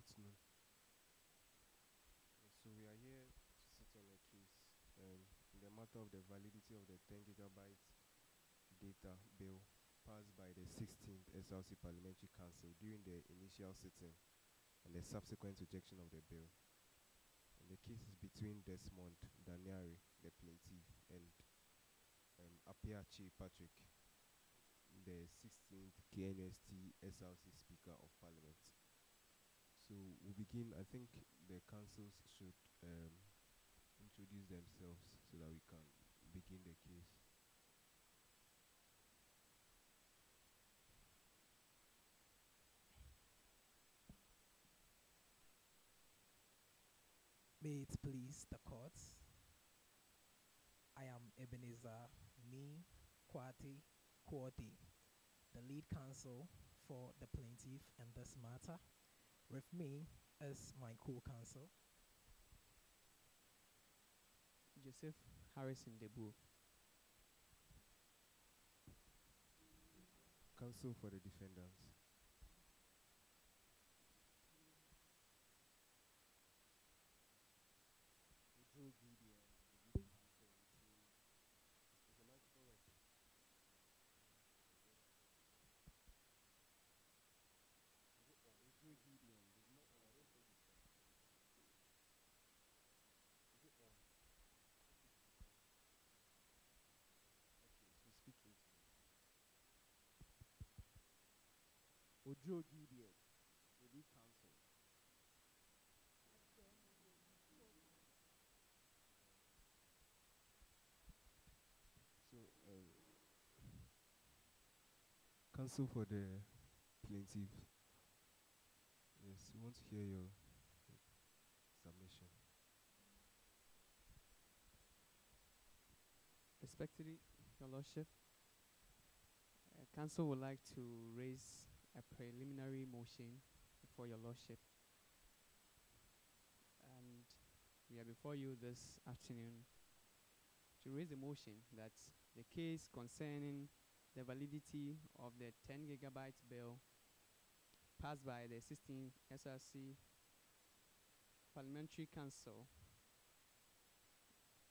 afternoon. So we are here to sit on a case in the matter of the validity of the 10 gigabyte data bill passed by the 16th SRC Parliamentary Council during the initial sitting and the subsequent rejection of the bill. And the case is between Desmond, Danyare, the plaintiff, and Appiah Patrick, the 16th KNST SRC Speaker of Parliament. So we'll begin. I think the councils should introduce themselves so that we can begin the case. May it please the courts. I am Ebenezer Ni Kwati Kwadi, the lead counsel for the plaintiff in this matter. With me is my co-counsel, Joseph Harrison Debu. Counsel for the defendants. Ojo Gideon, the lead counsel. So, counsel for the plaintiff. Yes, we want to hear your submission. Respectfully, Your Lordship, Council would like to raise a preliminary motion before Your Lordship. And we are before you this afternoon to raise a motion that the case concerning the validity of the 10 gigabyte bill passed by the 16th SRC Parliamentary Council,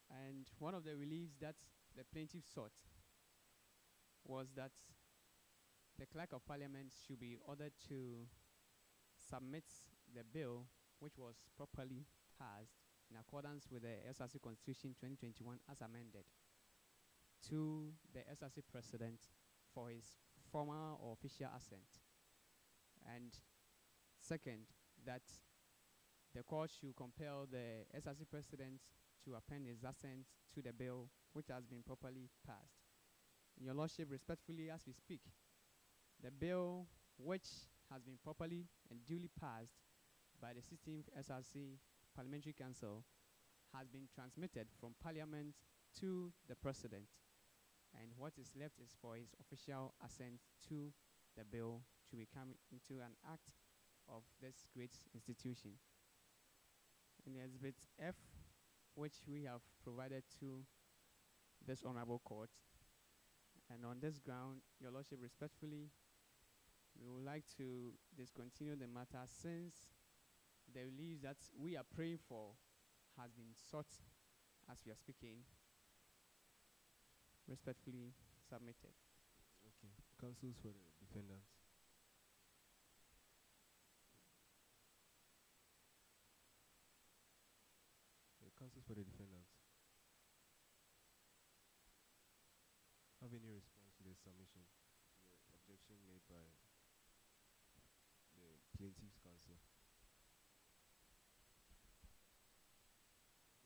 and one of the reliefs that the plaintiff sought was that the Clerk of Parliament should be ordered to submit the bill, which was properly passed in accordance with the SRC Constitution 2021 as amended, to the SRC President for his formal or official assent. And second, that the court should compel the SRC President to append his assent to the bill which has been properly passed. Your Lordship, respectfully, as we speak, the bill which has been properly and duly passed by the 16th SRC Parliamentary Council has been transmitted from Parliament to the President, and what is left is for his official assent to the bill to become into an act of this great institution. In Exhibit F, which we have provided to this honorable court, and on this ground, Your Lordship, respectfully, we would like to discontinue the matter since the relief that we are praying for has been sought as we are speaking. Respectfully submitted. Okay. Counsels for the defendants. Counsels for the defendants. Have any response to the submission, to the objection made by the plaintiff's counsel?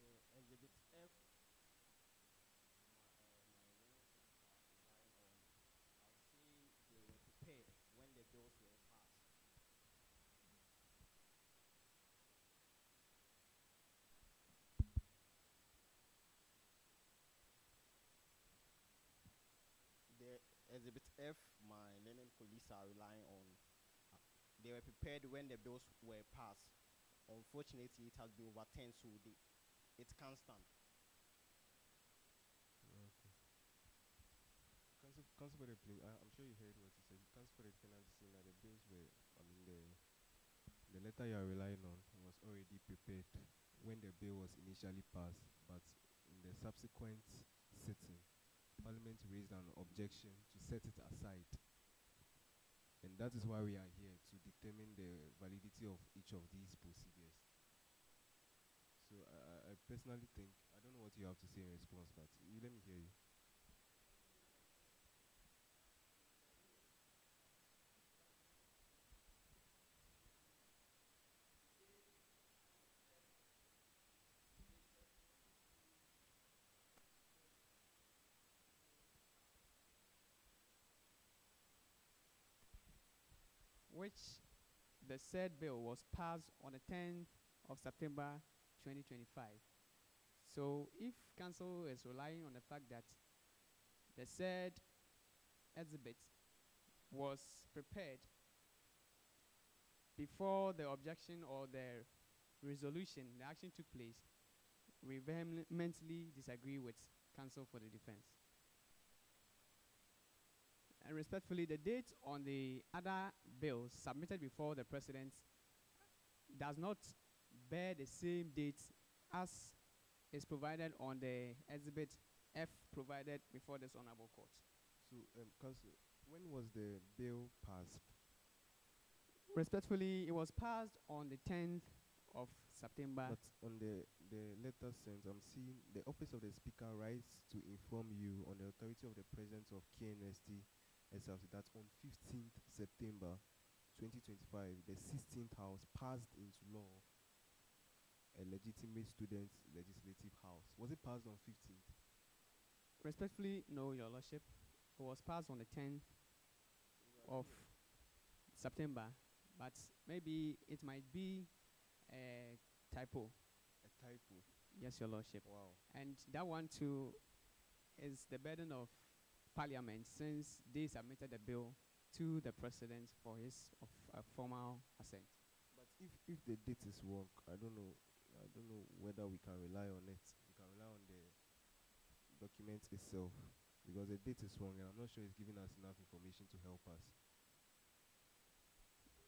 The Exhibit F, my women are relying on, I'll say they were prepared when the bills were passed. The Exhibit F, my learned colleagues are relying on, they were prepared when the bills were passed. Unfortunately, it has been overturned, so it can't stand. Okay. Counsel for the I'm sure you heard what he said. Counsel for the defendants is saying that the bills were, The letter you are relying on was already prepared when the bill was initially passed, but in the subsequent sitting, Parliament raised an objection to set it aside. And that is why we are here, to determine the validity of each of these procedures. So I personally think, I don't know what you have to say in response, but let me hear you. which the said bill was passed on the 10th of September 2025. So if council is relying on the fact that the said exhibit was prepared before the objection or the resolution, the action took place, we vehemently disagree with counsel for the defense. And respectfully, the date on the other bills submitted before the president does not bear the same date as is provided on the exhibit F provided before this honorable court. So, Council, when was the bill passed? Respectfully, it was passed on the 10th of September. But on the letter sent, I'm seeing the Office of the Speaker writes to inform you on the authority of the President of Kyei SRC that on 15th September 2025, the 16th House passed into law a legitimate student legislative house. Was it passed on 15th? Respectfully, no, Your Lordship. It was passed on the 10th of September, but maybe it might be a typo. A typo? Yes, Your Lordship. Wow. And that one too is the burden of Parliament, since they submitted the bill to the President for his formal assent. But if the date is wrong, I don't know whether we can rely on it. We can rely on the document itself, because the date is wrong, and I'm not sure it's giving us enough information to help us.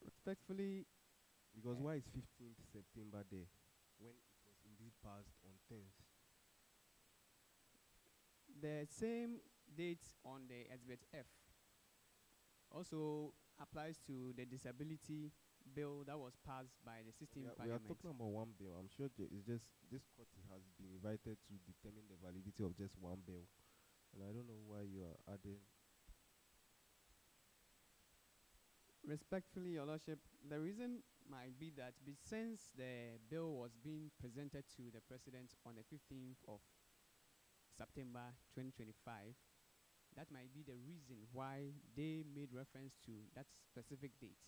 Respectfully, because why is 15th September there when it was indeed passed on 10th? The same date on the exhibit F also applies to the disability bill that was passed by the 16th we are Parliament. talking about one bill. I'm sure it's just this court has been invited to determine the validity of just one bill, and I don't know why you are adding. Respectfully, Your Lordship, the reason might be that since the bill was being presented to the President on the 15th of September 2025, that might be the reason why they made reference to that specific date.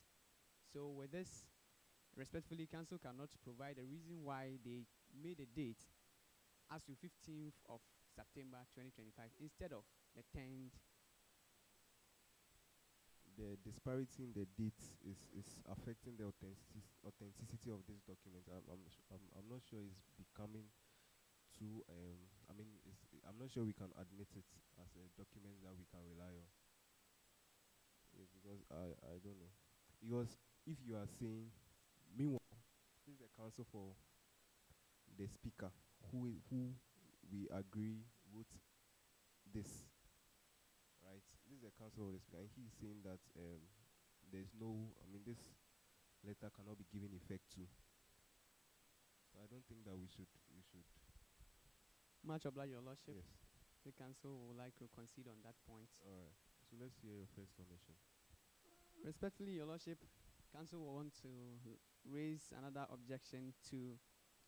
So with this, respectfully, council cannot provide a reason why they made a date as to 15th of September 2025 instead of the 10th. The disparity in the dates is affecting the authenticity of this document. I'm not sure it's becoming too. I'm not sure we can admit it as a document that we can rely on. Yes, because I don't know. Because if you are saying, meanwhile, this is the counsel for the speaker who we agree wrote this. Right, this is a counsel of the speaker, and he is saying that there's no, this letter cannot be given effect to. So I don't think that we should. Much obliged, Your Lordship. Yes. The council would like to concede on that point. All right. So let's hear your first submission. Respectfully, Your Lordship, council will want to raise another objection to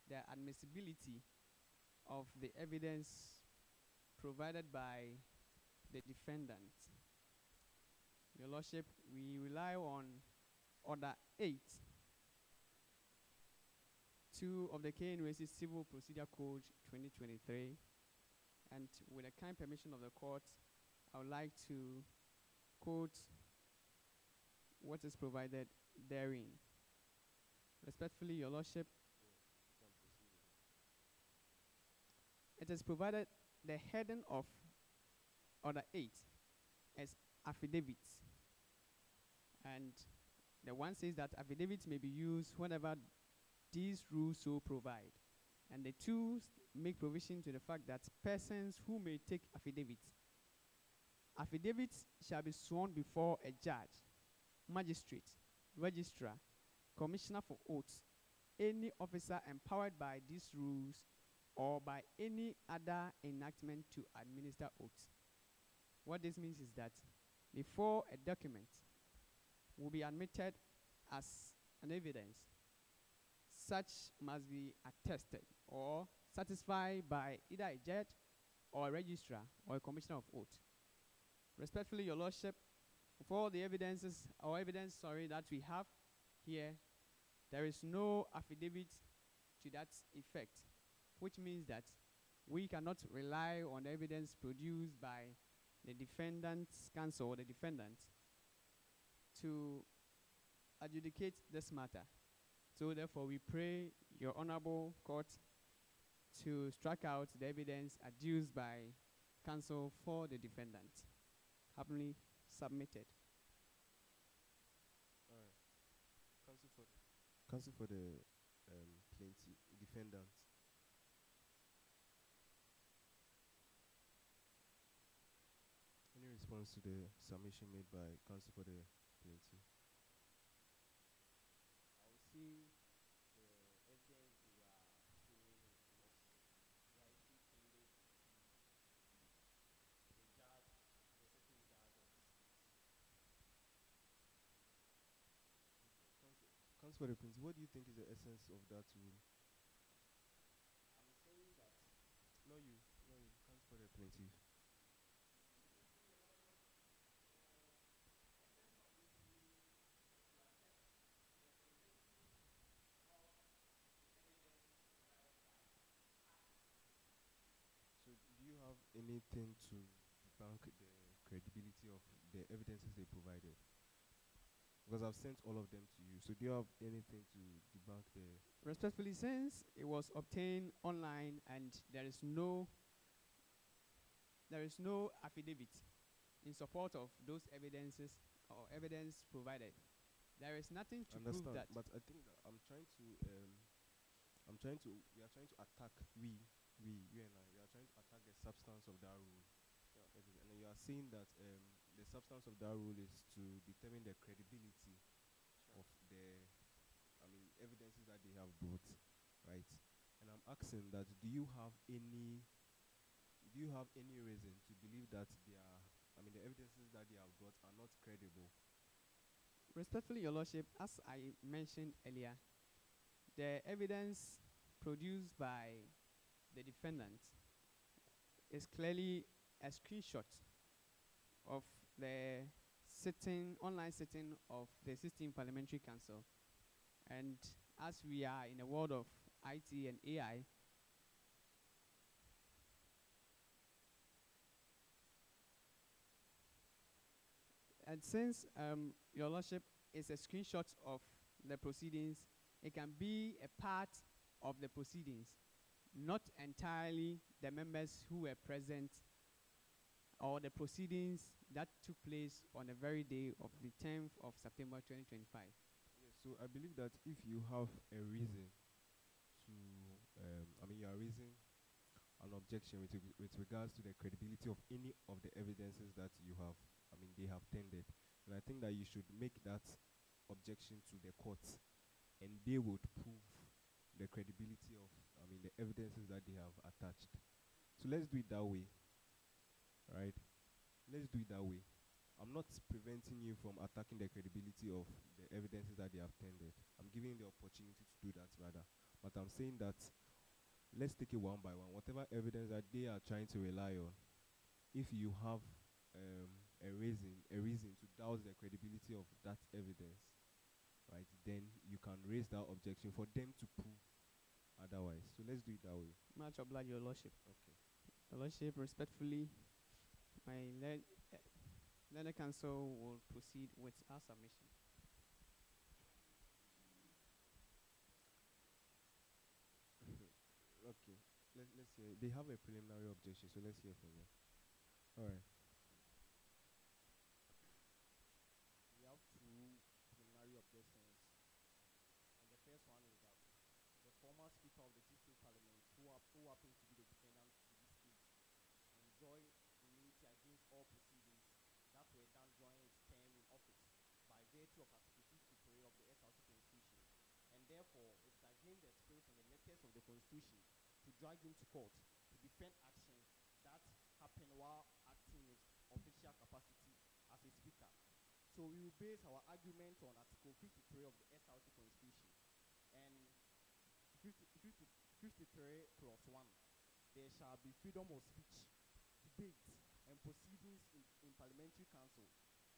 the admissibility of the evidence provided by the defendant. Your Lordship, we rely on Order 8, 2 of the Kyei Civil Procedure Code 2023, and with the kind permission of the court, I would like to quote what is provided therein. Respectfully, Your Lordship, it is provided the heading of Order 8 as affidavits, and The one says that affidavits may be used whenever these rules so provide. And the two make provision to the fact that persons who may take affidavits shall be sworn before a judge, magistrate, registrar, commissioner for oaths, any officer empowered by these rules or by any other enactment to administer oaths. What this means is that before a document will be admitted as an evidence, such must be attested or satisfied by either a judge or a registrar or a commissioner of oath. Respectfully, Your Lordship, for the evidence that we have here, there is no affidavit to that effect, which means that we cannot rely on evidence produced by the defendant's counsel or the defendant to adjudicate this matter. So therefore, we pray Your Honorable Court to strike out the evidence adduced by counsel for the defendant. Happily submitted. All right. Counsel for the plaintiff defendant. Any response to the submission made by counsel for the plaintiff? I will see the evidence they are saying was rightly tendered to the judge, the sitting judge of this case. Counsel for the plaintiff, what do you think is the essence of that rule? I'm saying that No, you. Counsel for the plaintiff. So, do you have anything to debunk the credibility of the evidences they provided? Because I've sent all of them to you. So, do you have anything to debunk the? Respectfully, since it was obtained online and there is no affidavit in support of those evidences or evidence provided, there is nothing to prove Understand, that. but I think that we are trying to attack you and I, we are trying to attack the substance of that rule. Sure. And you are saying that the substance of that rule is to determine the credibility of the, evidences that they have brought, right? And I'm asking that, do you have any reason to believe that the evidences that they have brought are not credible? Respectfully, Your Lordship, as I mentioned earlier, the evidence produced by the defendant is clearly a screenshot of the online sitting of the 16th Parliamentary Council. And as we are in a world of IT and AI, and since Your Lordship is a screenshot of the proceedings, it can be a part of the proceedings, not entirely the members who were present or the proceedings that took place on the very day of the 10th of September 2025. Yes, so I believe that if you have a reason to, you are raising an objection with regards to the credibility of any of the evidences that you have, they have tendered, and I think that you should make that objection to the courts, and they would prove the credibility of, the evidences that they have attached. So let's do it that way, right? Let's do it that way. I'm not preventing you from attacking the credibility of the evidences that they have tendered. I'm giving you the opportunity to do that rather. But I'm saying that let's take it one by one. Whatever evidence that they are trying to rely on, if you have a reason to doubt the credibility of that evidence, right, then you can raise that objection for them to prove otherwise. So let's do it that way. Much obliged, Your Lordship. Okay. Your Lordship, respectfully, my learned counsel will proceed with our submission. Okay. Let's hear. They have a preliminary objection, so let's hear from them. All right. we have two preliminary objections who happens to be the defendant to this case, enjoy immunity against all proceedings that were done during its term in office by virtue of Article 53 of the SRC Constitution, and therefore it is against the spirit and the letters of the Constitution to drag him to court to defend actions that happened while acting in his official capacity as a speaker. So we will base our argument on Article 53 of the SRC Constitution, and 53 plus 1, there shall be freedom of speech, debate, and proceedings in parliamentary council,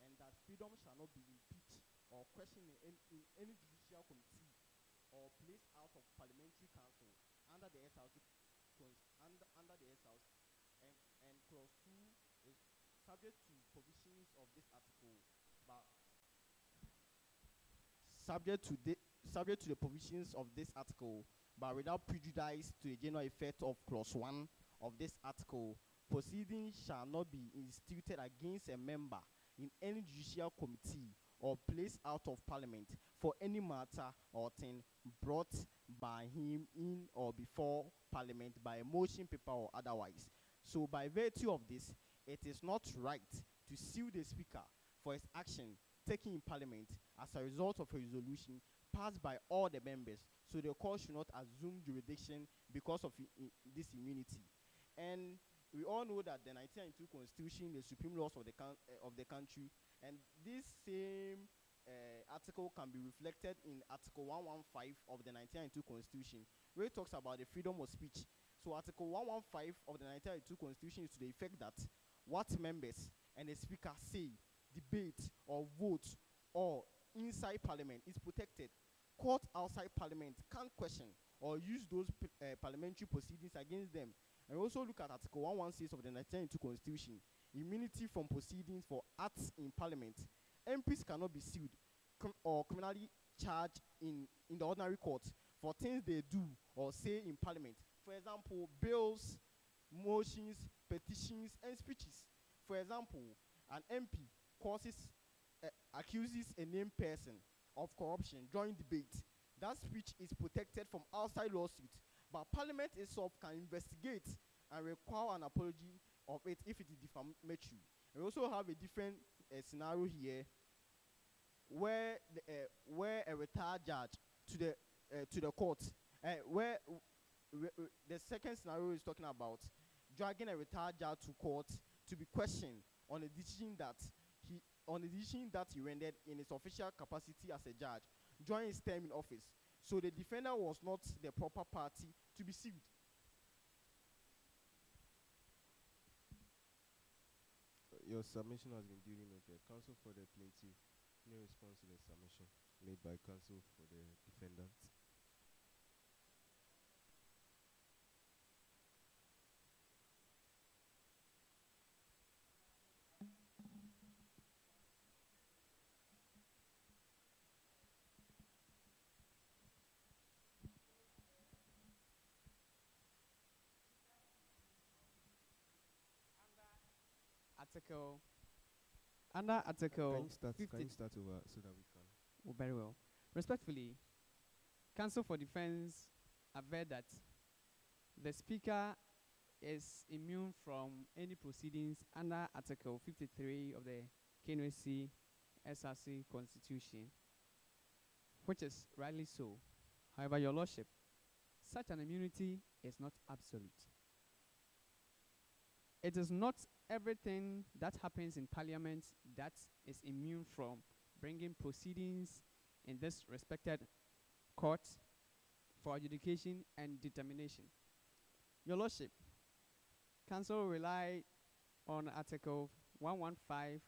and that freedom shall not be impeached or questioned in any judicial committee or placed out of parliamentary council under the SRC under the SRC, and clause 2 is subject to provisions of this article, but subject to the provisions of this article, but without prejudice to the general effect of clause 1 of this article, proceedings shall not be instituted against a member in any judicial committee or placed out of parliament for any matter or thing brought by him in or before parliament by a motion paper or otherwise. So by virtue of this, it is not right to sue the speaker for his action taken in parliament as a result of a resolution passed by all the members. So the court should not assume jurisdiction because of this immunity. And we all know that the 1992 Constitution, the supreme laws of the country, and this same article can be reflected in Article 115 of the 1992 Constitution, where it talks about the freedom of speech. So Article 115 of the 1992 Constitution is to the effect that what members and the speaker say, debate, or vote, or inside parliament is protected. Court outside parliament can't question or use those parliamentary proceedings against them. And also look at Article 116 of the 1992 Constitution, immunity from proceedings for acts in parliament. MPs cannot be sued or criminally charged in the ordinary court for things they do or say in parliament. For example, bills, motions, petitions, and speeches. For example, an MP accuses a named person of corruption during debate. That speech is protected from outside lawsuit, but Parliament itself can investigate and require an apology of it if it is defamatory. We also have a different scenario here, where a retired judge to the court, where the second scenario is talking about dragging a retired judge to court to be questioned on a decision that he rendered in his official capacity as a judge during his term in office. So the defendant was not the proper party to be sued. Your submission has been duly noted. Counsel for the plaintiff, any response to the submission made by counsel for the defendant? Under Article Can you start 50 over so that we can? Oh, very well. Respectfully, counsel for defense aver that the speaker is immune from any proceedings under Article 53 of the Kyei SRC Constitution, which is rightly so. However, Your Lordship, such an immunity is not absolute. It is not everything that happens in Parliament that is immune from bringing proceedings in this respected court for adjudication and determination. Your Lordship, counsel rely on Article 115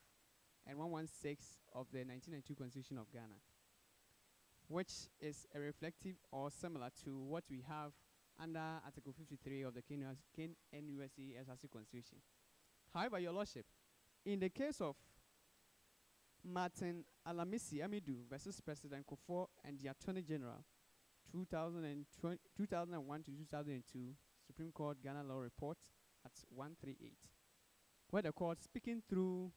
and 116 of the 1992 Constitution of Ghana, which is a reflective or similar to what we have under Article 53 of the Kyei SRC Constitution. However, Your Lordship, in the case of Martin Alamisi Amidu versus President Kufuor and the Attorney General, 2001 to 2002, Supreme Court Ghana Law Report at 138, where the court, speaking through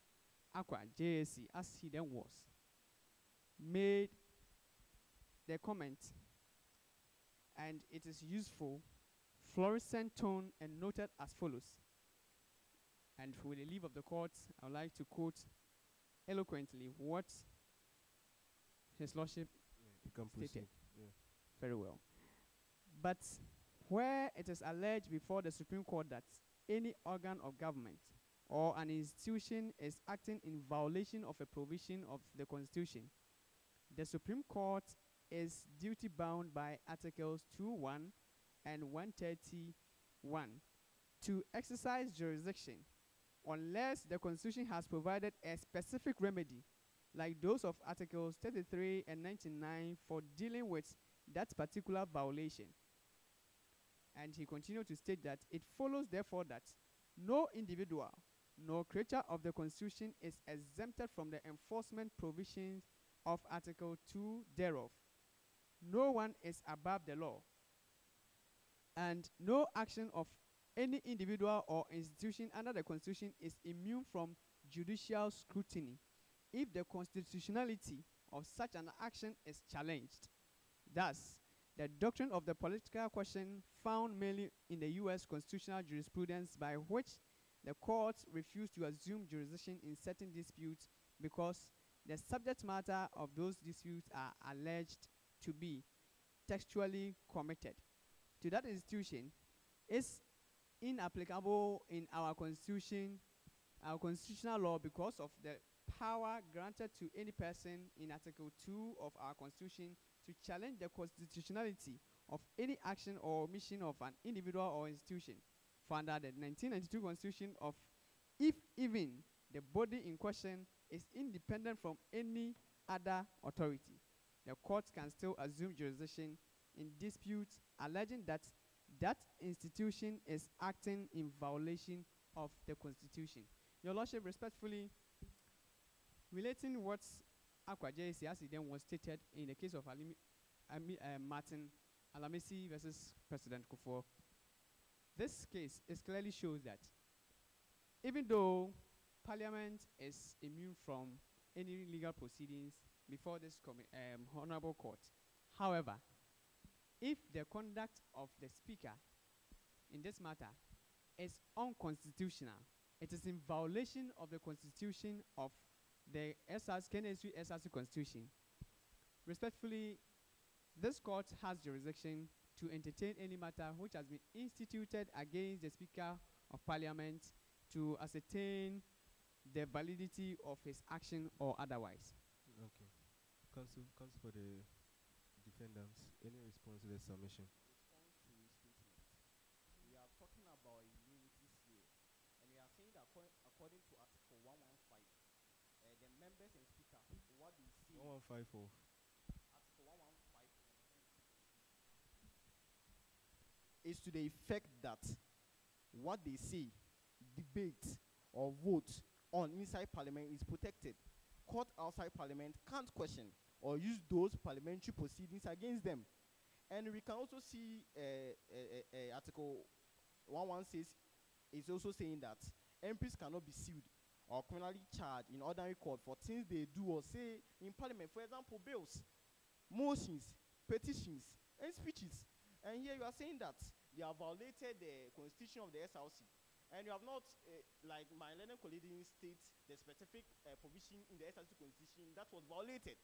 Aqua JSC as he then was, made the comment, and it is useful fluorescent tone and noted as follows. And with the leave of the court, I would like to quote eloquently what His Lordship You can stated. proceed. Yeah. Very well. But where it is alleged before the Supreme Court that any organ of government or an institution is acting in violation of a provision of the Constitution, the Supreme Court is duty bound by Articles 2:1 and 131 to exercise jurisdiction unless the Constitution has provided a specific remedy, like those of Articles 33 and 99, for dealing with that particular violation. And he continued to state that it follows, therefore, that no individual nor creature of the Constitution is exempted from the enforcement provisions of Article 2 thereof. No one is above the law, and no action of any individual or institution under the Constitution is immune from judicial scrutiny if the constitutionality of such an action is challenged. Thus, the doctrine of the political question found mainly in the U.S. constitutional jurisprudence, by which the courts refuse to assume jurisdiction in certain disputes because the subject matter of those disputes are alleged to be textually committed to that institution, is inapplicable in our constitution, our constitutional law, because of the power granted to any person in Article 2 of our Constitution to challenge the constitutionality of any action or omission of an individual or institution. For under the 1992 Constitution, of if even the body in question is independent from any other authority, the court can still assume jurisdiction in disputes alleging that that institution is acting in violation of the Constitution. Your Lordship, respectfully, relating what Kyei then was stated in the case of Martin Alamisi versus President Kufuor, this case clearly shows that even though Parliament is immune from any legal proceedings before this honorable court, however, if the conduct of the Speaker in this matter is unconstitutional, it is in violation of the Constitution of the SRC Constitution. Respectfully, this court has jurisdiction to entertain any matter which has been instituted against the Speaker of Parliament to ascertain the validity of his action or otherwise. Okay. Counsel for the defendants, any response to the submission? Response to statement. We are talking about immunities here, and we are saying that according to Article 115, the members and speaker, what they say. 1154. Article 115 is to the effect that what they say, debate or vote on inside Parliament is protected. Court outside Parliament can't question or use those parliamentary proceedings against them. And we can also see Article 116 is also saying that MPs cannot be sued or criminally charged in ordinary court for things they do or say in Parliament. For example, bills, motions, petitions, and speeches. And here you are saying that they have violated the Constitution of the SRC. And you have not, like my learned colleague states, the specific provision in the SRC Constitution that was violated.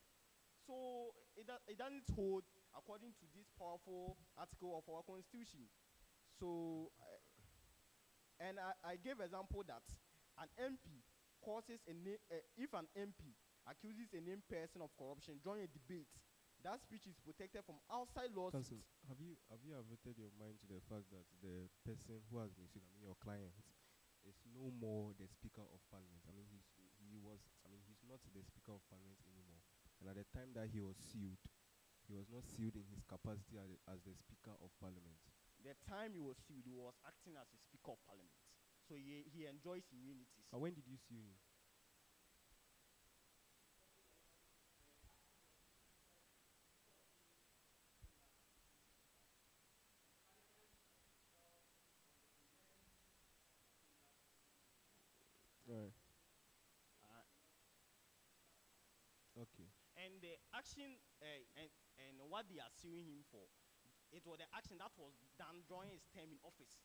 So it doesn't hold according to this powerful article of our Constitution. So, and I gave example that an MP causes if an MP accuses a named person of corruption during a debate, that speech is protected from outside lawsuits. Counsel, have you averted your mind to the fact that the person who has been sued, your client, is no more the Speaker of Parliament? he's not the Speaker of Parliament anymore. And at the time that he was sued, he was not sued in his capacity as the Speaker of Parliament. The time he was sued, he was acting as a Speaker of Parliament. So he enjoys immunities. And when did you sue him? Right. Okay. And the action and what they are suing him for, It was the action that was done during his term in office.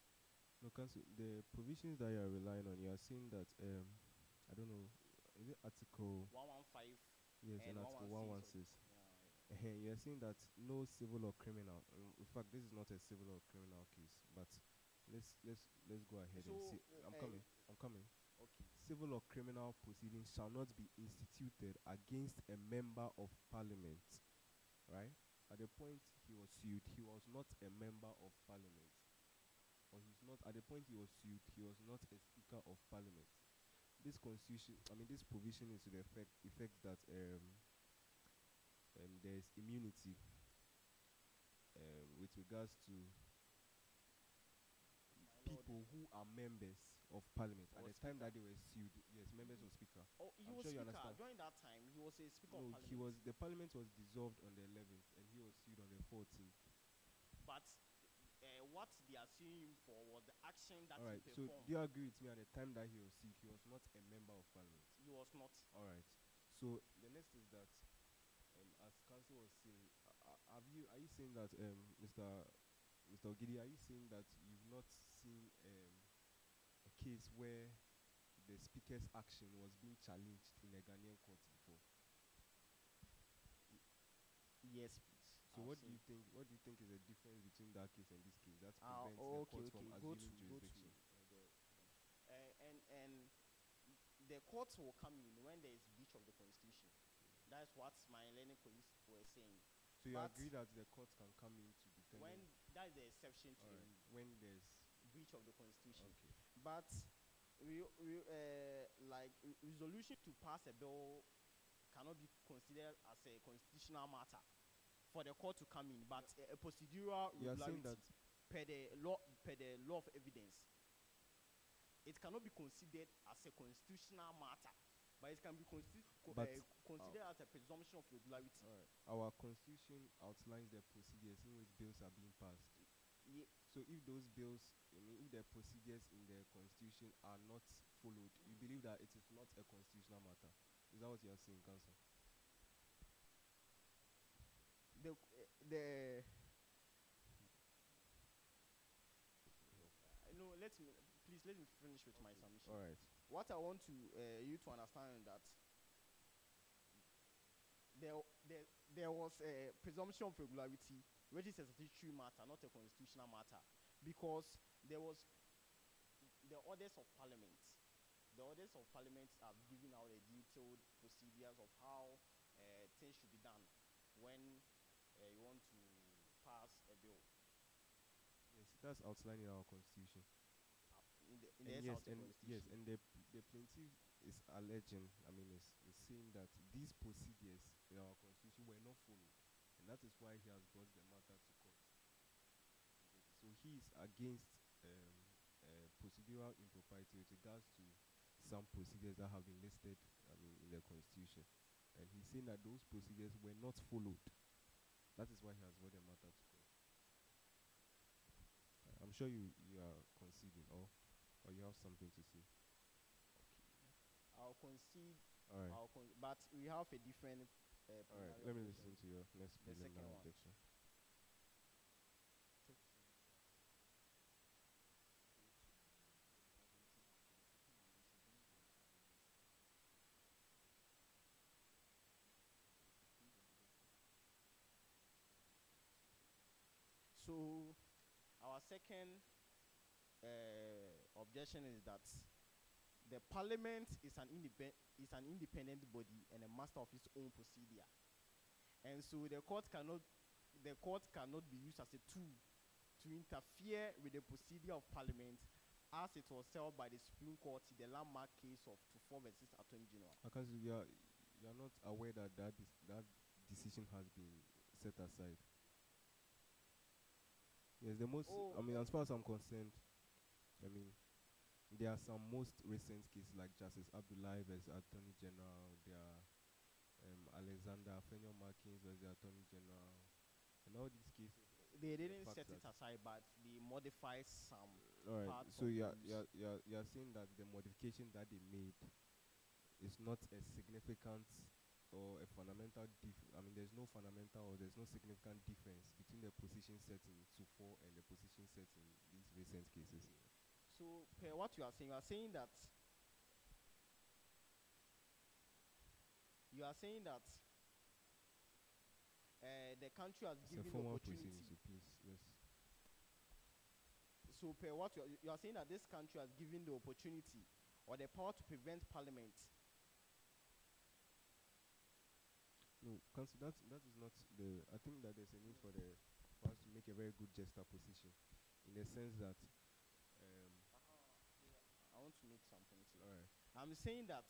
No, Council, the provisions that you are relying on, you are saying that, I don't know, is it Article 115. Yes, And and Article 116 116. yeah. You're saying that no civil or criminal. In fact, this is not a civil or criminal case, but let's go ahead and So, see. I'm coming. I'm coming. Okay. Civil or criminal proceedings shall not be instituted against a member of parliament. Right? At the point he was sued, he was not a member of parliament. Or he's not, at the point he was sued, he was not a speaker of parliament. This provision is to the effect that there is immunity with regards to people who are members of parliament at Or the time speaker. that they were sued. Yes, members of speaker. Oh, he I'm was sure you speaker. understand. During that time, he was a speaker No, of parliament. the parliament was dissolved on the 11th and he was sued on the 14th. But what they are suing him for was the action that All right. he So performed. do you agree with me at the time that he was sued, he was not a member of parliament? He was not. All right. So the next is that, as council was saying, are you saying that, Mr. Ogidi, are you saying that you've not seen a case where the speaker's action was being challenged in a Ghanaian court before? Yes, please. So what do you think? What do you think is the difference between that case and this case that prevents the court from assuming jurisdiction? And the courts will come in when there is breach of the constitution. That's what my learning colleagues were saying. So you But agree that the courts can come in to determine when that is the exception to the rule, when there's breach of the constitution. okay. But resolution to pass a bill cannot be considered as a constitutional matter for the court to come in, but a procedural You are saying regularity that per the law of evidence. It cannot be considered as a constitutional matter, but it can be considered as a presumption of regularity. our constitution outlines the procedures in which bills are being passed. Yeah. So if those bills, if the procedures in the constitution are not followed, you believe that it is not a constitutional matter. Is that what you are saying, Council? No, please let me finish with my submission. All right. What I want you to understand is that there was a presumption of regularity, which is a statutory matter, not a constitutional matter, because there was the orders of parliament. The orders of parliament have given out a detailed procedures of how things should be done when you want to pass a bill. Yes, that's outlined in our constitution. In the Yes, constitution. and the plaintiff is alleging, is saying that these procedures in our constitution were not followed, and that is why he has brought the matter to court. So he is against procedural impropriety with regards to some procedures that have been listed, in the constitution, and he's saying that those procedures were not followed. That is why he has brought the matter to court. I'm sure you are conceding, or you have something to say. Okay. I'll concede. All right. But we have a different. All right. Let me listen to your next The second preliminary one. objection. So, our second objection is that the parliament is an independent body and a master of its own procedure, and so the court cannot be used as a tool to interfere with the procedure of parliament, as it was held by the Supreme Court in the landmark case of Tufo versus Attorney General. Because you are not aware that decision has been set aside. Yes, as far as I'm concerned, there are some most recent cases like Justice Abdullahi versus Attorney General. There are Alexander Fenyo Markins versus the Attorney General, and all these cases. They didn't set it aside, but they modified some. All right. parts So of you're saying that the modification that they made is not as significant or a fundamental there's no fundamental or there's no significant difference between the position set in 2.4 and the position set in these recent cases. So, per what you are saying that the country has It's a given the formal opportunity. proceeding, so please, yes. So, per what you are saying that this country has given the opportunity or the power to prevent Parliament. No, Council, that is not the. I think that there's a need for us to make a very good juxtaposition, in the sense that. I want to make some points here. All right. I'm saying that.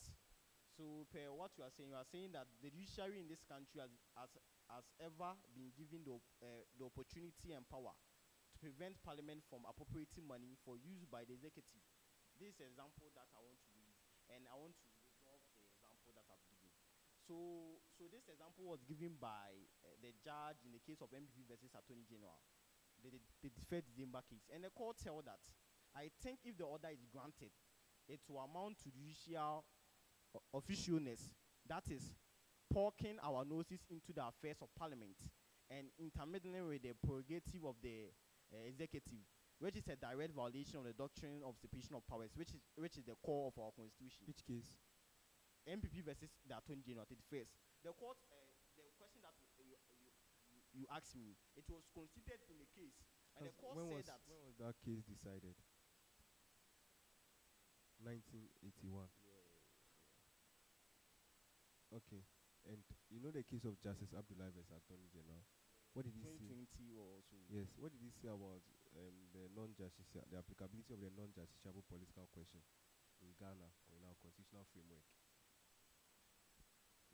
So, per what you are saying that the judiciary in this country has ever been given the opportunity and power to prevent Parliament from appropriating money for use by the executive. This is an example that I want to raise, and I want to resolve the example that I've given. So this example was given by the judge in the case of MPP versus Attorney General, the deferred December case, and the court held that I think if the order is granted, it will amount to judicial officialness, that is, poking our noses into the affairs of Parliament and intermeddling with the prerogative of the executive, which is a direct violation of the doctrine of separation of powers, which is the core of our constitution. Which case? MPP versus the Attorney General, 31st. The court, the question that you asked me, it was considered in the case, and the court said that. When was that case decided? 1981. Okay, and you know the case of Justice Abdullahi versus Attorney General. What did he say? 2020 or so. Yes. What did he say about the applicability of the non-justiciable political question in Ghana or in our constitutional framework?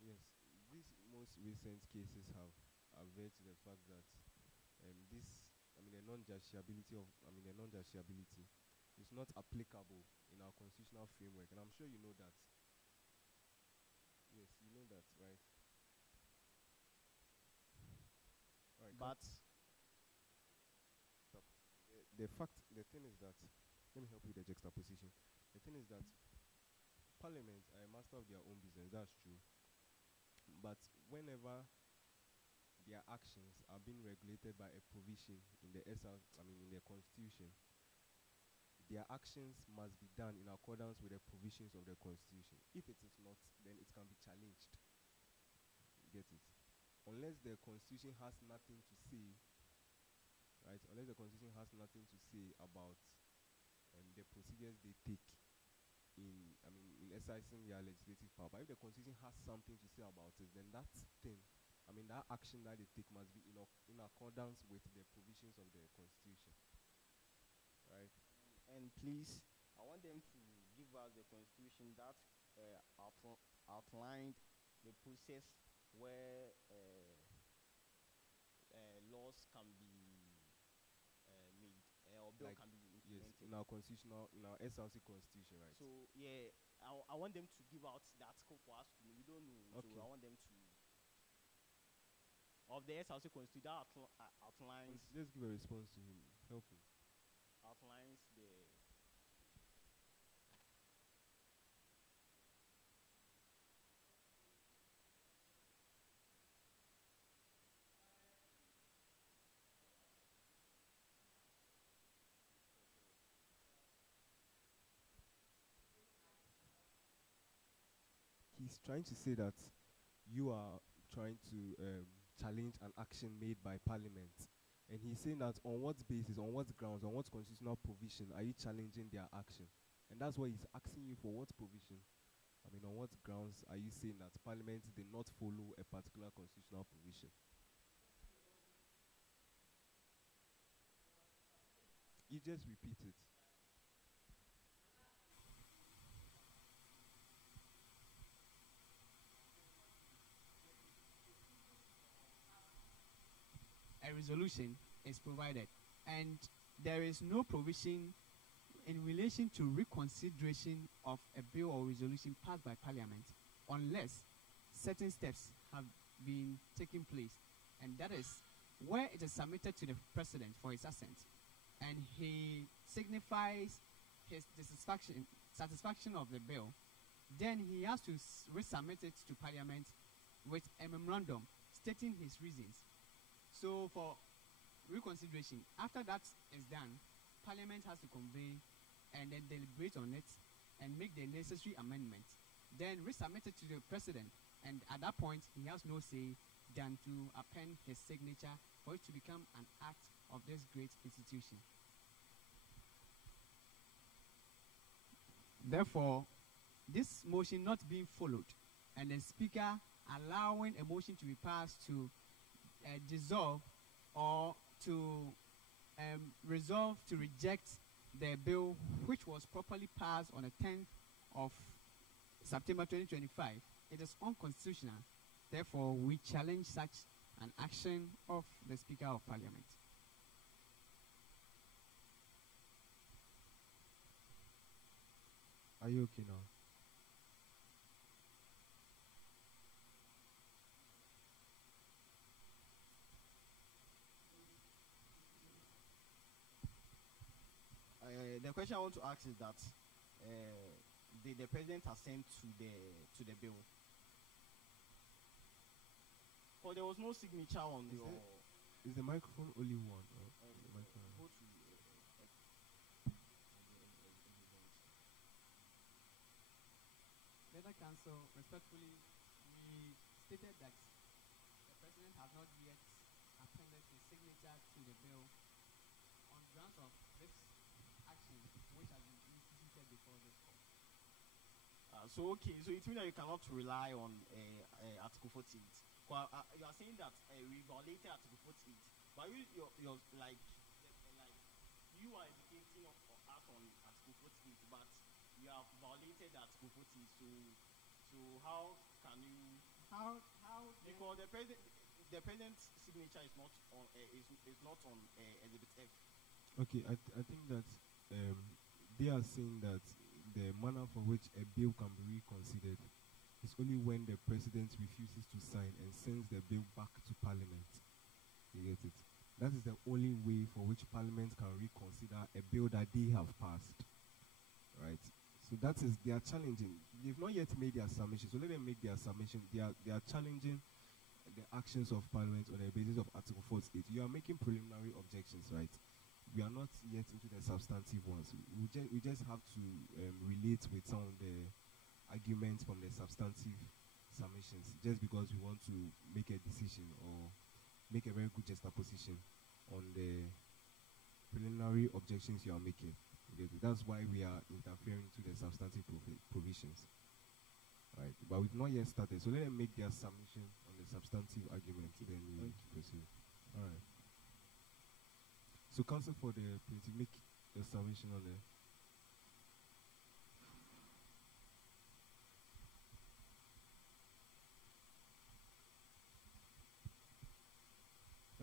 Yes, these most recent cases have averred to the fact that the non-justiciability is not applicable in our constitutional framework, and I'm sure you know that. Yes, you know that, right? All right. But the thing is that, let me help you with the juxtaposition. The thing is that Parliament are a master of their own business. That's true. But whenever their actions are being regulated by a provision in the Constitution, their actions must be done in accordance with the provisions of the Constitution. If it is not, then it can be challenged. You get it? Unless the Constitution has nothing to say, right? Unless the Constitution has nothing to say about the procedures they take in exercising their legislative power. But if the Constitution has something to say about it, then that action that they take must be in accordance with the provisions of the Constitution, right? and please, I want them to give us the Constitution that outlined the process where laws can be made or bill can be implemented. Yes, in our SRC Constitution, right? So yeah, I want them to give out the article for us to know. We don't know, Okay. so I want them to of the SRC Constitution that outlines. Let's give a response to him. Help him. Outlines the. He's trying to say that you are trying to challenge an action made by Parliament. And he's saying that on what basis, on what grounds, on what constitutional provision are you challenging their action? And that's why he's asking you for what provision. On what grounds are you saying that Parliament did not follow a particular constitutional provision? You just repeat it. A resolution is provided, and there is no provision in relation to reconsideration of a bill or resolution passed by Parliament unless certain steps have been taken place, and that is where it is submitted to the President for his assent, and he signifies his satisfaction of the bill, then he has to resubmit it to Parliament with a memorandum stating his reasons. So for reconsideration, after that is done, Parliament has to convene and then deliberate on it and make the necessary amendments. Then resubmit it to the President, and at that point, he has no say than to append his signature for it to become an act of this great institution. Therefore, this motion not being followed, and the Speaker allowing a motion to be passed to dissolve or to resolve to reject the bill which was properly passed on the 10th of September 2025, it is unconstitutional. Therefore, we challenge such an action of the Speaker of Parliament. Are you okay now? The question I want to ask is that the president assent to the bill? Or there was no signature on the. Is the microphone only one? Or the microphone? Go to Leather Council, respectfully, we stated that the President has not yet appended his signature to the bill on grounds of this action which has been instituted before this court. so okay, so it means that you cannot rely on Article 48. You are saying that we violated Article 48, but you're like you are educating us on Article 48, but you have violated Article 48. So how can you? How? Because the president's signature is not on Exhibit F. Okay, I think that they are saying that the manner for which a bill can be reconsidered is only when the president refuses to sign and sends the bill back to Parliament. You get it? That is the only way for which Parliament can reconsider a bill that they have passed. Right? So that is, they are challenging. They've not yet made their submission, so let them make their submission. They are challenging the actions of Parliament on the basis of Article 48. You are making preliminary objections, right? We are not yet into the substantive ones. We just have to relate with some of the arguments from the substantive submissions, just because we want to make a decision or make a very good juxtaposition on the preliminary objections you are making. That's why we are interfering to the substantive provisions. Right, but we've not yet started, so let them make their submission on the substantive argument, then we proceed. All right. So, counsel for the plaintiff, make the submission on the.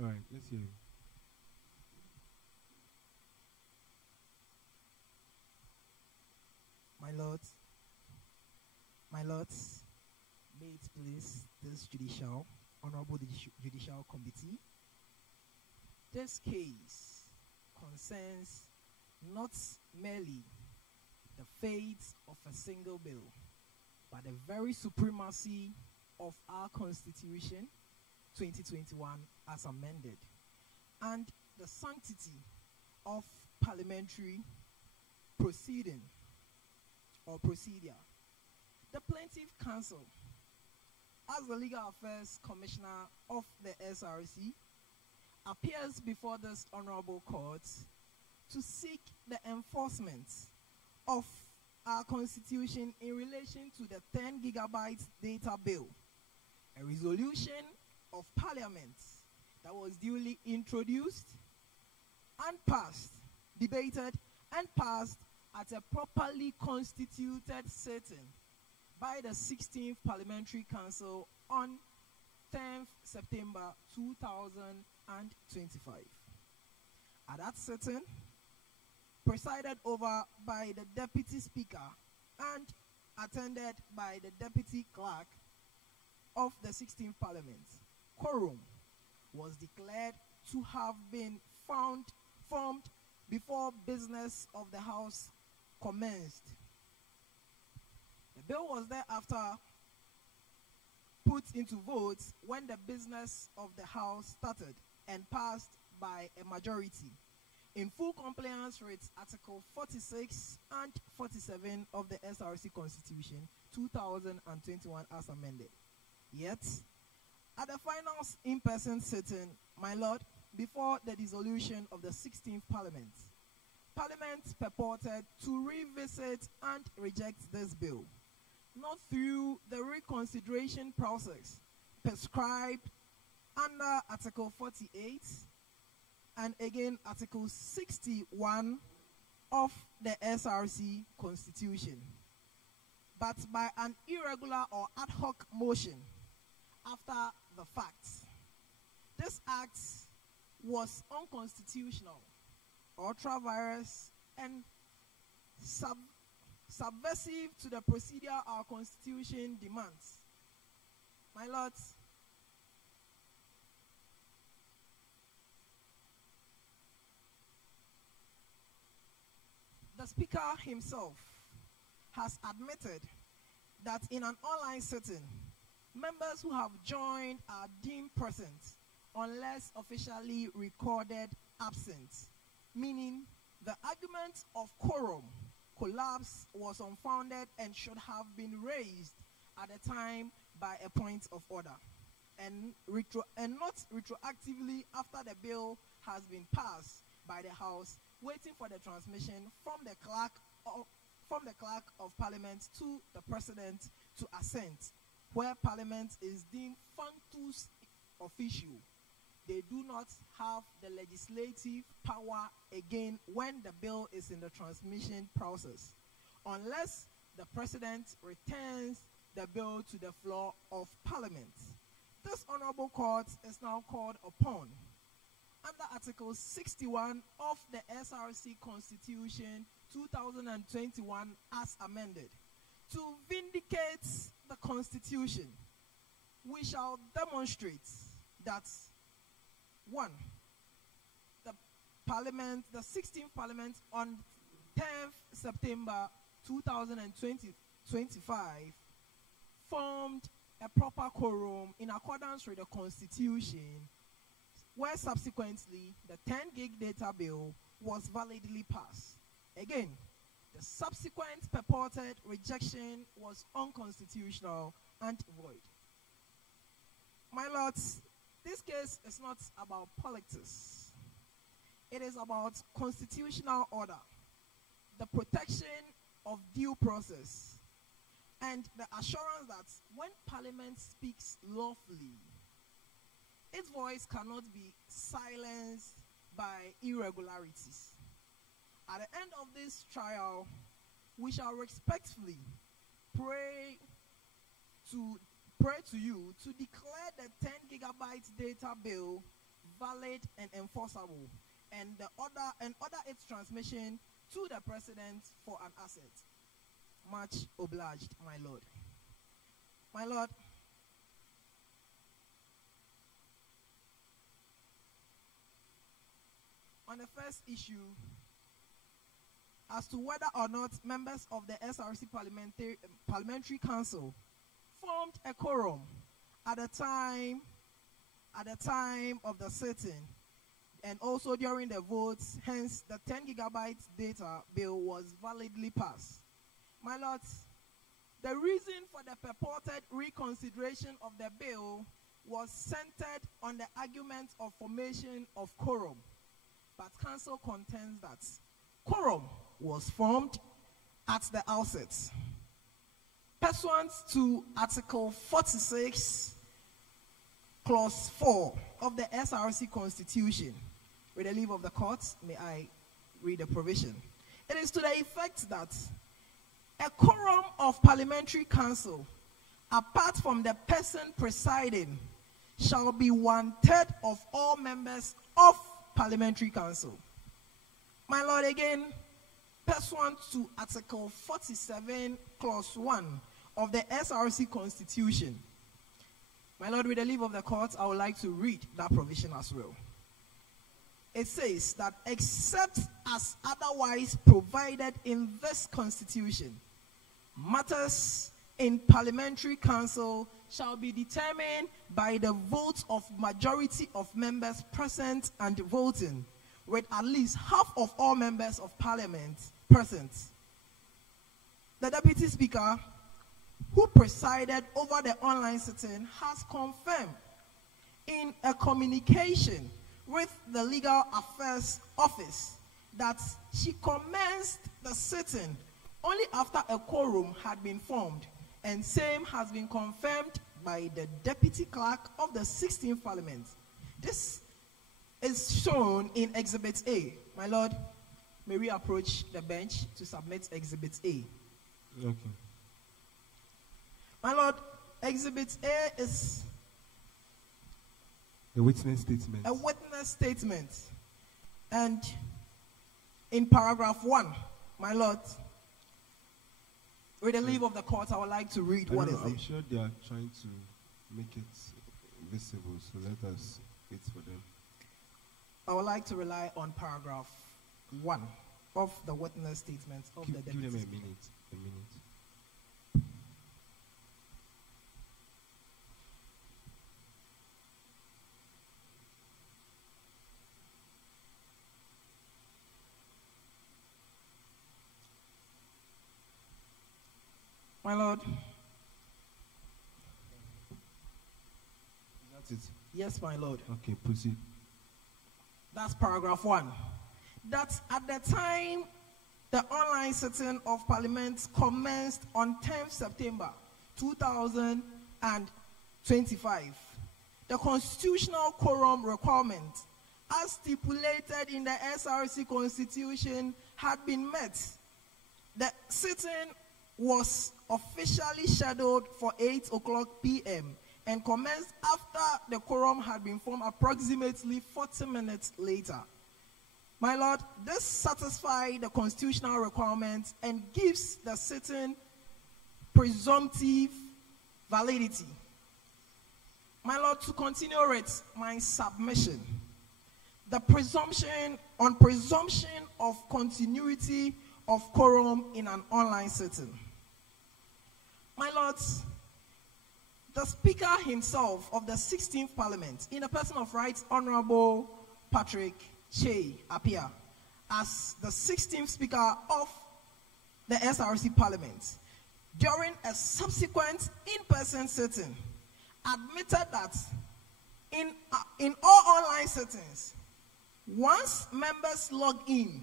All right, let's hear you. My lords, may it please this honorable judicial committee. This case concerns not merely the fate of a single bill, but the very supremacy of our Constitution 2021 as amended, and the sanctity of parliamentary proceeding or procedure. The Plaintiff Counsel, as the Legal Affairs Commissioner of the SRC, appears before this honorable court to seek the enforcement of our Constitution in relation to the 10 gigabyte data bill, a resolution of Parliament that was duly introduced and passed, debated and passed at a properly constituted sitting by the 16th Parliamentary Council on 10th September 2025. At that sitting, presided over by the Deputy Speaker and attended by the Deputy Clerk of the 16th Parliament, quorum was declared to have been formed before business of the House commenced. The bill was thereafter put into votes when the business of the House started and passed by a majority, in full compliance with Article 46 and 47 of the SRC Constitution 2021 as amended. Yet, at the final in-person sitting, my Lord, before the dissolution of the 16th Parliament, Parliament purported to revisit and reject this bill, not through the reconsideration process prescribed under Article 48 and again Article 61 of the SRC Constitution, but by an irregular or ad hoc motion after the fact. This act was unconstitutional, ultra-virus, and subversive to the procedure our Constitution demands. My Lords, the Speaker himself has admitted that in an online setting, members who have joined are deemed present unless officially recorded absent, meaning the argument of quorum collapse was unfounded and should have been raised at the time by a point of order, and not retroactively after the bill has been passed by the House, waiting for the transmission from the clerk of Parliament to the President to assent, where Parliament is deemed functus officio. They do not have the legislative power again when the bill is in the transmission process, unless the President returns the bill to the floor of Parliament. This Honorable Court is now called upon, under Article 61 of the SRC Constitution 2021 as amended, to vindicate the Constitution. We shall demonstrate that 1. The 16th Parliament on 10th September 2025 formed a proper quorum in accordance with the Constitution, where subsequently the 10 gig data bill was validly passed. Again, the subsequent purported rejection was unconstitutional and void. My Lords, this case is not about politics. It is about constitutional order, the protection of due process, and the assurance that when Parliament speaks lawfully, its voice cannot be silenced by irregularities. At the end of this trial, we shall respectfully pray to you to declare the 10 gigabyte data bill valid and enforceable, and order its transmission to the President for an asset. Much obliged, my Lord. My Lord, on the first issue, as to whether or not members of the SRC Parliamentary Council formed a quorum at the time of the sitting, and also during the votes, hence the 10 gigabyte data bill was validly passed. My Lords, the reason for the purported reconsideration of the bill was centered on the argument of formation of quorum, but Council contends that quorum was formed at the outset, pursuant to Article 46, Clause 4 of the SRC Constitution. With the leave of the court, may I read the provision. It is to the effect that a quorum of Parliamentary Council, apart from the person presiding, shall be 1/3 of all members of Parliamentary Council. My Lord, again, pursuant to Article 47, Clause 1 of the SRC Constitution. My Lord, with the leave of the court, I would like to read that provision as well. It says that except as otherwise provided in this Constitution, matters in Parliamentary Council shall be determined by the votes of majority of members present and voting, with at least half of all members of Parliament present. The Deputy Speaker, who presided over the online sitting, has confirmed in a communication with the Legal Affairs Office that she commenced the sitting only after a quorum had been formed, and same has been confirmed by the Deputy Clerk of the 16th Parliament. This is shown in Exhibit A. My Lord, may we approach the bench to submit Exhibit A. Okay. My Lord, Exhibit A is the witness statement. a witness statement. And in paragraph 1, my Lord, with the leave of the court, I would like to read what is I'm it. sure they are trying to make it visible, so let us wait for them. I would like to rely on paragraph 1 of the witness statement of the Give Deputy them a Speaker. minute. A minute. My Lord, That's it. yes, my Lord. Okay, proceed. That's paragraph 1. That at the time the online sitting of Parliament commenced on 10th September 2025, the constitutional quorum requirement, as stipulated in the SRC Constitution, had been met. The sitting was officially scheduled for 8 o'clock p.m. and commenced after the quorum had been formed approximately 40 minutes later. My Lord, this satisfies the constitutional requirements and gives the sitting presumptive validity. My Lord, to continue with my submission, the presumption of continuity of quorum in an online sitting. My Lords, the Speaker himself of the 16th Parliament, in the person of Right Honorable Patrick Kyei, Appiah, as the 16th Speaker of the SRC Parliament, during a subsequent in-person sitting, admitted that in all online sittings, once members log in,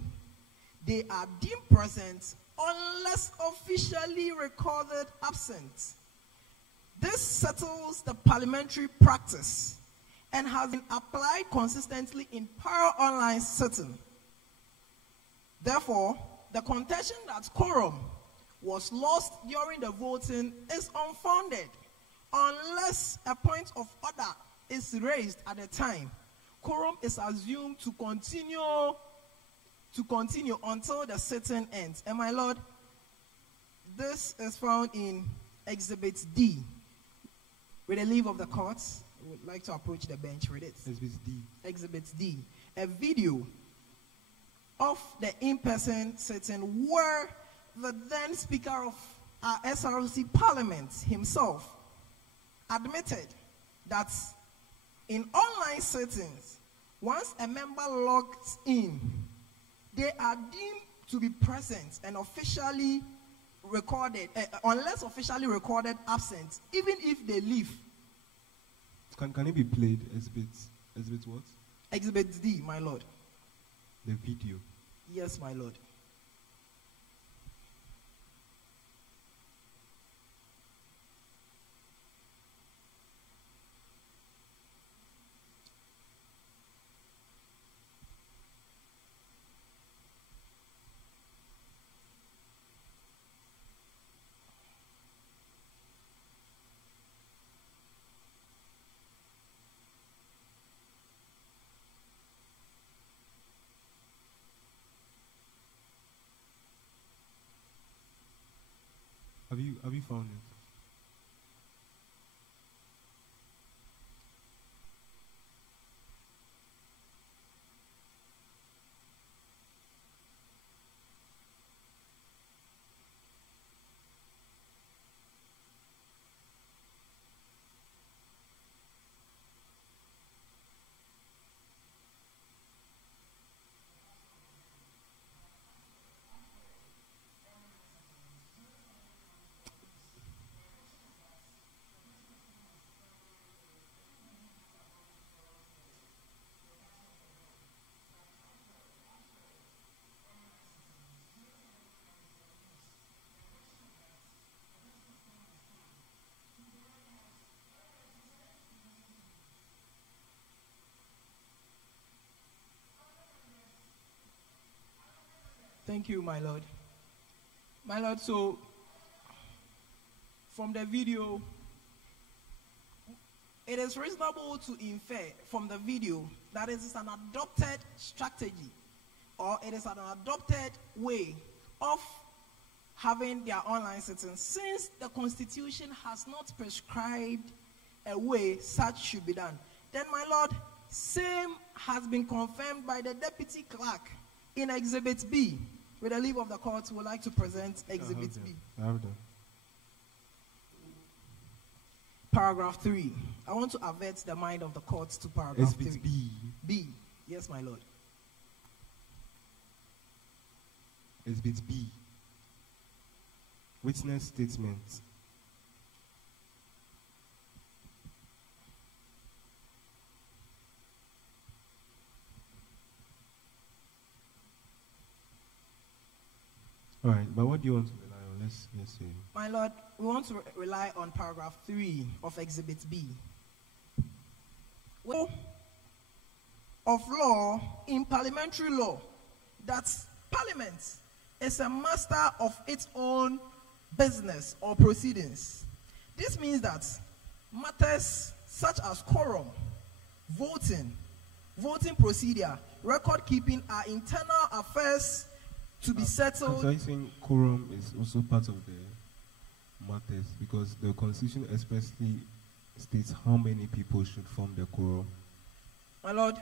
they are deemed present unless officially recorded absent. This settles the parliamentary practice and has been applied consistently in prior online sitting. Therefore, the contention that quorum was lost during the voting is unfounded unless a point of order is raised at the time. Quorum is assumed to continue until the sitting ends. And my Lord, this is found in Exhibit D. With the leave of the court, I would like to approach the bench with it. Exhibit D. Exhibit D. A video of the in-person sitting where the then Speaker of our SRC Parliament himself admitted that in online sittings, once a member logs in, they are deemed to be present and officially recorded, unless officially recorded absent, even if they leave. Can it be played? Exhibit what? Exhibit D, my Lord. The video. Yes, my Lord. Have you found it? Thank you, my Lord. My Lord, so from the video, it is reasonable to infer from the video that it is an adopted strategy, or it is an adopted way of having their online sittings, since the Constitution has not prescribed a way such should be done. Then, my Lord, same has been confirmed by the Deputy Clerk in Exhibit B. With the leave of the court, we would like to present Exhibit B. Paragraph 3. I want to avert the mind of the court to paragraph 3. Exhibit B. B. Yes, my Lord. Exhibit B. Witness statement. All right, but what do you want to rely on? Let's see. My Lord, we want to rely on paragraph 3 of Exhibit B. Well, of law in parliamentary law, that Parliament is a master of its own business or proceedings. This means that matters such as quorum, voting procedure, record keeping are internal affairs to be settled. So I think quorum is also part of the matters, because the Constitution expressly states how many people should form the quorum. My Lord,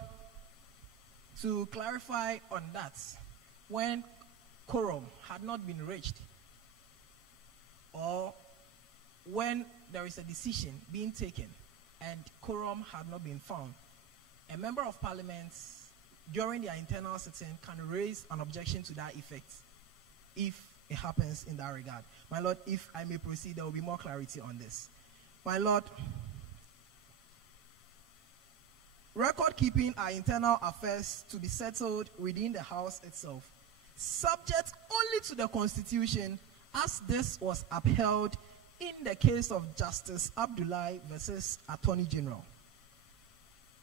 to clarify on that, when quorum had not been reached, or when there is a decision being taken and quorum had not been found, a member of parliament during their internal sitting can raise an objection to that effect if it happens in that regard. My Lord, if I may proceed, there will be more clarity on this. My Lord, record keeping are internal affairs to be settled within the House itself, subject only to the Constitution, as this was upheld in the case of Justice Abdullahi versus Attorney General.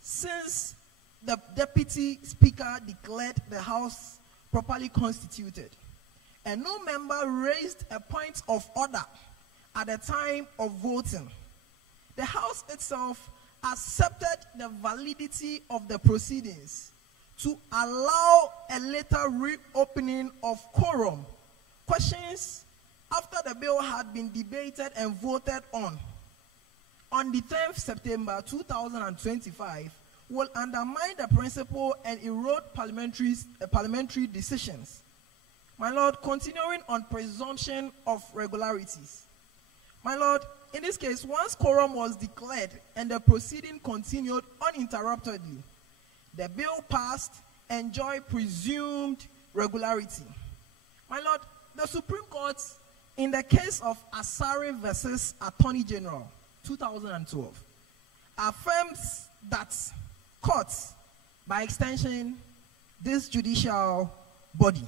Since the Deputy Speaker declared the House properly constituted, and no member raised a point of order at the time of voting, the House itself accepted the validity of the proceedings to allow a later reopening of quorum. Questions after the bill had been debated and voted on the 10th September 2025, will undermine the principle and erode parliamentary decisions. My Lord, continuing on presumption of regularities. My Lord, in this case, once quorum was declared and the proceeding continued uninterruptedly, the bill passed, enjoyed presumed regularity. My Lord, the Supreme Court, in the case of Asare versus Attorney General, 2012, affirms that courts, by extension, this judicial body,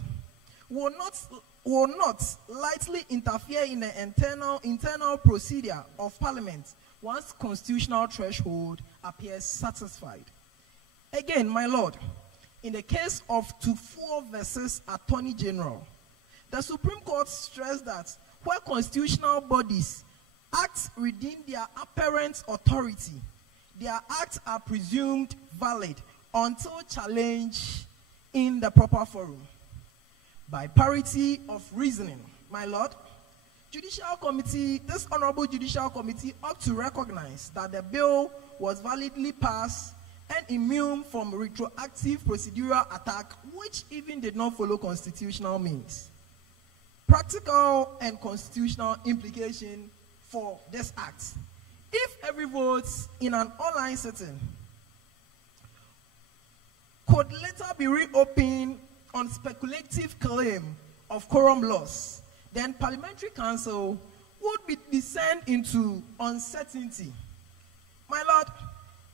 will not lightly interfere in the internal procedure of Parliament once constitutional threshold appears satisfied. Again, my Lord, in the case of Tufo versus Attorney General, the Supreme Court stressed that where constitutional bodies act within their apparent authority, their acts are presumed valid until challenged in the proper forum. By parity of reasoning, my Lord, this Honorable Judicial Committee ought to recognize that the bill was validly passed and immune from retroactive procedural attack, which even did not follow constitutional means. Practical and constitutional implication for this act. If every vote in an online setting could later be reopened on speculative claim of quorum loss, then Parliamentary Council would descend into uncertainty. My Lord,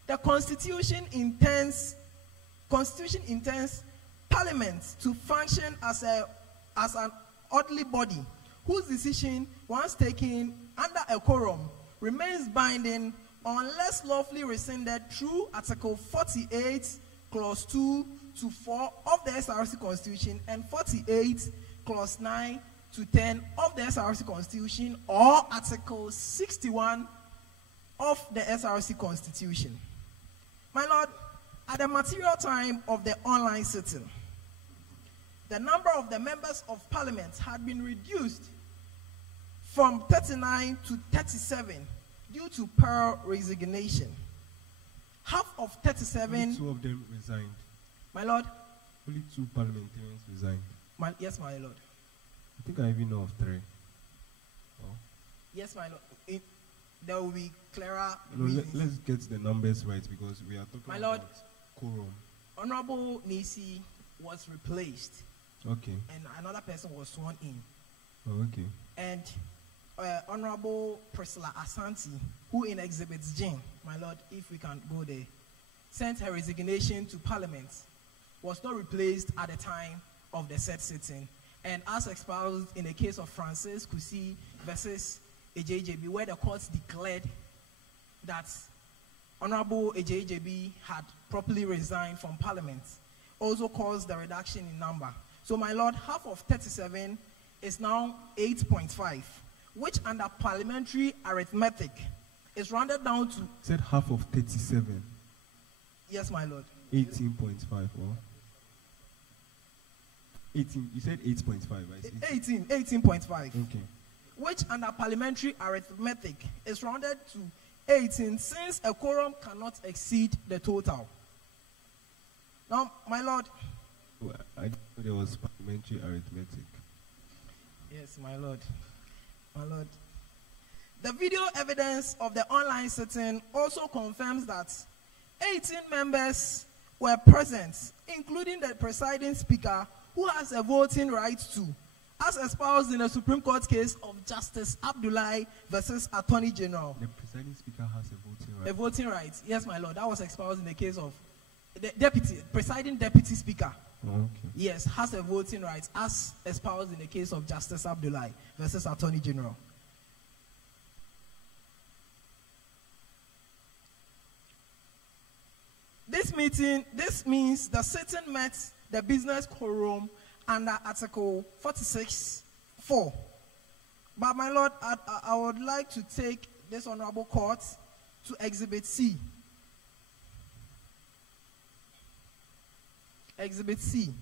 the Constitution intends Parliament to function as an orderly body whose decision, once taken under a quorum, remains binding unless lawfully rescinded through Article 48, Clause 2 to 4 of the SRC Constitution and 48 clause 9 to 10 of the SRC Constitution or Article 61 of the SRC Constitution. My Lord, at the material time of the online sitting, the number of the members of parliament had been reduced from 39 to 37 due to per resignation. Half of 37... Only 2 of them resigned. My Lord? Only 2 parliamentarians resigned. Yes, my Lord. I think I even know of 3. Oh. Yes, my Lord. There will be clearer no, let's get the numbers right because we are talking my about Lord, quorum. Honorable Nisi was replaced. Okay. And another person was sworn in. Oh, okay. And Honorable Priscilla Asante, who in Exhibits J, my Lord, if we can go there, sent her resignation to Parliament, was not replaced at the time of the said sitting. And as espoused in the case of Francis Kusi versus AJJB, where the courts declared that Honorable AJJB had properly resigned from Parliament, also caused the reduction in number. So, my Lord, half of 37 is now 8.5, which under parliamentary arithmetic is rounded down to... Said half of 37. Yes, my Lord. 18.5 or 18. You said 8.5. I see. 18.5. Okay. Which under parliamentary arithmetic is rounded to 18 since a quorum cannot exceed the total. Now, my Lord. Well, I thought there was parliamentary arithmetic. Yes, my Lord. My Lord. The video evidence of the online sitting also confirms that 18 members were present, including the presiding speaker, who has a voting right to, as espoused in the Supreme Court case of Justice Abdullahi versus Attorney General. The presiding speaker has a voting right. A voting right, yes, my Lord. That was espoused in the case of the presiding deputy speaker. Oh, okay. Yes, has a voting right, as espoused in the case of Justice Abdullahi versus Attorney General. This means the sitting met the business quorum under Article 46(4). But my Lord, I would like to take this honorable court to Exhibit C. Exhibit C.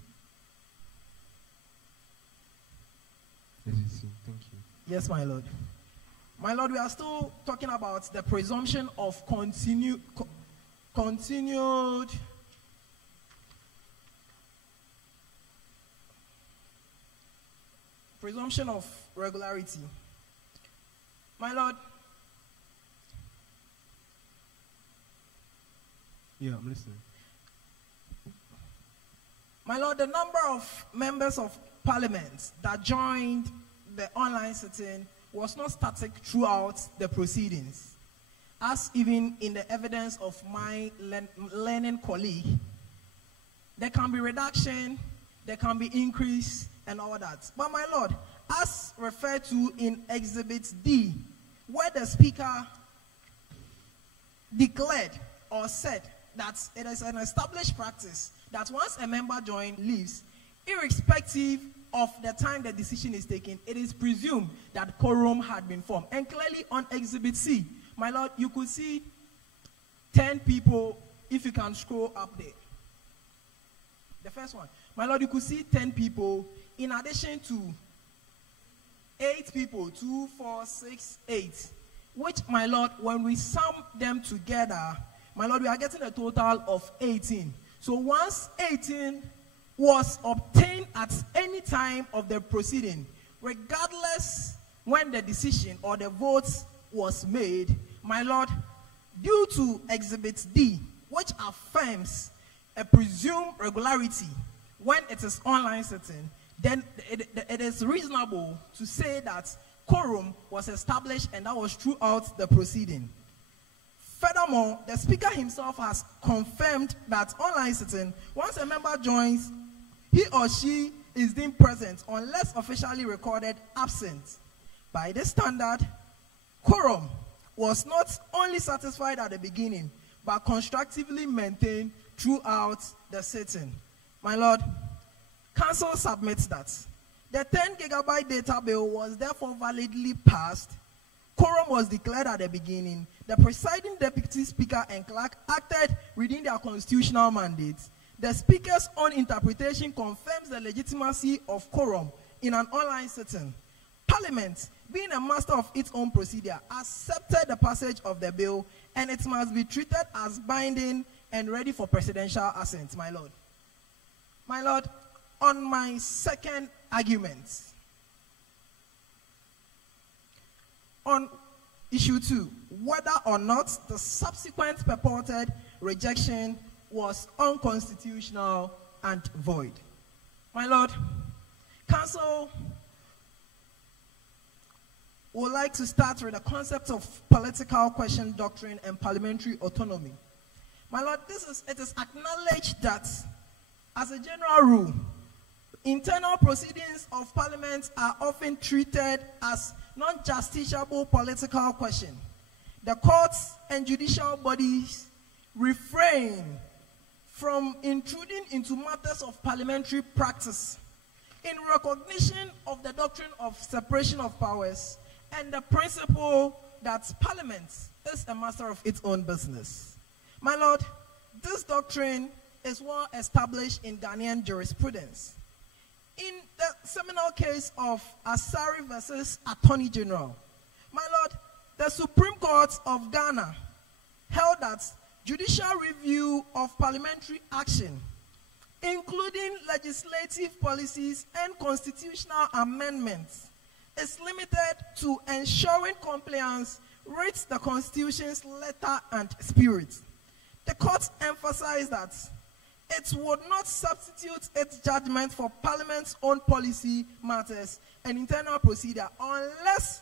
Exhibit C. Thank you. Yes, my Lord. My Lord, we are still talking about the presumption of continued presumption of regularity. My Lord. Yeah, I'm listening. My Lord, the number of members of parliament that joined the online sitting was not static throughout the proceedings. As even in the evidence of my learning colleague, there can be reduction, there can be increase, and all that. But my Lord, as referred to in Exhibit D, where the speaker declared or said that it is an established practice that once a member leaves, irrespective of the time the decision is taken, it is presumed that quorum had been formed. And clearly on Exhibit C, my Lord, you could see 10 people, if you can scroll up there. The first one. My Lord, you could see 10 people in addition to 8 people, 2, 4, 6, 8, which, my Lord, when we sum them together, my Lord, we are getting a total of 18. So once 18 was obtained at any time of the proceeding, regardless when the decision or the votes was made, my Lord, due to Exhibit D, which affirms a presumed regularity when it is online sitting, then it is reasonable to say that quorum was established and that was throughout the proceeding. Furthermore, the speaker himself has confirmed that online sitting, once a member joins, he or she is deemed present unless officially recorded absent. By this standard, quorum was not only satisfied at the beginning, but constructively maintained throughout the sitting. My Lord, Council submits that the 10 gigabyte data bill was therefore validly passed. Quorum was declared at the beginning. The presiding deputy speaker and clerk acted within their constitutional mandates. The speaker's own interpretation confirms the legitimacy of quorum in an online sitting. Parliament, being a master of its own procedure, accepted the passage of the bill, and it must be treated as binding and ready for presidential assent, my Lord. My Lord, on my second argument, on issue 2, whether or not the subsequent purported rejection was unconstitutional and void. My Lord, Council would like to start with the concept of political question doctrine and parliamentary autonomy. My Lord, it is acknowledged that, as a general rule, internal proceedings of parliament are often treated as non-justiciable political question. The courts and judicial bodies refrain from intruding into matters of parliamentary practice in recognition of the doctrine of separation of powers and the principle that Parliament is a master of its own business. My Lord, this doctrine is well established in Ghanaian jurisprudence. In the seminal case of Asari versus Attorney General, my Lord, the Supreme Court of Ghana held that judicial review of parliamentary action, including legislative policies and constitutional amendments, is limited to ensuring compliance with the Constitution's letter and spirit. The court emphasized that it would not substitute its judgment for Parliament's own policy matters and internal procedure unless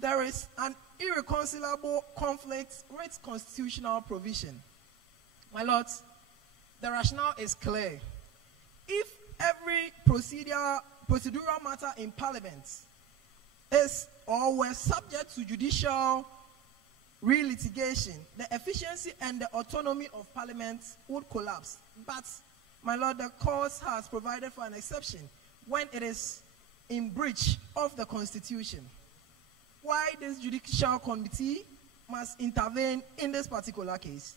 there is an irreconcilable conflict with constitutional provision. My Lord, the rationale is clear. If every procedural matter in Parliament is or were subject to judicial re-litigation, the efficiency and the autonomy of Parliament would collapse. But, my Lord, the court has provided for an exception when it is in breach of the Constitution. Why this judicial committee must intervene in this particular case?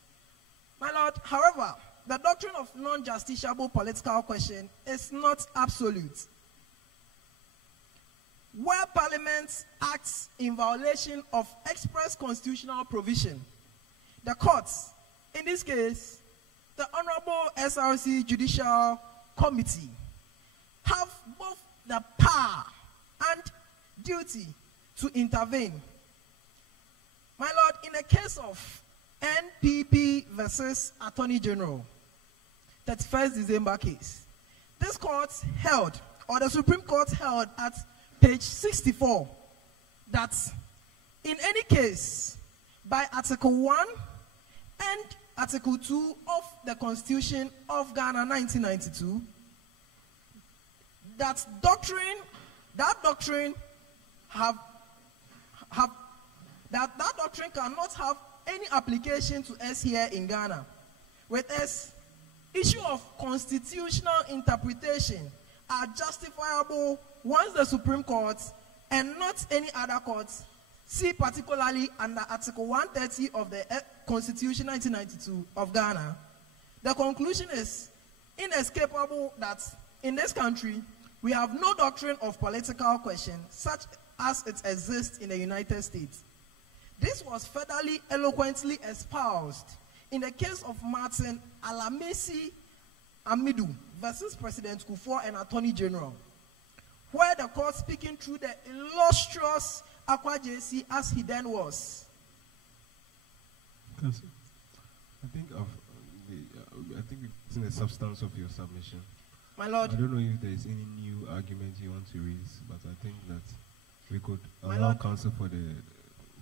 My Lord, however, the doctrine of non-justiciable political question is not absolute. Where Parliament acts in violation of express constitutional provision, the courts, in this case, the Honorable SRC Judicial Committee, have both the power and duty to intervene. My Lord, in the case of NPP versus Attorney General, 31st December case, this court held, or the Supreme Court held at page 64, that in any case, by Article 1 and Article 2 of the Constitution of Ghana 1992, that doctrine cannot have any application to us here in Ghana. With us, issue of constitutional interpretation are justifiable once the Supreme Court and not any other courts see particularly under Article 130 of the Constitution 1992 of Ghana. The conclusion is inescapable that in this country we have no doctrine of political question such as it exists in the United States. This was furtherly eloquently espoused in the case of Martin Alamesi Amidu versus President Kufuor and Attorney General, where the court, speaking through the illustrious Appiah JC as he then was. I think we've seen the substance of your submission. My Lord, I don't know if there is any new argument you want to raise, but I think that we could My allow Lord, counsel for the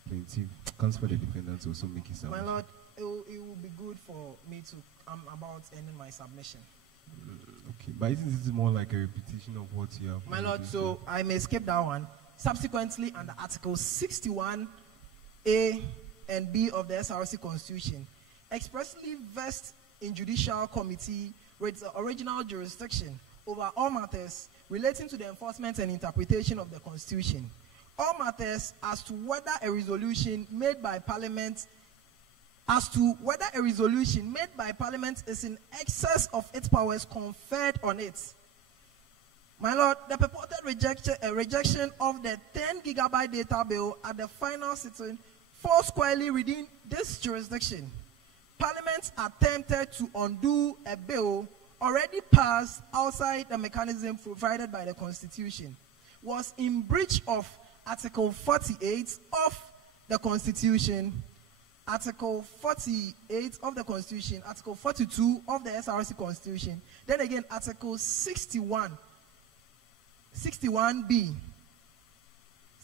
plaintiff, counsel for the defendant to also make his submission. my Lord, it will be good for me to about ending my submission. Okay, but isn't this more like a repetition of what you have? My Lord, so I may skip that one. Subsequently, under Article 61A and B of the SRC Constitution, expressly vested in judicial committee with the original jurisdiction over all matters relating to the enforcement and interpretation of the Constitution. All matters as to whether a resolution made by Parliament is in excess of its powers conferred on it. My Lord, the purported rejection of the 10 gigabyte data bill at the final sitting falls squarely within this jurisdiction. Parliament attempted to undo a bill already passed outside the mechanism provided by the Constitution, was in breach of Article 48 of the Constitution, Article 48 of the Constitution, Article 42 of the SRC Constitution, then again Article 61, 61B,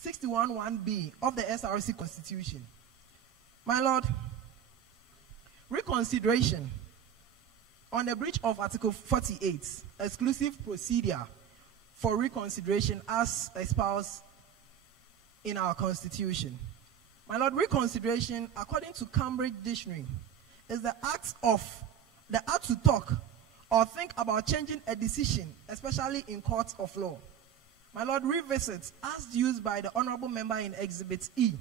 61(1)B of the SRC Constitution. My Lord, reconsideration on the breach of Article 48, exclusive procedure for reconsideration as espoused in our Constitution. My Lord, reconsideration, according to Cambridge Dictionary, is the act to talk or think about changing a decision, especially in courts of law. My Lord, revisit, as used by the honorable member in Exhibit E,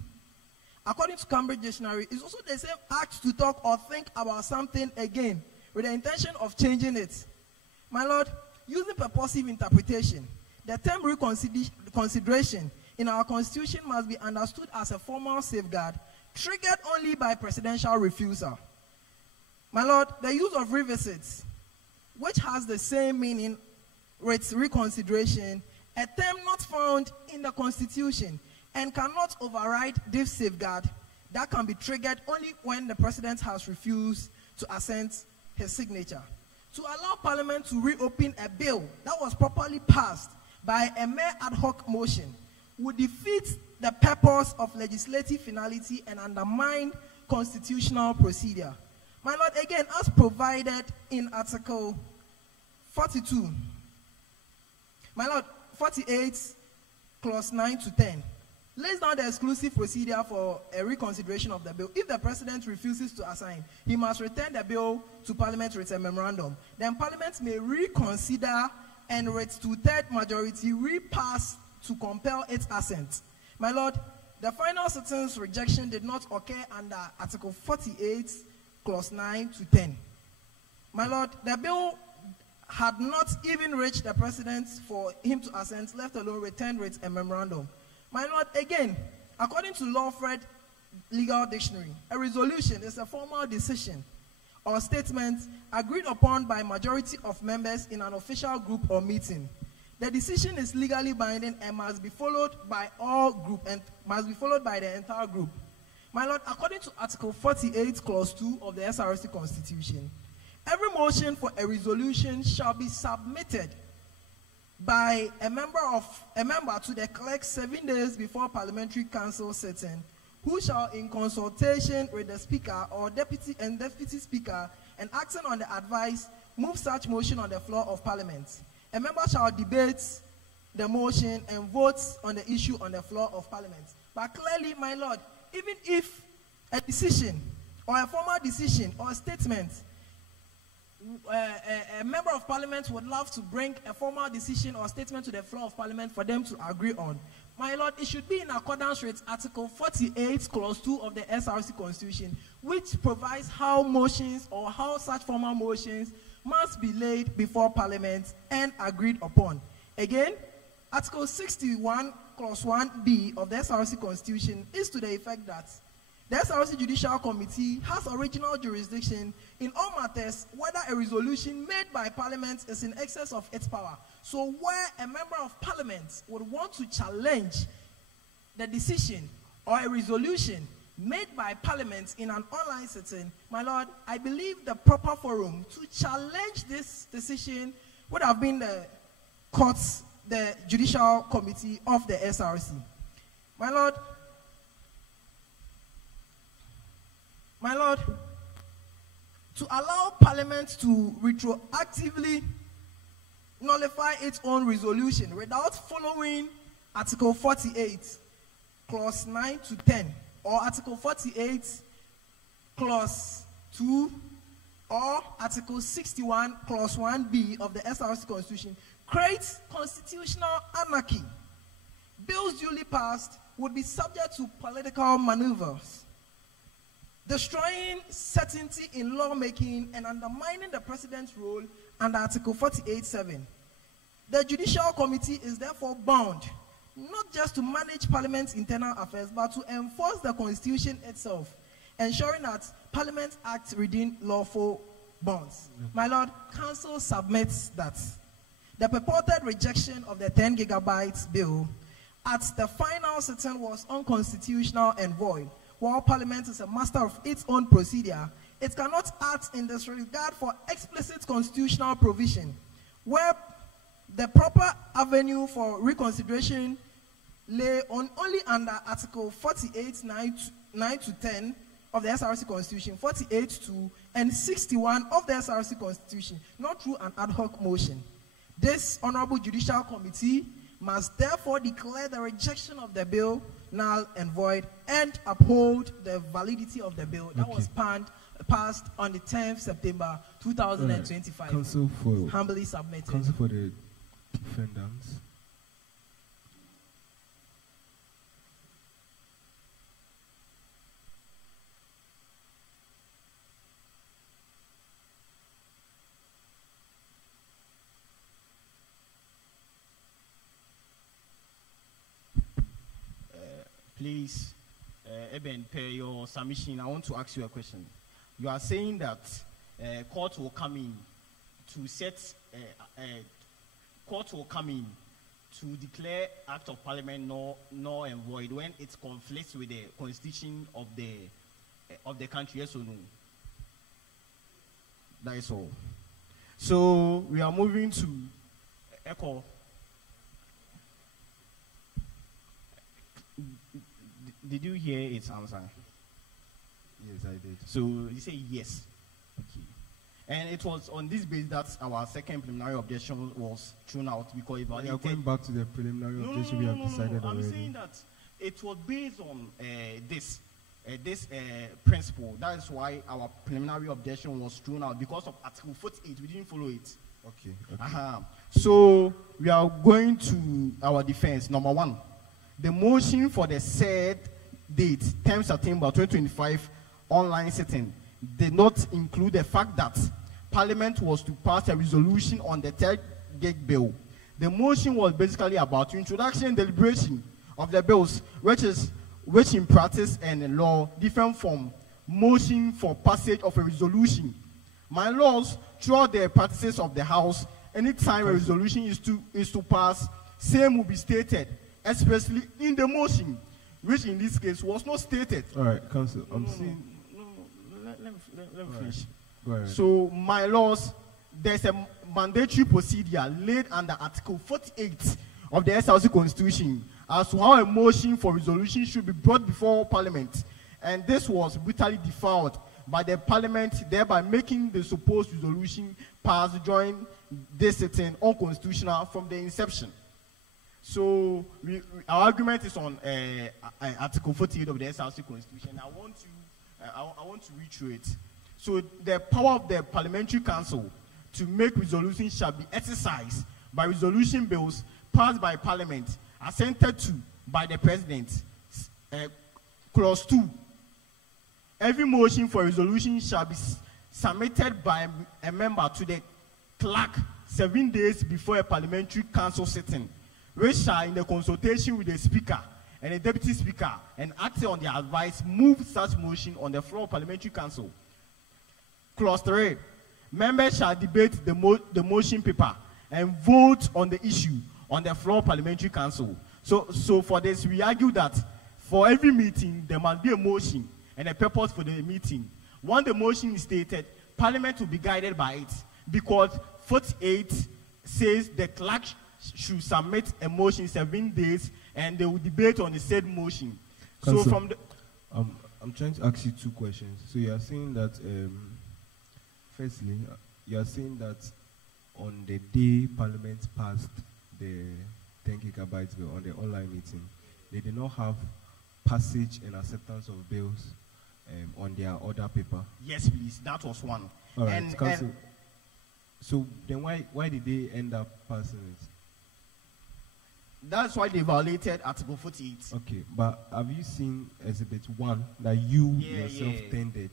according to Cambridge Dictionary, is also the same act to talk or think about something again with the intention of changing it. My Lord, using purposive interpretation, the term reconsideration in our Constitution must be understood as a formal safeguard triggered only by presidential refusal. My Lord, the use of revisits, which has the same meaning with reconsideration, a term not found in the Constitution and cannot override this safeguard that can be triggered only when the president has refused to assent his signature. To allow Parliament to reopen a bill that was properly passed by a mere ad hoc motion would defeat the purpose of legislative finality and undermine constitutional procedure. My Lord, again, as provided in Article 42, my Lord, 48, clause 9 to 10, lays down the exclusive procedure for a reconsideration of the bill. If the president refuses to assign, he must return the bill to Parliament with a memorandum. Then Parliament may reconsider and with two-thirds majority repass to compel its assent. My Lord, the final sitting's rejection did not occur under Article 48, clause 9 to 10. My Lord, the bill had not even reached the president for him to assent, let alone returned with a memorandum. My Lord, again, according to Lawford Legal Dictionary, a resolution is a formal decision or statement agreed upon by majority of members in an official group or meeting. The decision is legally binding and must be followed by all group and must be followed by the entire group. My Lord, according to Article 48, Clause 2 of the SRC Constitution, every motion for a resolution shall be submitted by a member to the clerk 7 days before Parliamentary Council sitting, who shall, in consultation with the Speaker or Deputy Speaker and acting on the advice, move such motion on the floor of Parliament. A member shall debate the motion and vote on the issue on the floor of Parliament. But clearly, my Lord, even if a decision or a formal decision or a statement, a member of Parliament would love to bring a formal decision or statement to the floor of Parliament for them to agree on, my Lord, it should be in accordance with Article 48, Clause 2 of the SRC Constitution, which provides how motions or how such formal motions must be laid before Parliament and agreed upon. Again, Article 61, Clause 1B of the SRC Constitution is to the effect that the SRC Judicial Committee has original jurisdiction in all matters whether a resolution made by Parliament is in excess of its power. So where a member of Parliament would want to challenge the decision or a resolution made by Parliament in an online sitting, my Lord, I believe the proper forum to challenge this decision would have been the courts, the Judicial Committee of the SRC. My Lord, to allow Parliament to retroactively nullify its own resolution without following Article 48, Clause 9 to 10, or Article 48, Clause 2 or Article 61, Clause 1B of the SRC Constitution creates constitutional anarchy. Bills duly passed would be subject to political maneuvers, destroying certainty in lawmaking and undermining the president's role under Article 48(7). The Judicial Committee is therefore bound not just to manage Parliament's internal affairs, but to enforce the Constitution itself, ensuring that Parliament acts within lawful bounds. My Lord, Council submits that the purported rejection of the 10 gigabytes bill at the final sitting was unconstitutional and void. While Parliament is a master of its own procedure, it cannot act in disregard for explicit constitutional provision, where the proper avenue for reconsideration lay on only under Article 48(9) to 10 of the SRC Constitution, 48(2) and 61 of the SRC Constitution, not through an ad hoc motion. This Honorable Judicial Committee must therefore declare the rejection of the bill null and void and uphold the validity of the bill that was passed on the 10th September 2025. Counsel for humbly submitted. Counsel for the defendants. Please, Eben, per your submission, I want to ask you a question. You are saying that court will come in to set, court will come in to declare Act of Parliament null and void when it conflicts with the Constitution of the country, yes or no? That is all. So we are moving to Echo. Did you hear its answer? Yes, I did. So you say yes. Okay. And it was on this basis that our second preliminary objection was thrown out because it We are going back to the preliminary objection we have decided already. I'm saying that it was based on this principle. That is why our preliminary objection was thrown out because of Article 48. We didn't follow it. Okay. So we are going to our defense. Number one, the motion for the said date, 10th September 2025, online sitting, did not include the fact that Parliament was to pass a resolution on the 10 gig bill. The motion was basically about introduction and deliberation of the bills, which in practice and in law different from motion for passage of a resolution. My laws, throughout the practices of the House, anytime a resolution is to pass, same will be stated, especially in the motion, which in this case was not stated. All right, Counsel, I'm seeing. Let me finish. Go ahead. So, my laws, there's a mandatory procedure laid under Article 48 of the SRC Constitution as to how a motion for resolution should be brought before Parliament. And this was brutally defiled by the Parliament, thereby making the supposed resolution passed during this sitting unconstitutional from the inception. So our argument is on Article 48 of the SRC Constitution. I want to reiterate. So the power of the Parliamentary Council to make resolutions shall be exercised by resolution bills passed by Parliament, assented to by the President. Clause 2. Every motion for resolution shall be submitted by a member to the clerk 7 days before a Parliamentary Council sitting, which shall, in the consultation with the Speaker and the Deputy Speaker, and acting on their advice, move such motion on the floor of Parliamentary Council. Clause 3. Members shall debate the motion paper and vote on the issue on the floor of Parliamentary Council. So for this, we argue that for every meeting, there must be a motion and a purpose for the meeting. Once the motion is stated, Parliament will be guided by it, because 48 says the clerk should submit a motion 7 days, and they will debate on the said motion. Counsel, so from the I'm trying to ask you two questions. So you are saying that, firstly, you are saying that on the day Parliament passed the 10 gigabytes bill on the online meeting, they did not have passage and acceptance of bills on their order paper? Yes, please. That was one. All right, And- Council. So then why did they end up passing it? That's why they violated Article 48. Okay, but have you seen Exhibit 1 that you Yeah, yourself yeah. tendered?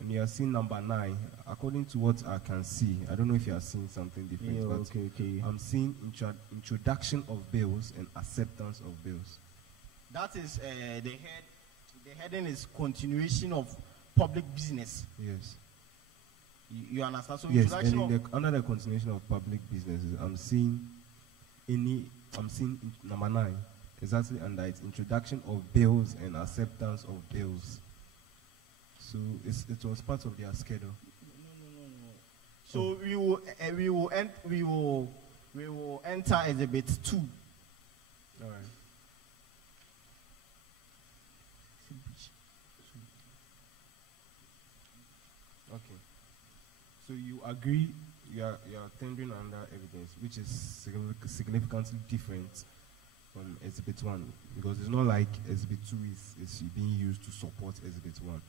And you have seen number 9. According to what I can see, I don't know if you are seeing something different, but okay. I'm seeing introduction of bills and acceptance of bills. That is the heading is continuation of public business. Yes. You understand? So Yes, introduction and of under the continuation of public businesses, I'm seeing number 9, exactly under it, introduction of bills and acceptance of bills. So it was part of their schedule. No. So we will enter Exhibit 2. All right. Okay. So you agree you are tendering under evidence, which is significantly different from Exhibit 1, because it's not like Exhibit 2 is being used to support Exhibit 1.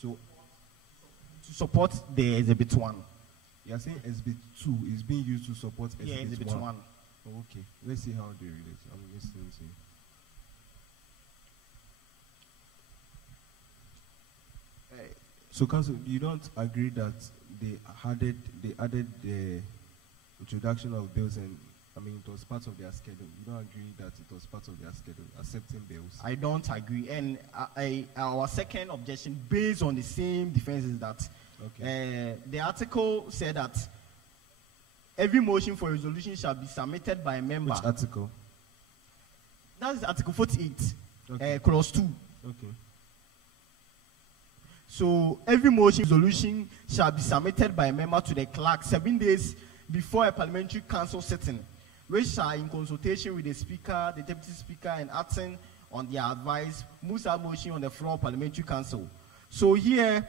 So To support the Exhibit 1. you are saying Exhibit 2 is being used to support Yeah, Exhibit Exhibit 1. 1. Oh, okay. Let's see how they relate. I'm listening to you. So, Council, you don't agree that they added the introduction of bills and, it was part of their schedule. You don't agree that it was part of their schedule, accepting bills? I don't agree. And our second objection, based on the same defense, is that the article said that every motion for resolution shall be submitted by a member. Which article? That is Article 48, Okay. Clause 2. Okay. So every motion resolution shall be submitted by a member to the clerk 7 days before a parliamentary council sitting, which shall, in consultation with the speaker, the deputy speaker, and acting on their advice, moves a motion on the floor of parliamentary council. So here,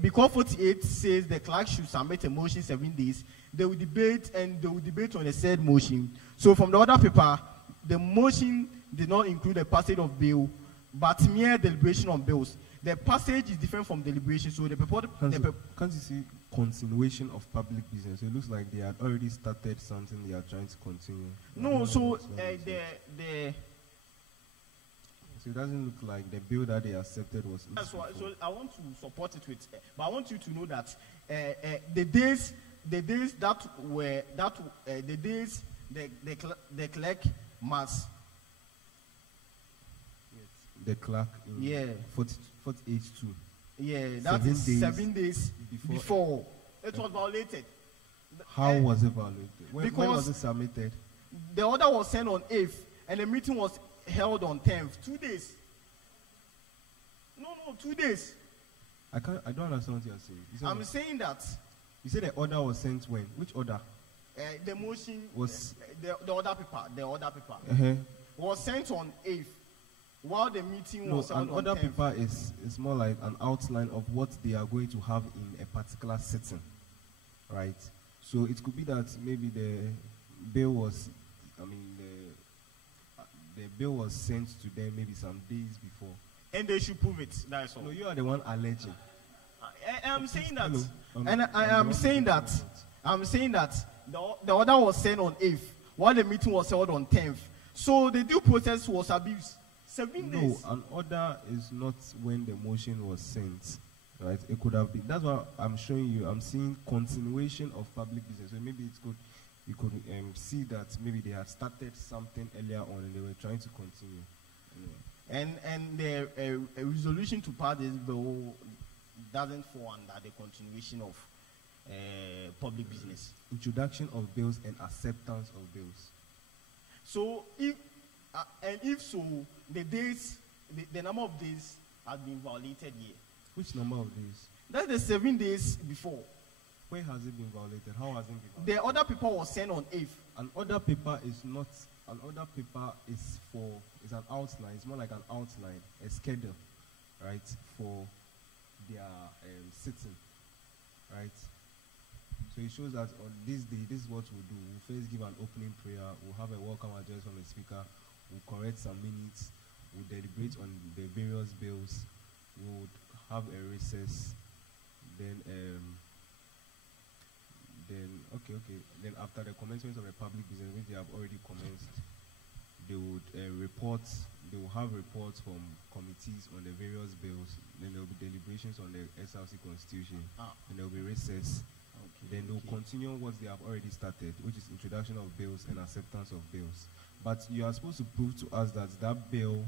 because 48 says the clerk should submit a motion 7 days, they will debate on the said motion. So from the order paper, the motion did not include a passage of bill, but mere deliberation on bills. The passage is different from deliberation, so Can't you see continuation of public business? It looks like they had already started something they are trying to continue. no. So So it doesn't look like the bill that they accepted was. that's why. So I want to support it with, but I want you to know that the days the clerk must. The clerk in Yeah. 48-2. Yeah, that 7 is days 7 days before it was violated. How was it violated? When because was it submitted? The order was sent on 8th, and the meeting was held on 10th. 2 days. No, 2 days. I don't understand what you are saying. I'm saying that You said the order was sent when? Which order? the motion Was- the order paper was sent on 8th, while the meeting No, was held an on order 10th. paper is more like an outline of what they are going to have in a particular sitting, right? So it could be that maybe the bill was, the bill was sent to them maybe some days before. And they should prove it. That's all. No, you are the one alleging. I'm saying that, Hello. and I'm saying that the order was sent on 8th, while the meeting was held on 10th. So the due process was abused. 7 No, days. an order is not when the motion was sent, right? It could have been. That's what I'm showing you. I'm seeing continuation of public business. So maybe you could see that maybe they had started something earlier on and they were trying to continue. And the a resolution to pass this bill doesn't fall under the continuation of public business. Introduction of bills and acceptance of bills. So if so, the number of days has been violated here. Which number of days? That's the 7 days before. Where has it been violated? How has it been violated? The order paper was sent on 8th. An order paper is not. An order paper is an outline. It's more like an outline, a schedule, right, for their sitting, right? So it shows that on this day, this is what we'll do. We'll first give an opening prayer. We'll have a welcome address from the speaker. We'll correct some minutes. We'll deliberate on the various bills. We'll have a recess. Then after the commencement of the public business, which they have already commenced, they would report. They will have reports from committees on the various bills. Then there will be deliberations on the SRC constitution. And there will be recess. Then they will continue what they have already started, which is introduction of bills and acceptance of bills. But you are supposed to prove to us that that bill,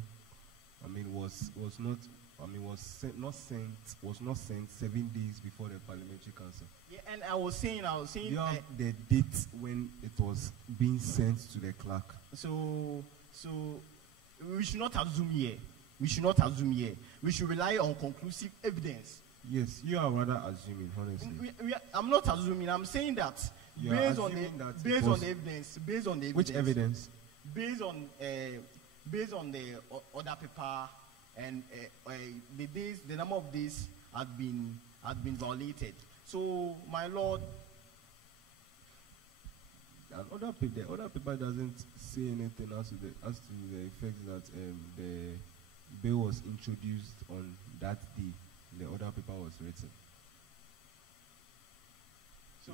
was not sent 7 days before the parliamentary council. Yeah, and I was saying. You have the date when it was being sent to the clerk. So we should not assume here. We should rely on conclusive evidence. Yes, you are rather assuming, honestly. I'm not assuming. I'm saying that based on the evidence. Which evidence? Based on the other paper and the number of days had been violated. So, my lord, the other paper doesn't say anything as to the effect that the bill was introduced on that day. The other paper was written. So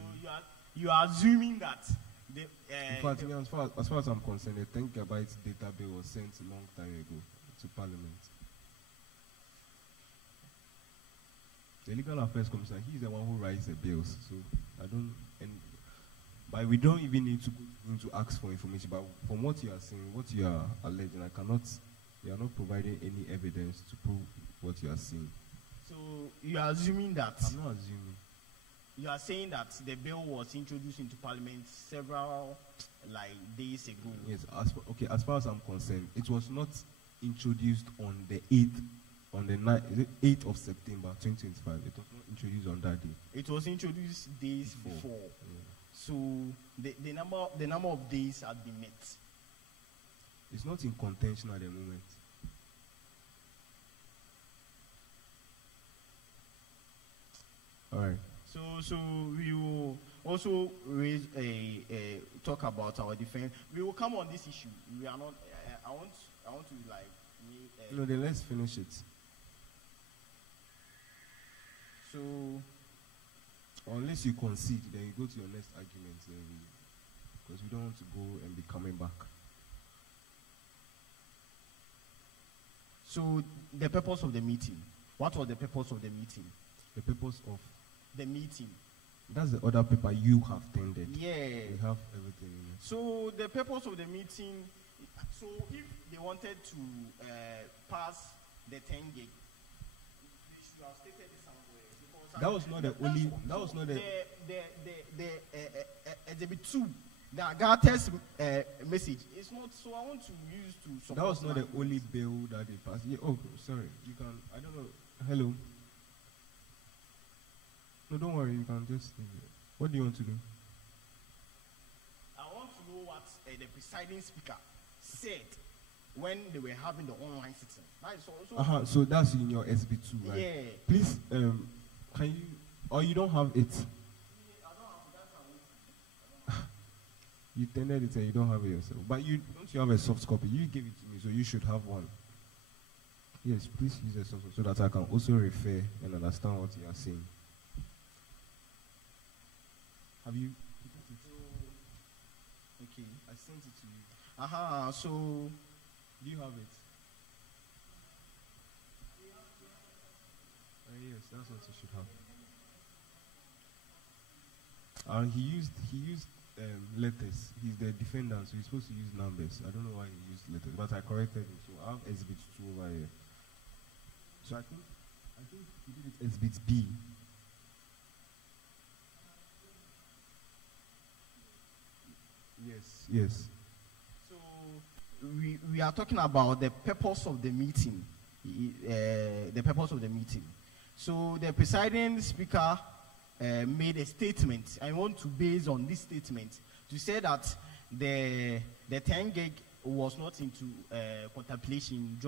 you are assuming that the in fact, as far as I'm concerned, the 10 gigabyte data bill was sent a long time ago to Parliament. The Legal Affairs Commissioner, he's the one who writes the bills. So but we don't even need to ask for information. But from what you are saying, what you are alleging, you are not providing any evidence to prove what you are saying. So you are assuming that? I'm not assuming. You are saying that the bill was introduced into Parliament several days ago. Yes. As far as I'm concerned, it was not introduced on the 8th of September 2025. It was not introduced on that day. It was introduced days before. Yeah. So the number of days had been met. It's not in contention at the moment. All right. So we will also raise talk about our defense. We will come on this issue. We are not. I want to no, then let's finish it. So, unless you concede, then you go to your next argument, because we don't want to go and be coming back. So, the purpose of the meeting. What was the purpose of the meeting? The purpose of the meeting. That's the other paper you have tendered. Yeah. We have everything in it. So the purpose of the meeting. So if they wanted to pass the 10 gig, they should have stated it somewhere. That was not the only. That was not the exhibit 2. The Agatha's message. It's not. So I want to use to support. That was not the only bill that they passed. Yeah, oh, sorry. You can. I don't know. Hello. No, don't worry. You can just. What do you want to do? I want to know what the presiding speaker said when they were having the online sitting. That is also. So that's in your SB2, right? Yeah. Please, can you? Or you don't have it? I don't have that. You tendered it and you don't have it yourself. But you have a soft copy. You gave it to me, so you should have one. Yes, please use a soft copy so that I can also refer and understand what you are saying. Have you? Okay. I sent it to you. So, do you have it? Yes, that's what you should have. He used letters. He's the defendant, so he's supposed to use numbers. I don't know why he used letters, but I corrected him. So I have exhibit 2 over here. So I think he did it exhibit B. Yes. So we are talking about the purpose of the meeting. The purpose of the meeting. So the presiding speaker made a statement. I want to base on this statement to say that the 10 gig was not into contemplation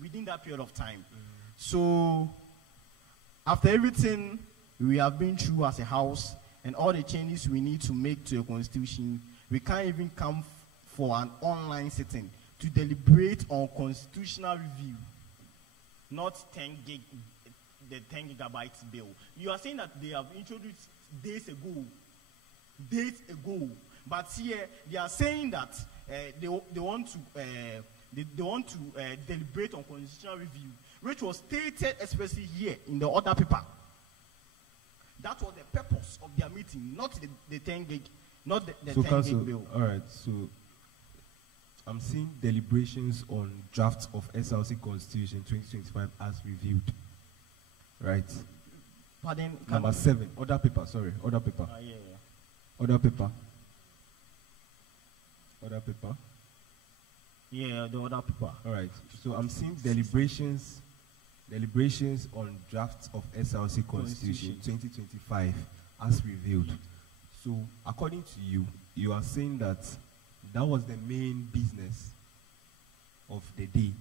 within that period of time. Mm-hmm. So after everything we have been through as a house and all the changes we need to make to the constitution, we can't even come for an online sitting to deliberate on constitutional review. not 10 gig, the 10 gigabytes bill. You are saying that they have introduced days ago. But here they are saying that they want to deliberate on constitutional review, which was stated especially here in the other paper. That was the purpose of their meeting, not the 10 gig, not the 10 gig bill. All right, so I'm seeing deliberations on drafts of SRC Constitution 2025 as reviewed. Right. Pardon? Number 7, other paper, sorry, other paper. Yeah. Other paper. Other paper. Yeah, the other paper. All right. So I'm seeing deliberations on drafts of SRC Constitution 2025 as reviewed. So according to you, you are saying that that was the main business of the day.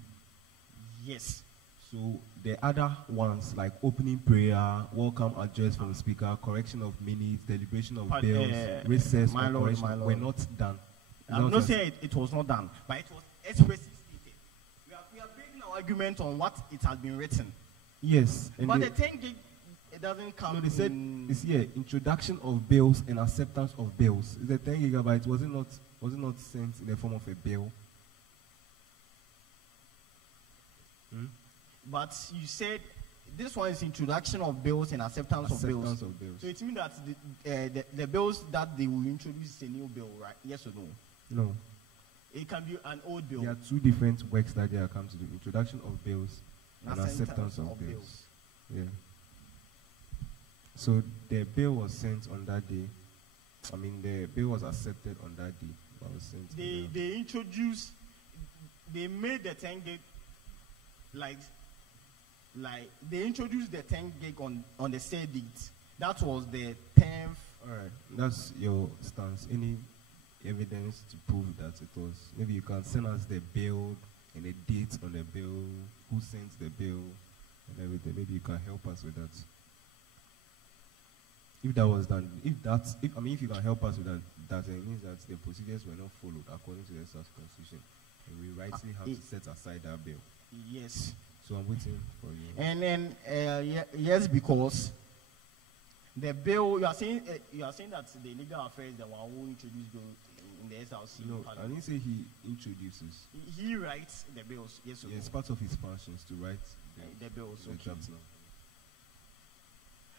Yes. So the other ones like opening prayer, welcome address from speaker, correction of minutes, deliberation of bills, recess, or correction were not done. I'm not saying it was not done, but it was expressly stated. We are making our argument on what it has been written. Yes. But the 10 gig, it doesn't come. No, they said it's here, introduction of bills and acceptance of bills. The 10 gigabytes, was it not sent in the form of a bill? But you said this one is introduction of bills and acceptance of bills. So it means that the bills that they will introduce is a new bill, right? Yes or no? No. It can be an old bill. There are two different works that they are come to do. Introduction of bills and acceptance of bills. Yeah. So the bill was sent on that day. I mean, the bill was accepted on that day. They introduced, they made the 10 gig, like they introduced the 10 gig on the said date. That was the 10th. All right, that's your stance. Any evidence to prove that it was? Maybe you can send us the bill and a date on the bill, who sent the bill, and everything. Maybe you can help us with that. If that was done, if you can help us with that, it means that the procedures were not followed according to the SRC Constitution, and we rightly have to set aside that bill. Yes. So I'm waiting for you. And then yes, because the bill you are saying that the legal affairs the one who introduced bill in the SRC. No, I didn't say he introduces. He writes the bills. Yes. Yeah, it's part of his functions to write the bills. Okay.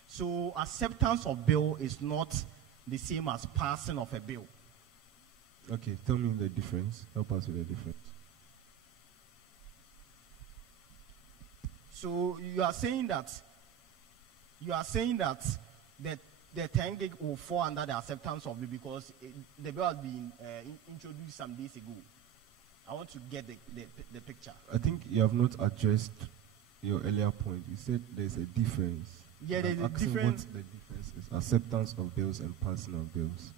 So acceptance of bill is not the same as passing of a bill. Okay, tell me the difference. Help us with the difference. So you are saying that the 10 gig will fall under the acceptance of bill because the bill has been introduced some days ago. I want to get the picture. I think you have not addressed your earlier point. You said there's a difference. Yeah, there's a difference. What the difference is acceptance of bills and passing of bills.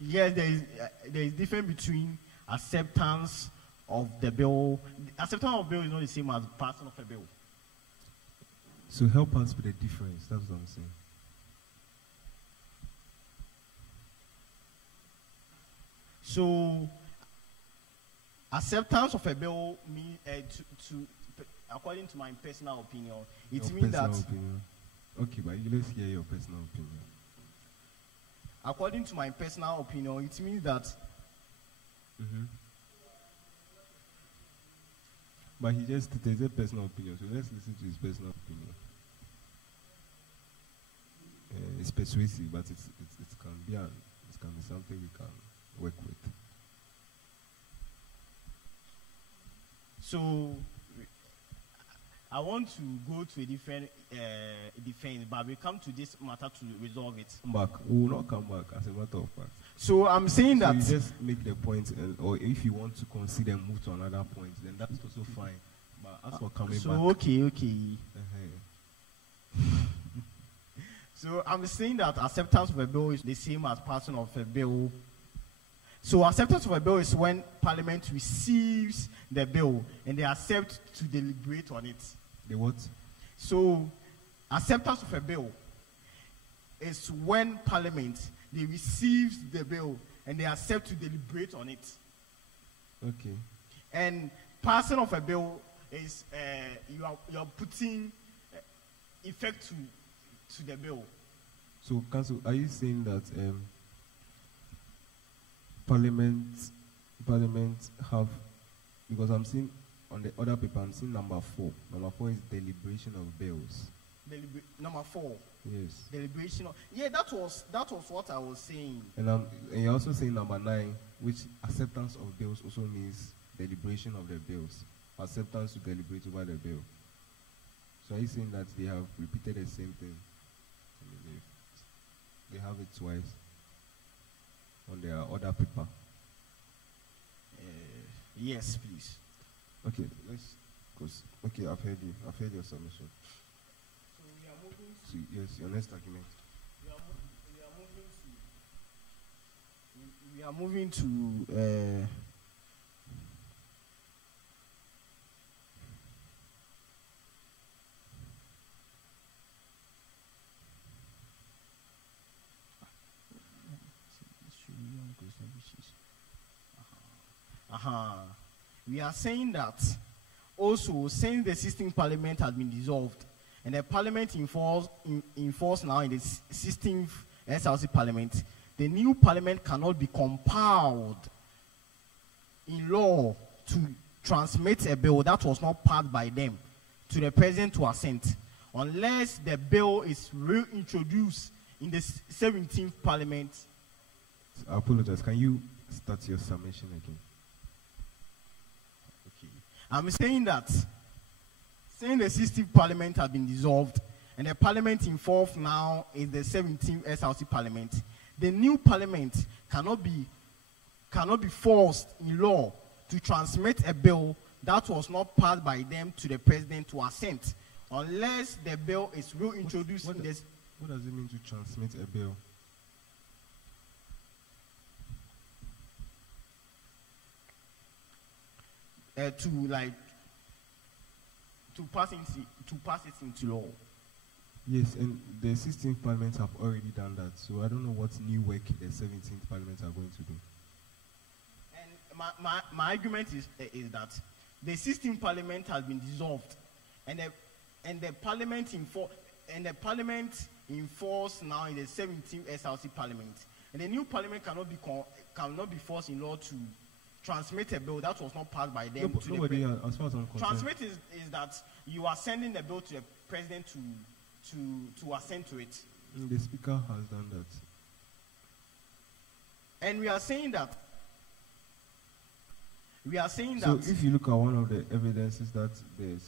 Yeah, there is difference between acceptance of the bill. Acceptance of bill is not the same as passing of a bill. So help us with the difference. That's what I'm saying. So acceptance of a bill means according to my personal opinion, it means that. Okay, but let's hear your personal opinion. According to my personal opinion, it means that. But he just stated a personal opinion, so let's listen to his personal opinion. It's persuasive, but it can be something we can work with. So I want to go to a different defense, but we come to this matter to resolve it. Come back. We will not come back as a matter of fact. So I'm saying that. You just make the point, or if you want to consider move to another point, then that's also fine. But as for coming back. Okay. So I'm saying that acceptance of a bill is the same as passing of a bill. So acceptance of a bill is when Parliament receives the bill and they accept to deliberate on it. The what? So acceptance of a bill is when Parliament they receive the bill and they accept to deliberate on it. Okay. And passing of a bill is you are putting effect to the bill. So, Council, are you saying that Parliament have, because I'm seeing on the other paper, I'm seeing number 4. Number 4 is deliberation of bills. Number 4. Yes. Deliberation of, yeah, that was what I was saying. And you're also saying number 9, which acceptance of bills also means deliberation of the bills. Acceptance to deliberate over the bill. So are you saying that they have repeated the same thing? I mean, they have it twice on their other paper. Yes, please. Okay, I've heard you. I've heard your submission. So we are moving to, yes, your next argument. We are moving to we are saying that also, since the 16th Parliament has been dissolved and the Parliament in force now in the 16th SRC Parliament, the new Parliament cannot be compelled in law to transmit a bill that was not passed by them to the President to assent, unless the bill is reintroduced in the 17th Parliament. I apologize. Can you start your submission again? I'm saying that since the 16th Parliament has been dissolved and the Parliament in force now is the 17th SRC Parliament, the new Parliament cannot be forced in law to transmit a bill that was not passed by them to the President to assent, unless the bill is reintroduced in this. What does it mean to transmit a bill? To pass it into law. Yes, and the 16th Parliament have already done that, so I don't know what new work the 17th Parliament are going to do. And my argument is that the 16th Parliament has been dissolved, and the Parliament in force now in the 17th SRC Parliament, and the new Parliament cannot be forced in law to transmit a bill that was not passed by them to the President. As far as I'm concerned. Transmit is that you are sending the bill to the President to assent to it. The Speaker has done that. And we are saying that. So if you look at one of the evidences that the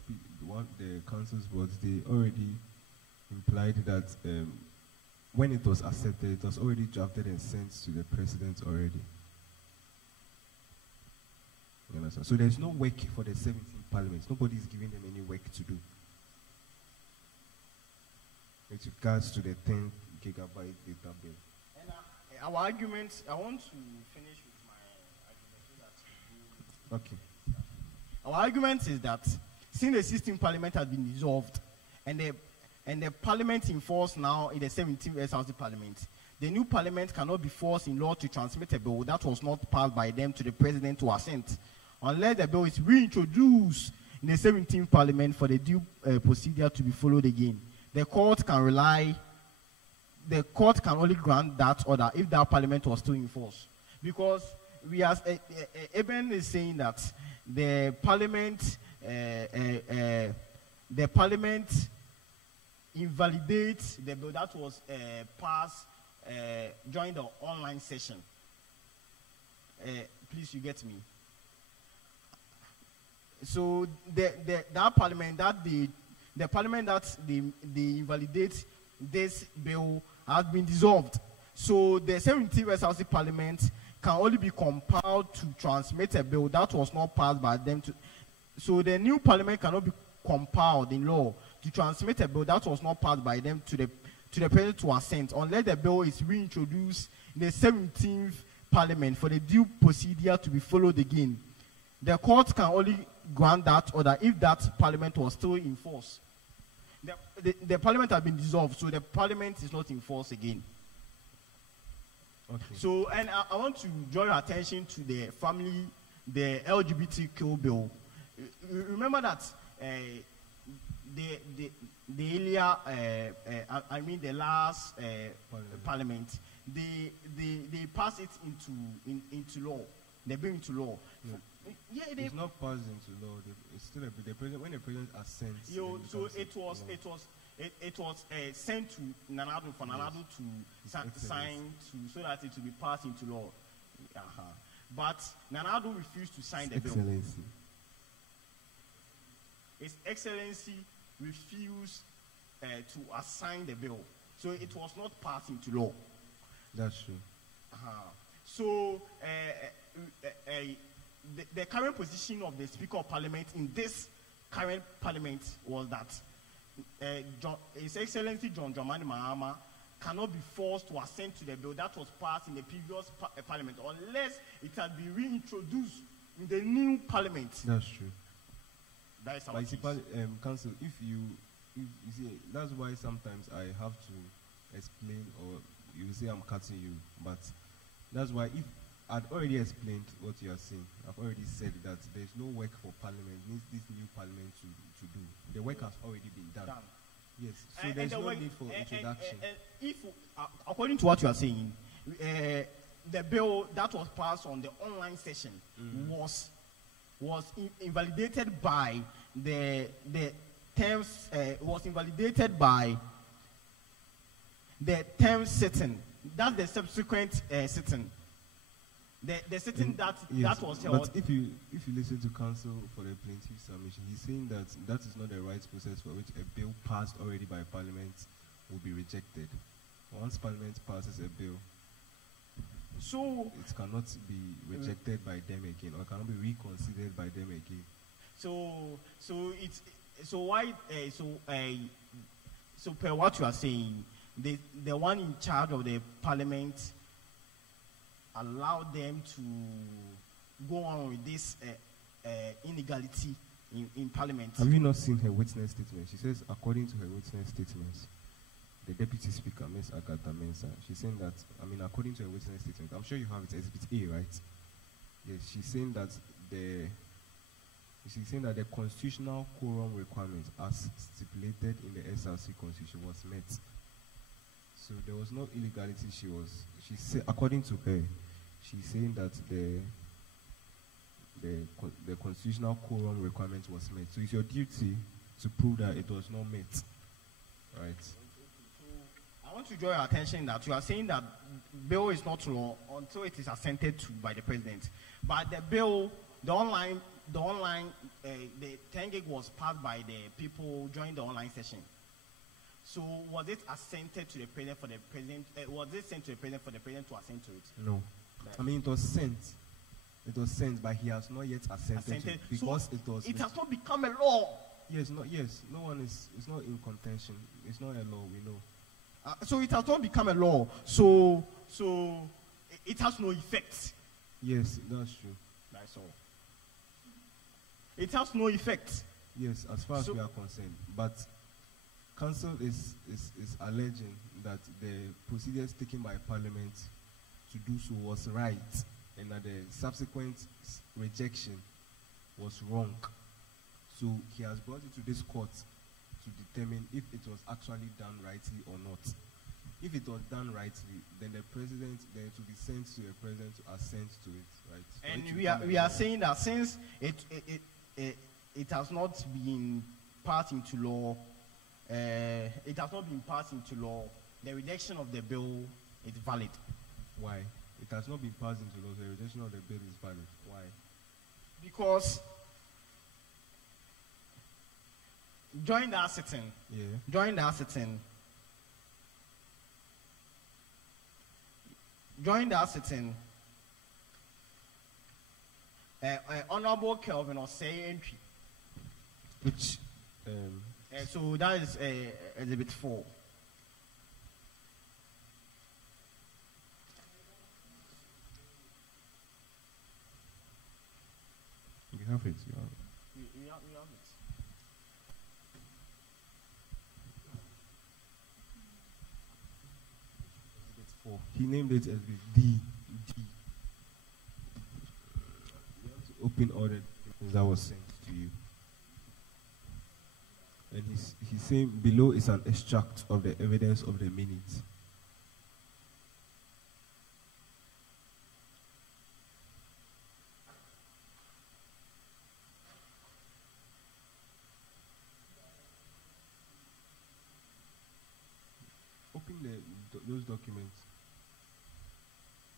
council's boards, they already implied that when it was accepted, it was already drafted and sent to the President already. You understand? So there's no work for the 17th Parliament. Nobody is giving them any work to do. With regards to the 10 gigabyte data bill. And our argument, I want to finish with my argument. Okay. Our argument is that since the 16th Parliament has been dissolved and the Parliament in force now in the 17th SRC Parliament, the new Parliament cannot be forced in law to transmit a bill that was not passed by them to the President to assent, unless the bill is reintroduced in the 17th Parliament for the due procedure to be followed again. The court can only grant that order if that Parliament was still in force. Because Eben is saying that the Parliament invalidates the bill that was passed during the online session. Please, you get me? So that Parliament that they invalidate this bill has been dissolved. So the 17th SRC Parliament can only be compelled to transmit a bill that was not passed by them. So the new Parliament cannot be compelled in law to transmit a bill that was not passed by them to the President to assent, unless the bill is reintroduced in the 17th Parliament for the due procedure to be followed again. The court can only grant that order if that Parliament was still in force. The Parliament has been dissolved, so the Parliament is not in force again. Okay. So, and I want to draw your attention to the LGBTQ bill. remember that the earlier, I mean the last parliament, they pass it into law. They bring it to law. No. Yeah, It's not passed into law. It's still the president. When the president assents. So it was sent to Nanado for Nanado to sign so that it will be passed into law. But Nanado refused to sign the bill. Excellency. His Excellency refused to assign the bill, so it was not passed into law. That's true. So the current position of the Speaker of Parliament in this current Parliament was that His Excellency John Dramani Mahama cannot be forced to assent to the bill that was passed in the previous Parliament unless it had been reintroduced in the new Parliament. That's true. That is our Council, if you see, that's why sometimes I have to explain, or you say I'm cutting you, but that's why if I'd already explained what you are saying, I've already said that there's no work for Parliament, needs this new Parliament to do. The work has already been done. Yes, so there's no need for introduction. If, according to what you are saying, the bill that was passed on the online session was invalidated by the terms, was invalidated by the term sitting. That's the subsequent sitting. The sitting that was held. But if you listen to counsel for the plaintiff's submission, he's saying that that is not the right process for which a bill passed already by Parliament will be rejected. Once Parliament passes a bill, so it cannot be rejected by them again, or cannot be reconsidered by them again. So per what you are saying, the one in charge of the Parliament allowed them to go on with this illegality in Parliament. Have you not seen her witness statement? She says, according to her witness statements, the Deputy Speaker, Ms. Agatha Mensah, she's saying that, according to her witness statement, I'm sure you have it, Exhibit A, right? Yes, she's saying that the constitutional quorum requirement as stipulated in the SRC Constitution was met. So there was no illegality. She said, according to her, she's saying that the constitutional quorum requirement was met. So it's your duty to prove that it was not met, right? So I want to draw your attention that you are saying that bill is not law until it is assented to by the president. But the bill, the 10 gig was passed by the people during the online session. So was it assented to the president for the president? Was it sent to the president for the president to assent to it? No. It was sent. It was sent, but he has not yet assented to it because so it has not become a law. Yes. No one is. It's not in contention. It's not a law. We know. So it has not become a law. So it has no effect. Yes, that's true. That's all. It has no effect. Yes, as far as we are concerned, but council is alleging that the procedures taken by Parliament to do so was right, and that the subsequent rejection was wrong. So he has brought it to this court to determine if it was actually done rightly or not. If it was done rightly, then it will be sent to the president to assent to it, right? So and we are saying that since it has not been passed into law, the rejection of the bill is valid. Why? It has not been passed into law, so the rejection of the bill is valid. Why? Because during that sitting, Honorable Kelvin Osei entry. Which so that is Exhibit 4. You have it. We have it. Exhibit 4. He named it Exhibit D. You have to open all the things that was sent to you. And he's saying below is an extract of the evidence of the minutes. Open those documents.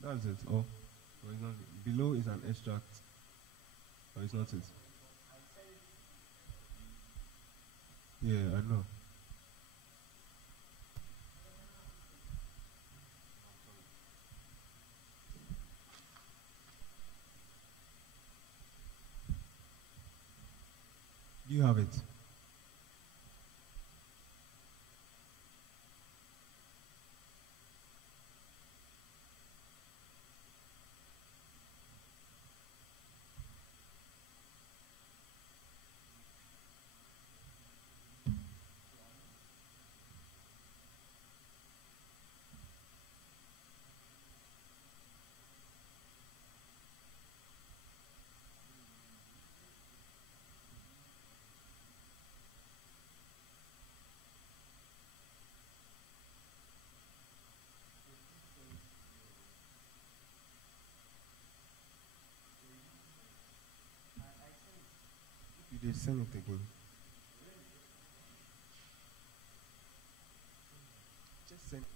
That's it. Oh, or it's not. Below is an extract. Or it's not it. Yeah, I know. Do you have it? You did send it again. Just send it.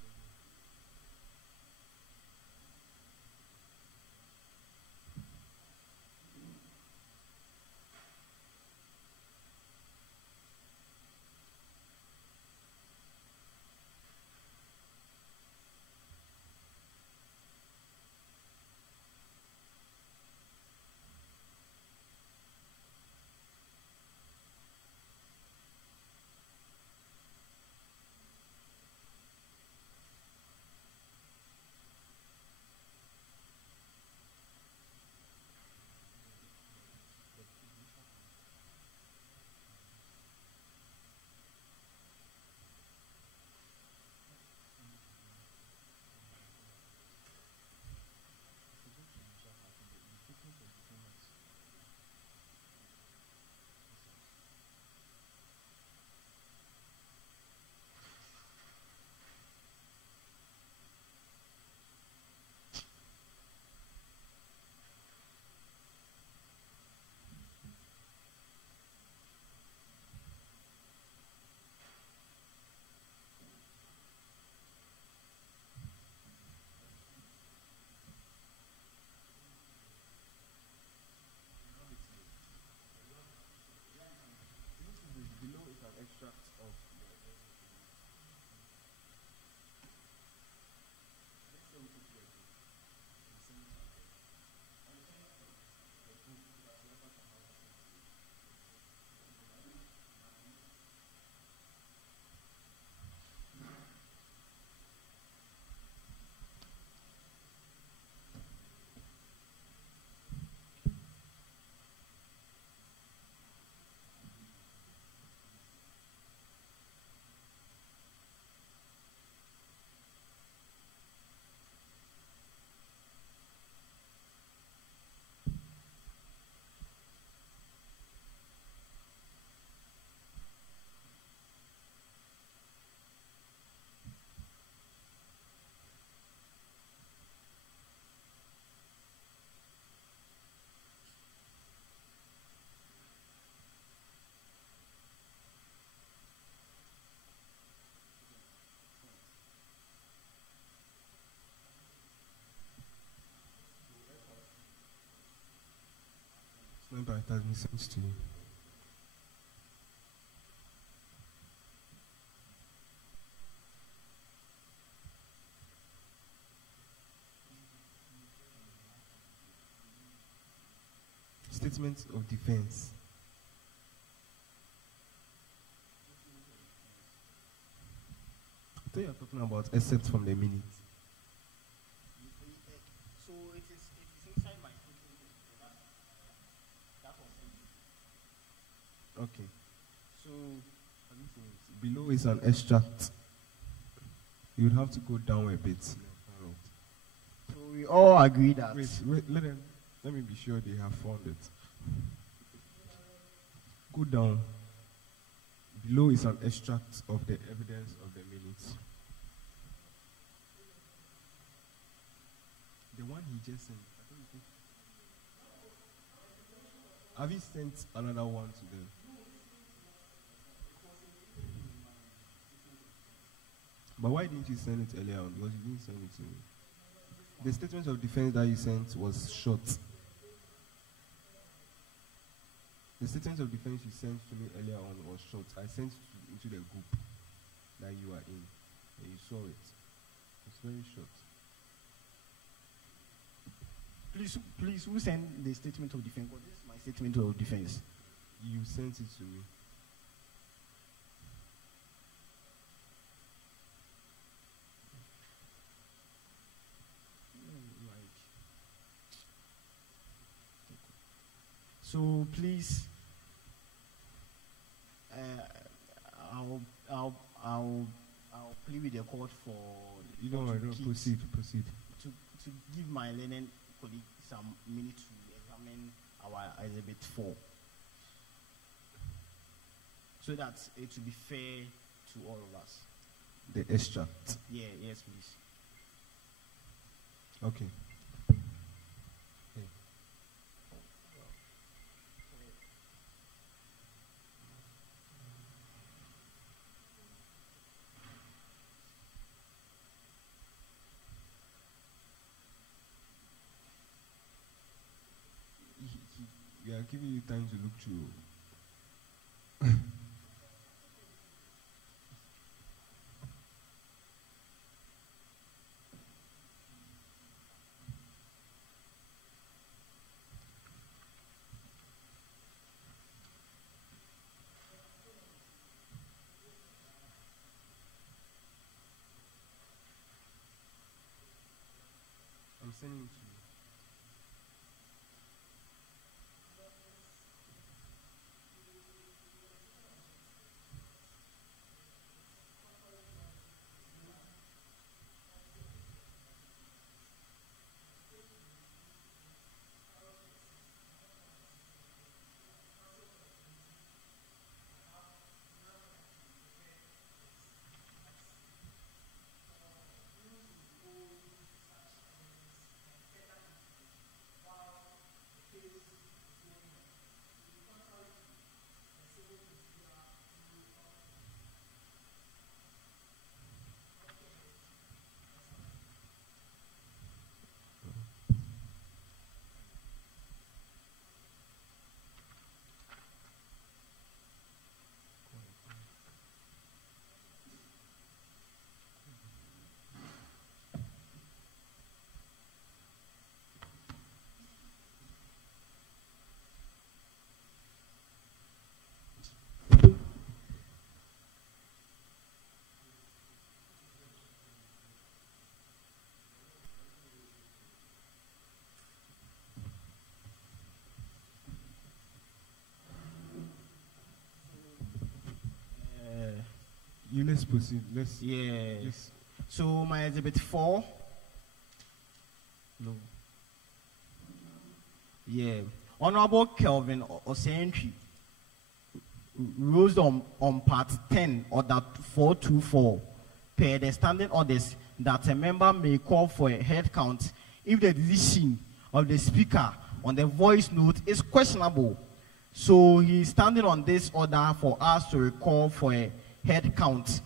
Remember, it has been sent to you. Statement of defense. I thought you were talking about except from the minute. So it is inside my statement. That's what. Okay. So below is an extract. You would have to go down a bit. So we all agree that. Wait, let me be sure they have found it. Go down Below is an extract of the evidence of the minutes. The one he just sent. I don't think. Have you sent another one to them? But why didn't you send it earlier on? Because you didn't send it to me. The statement of defense that you sent was short. The statement of defense you sent to me earlier on was short. I sent it into the group that you are in, and you saw it. It's very short. Please, who sent the statement of defense? Well, this is my statement of defense. You sent it to me. So please, I'll plead with the court for You know, I don't proceed. to give my learned colleague some minutes to examine our exhibit 4, so that it will be fair to all of us. The extract. Yeah. Yes, please. Okay. We are giving you time to look through. I'm sending it to you. Let's proceed. Yes. So my exhibit 4. No. Yeah. Honorable Kelvin Osentry rules on part 10 order 424 per the standing orders that a member may call for a head count if the decision of the speaker on the voice note is questionable. So he is standing on this order for us to recall for a head count.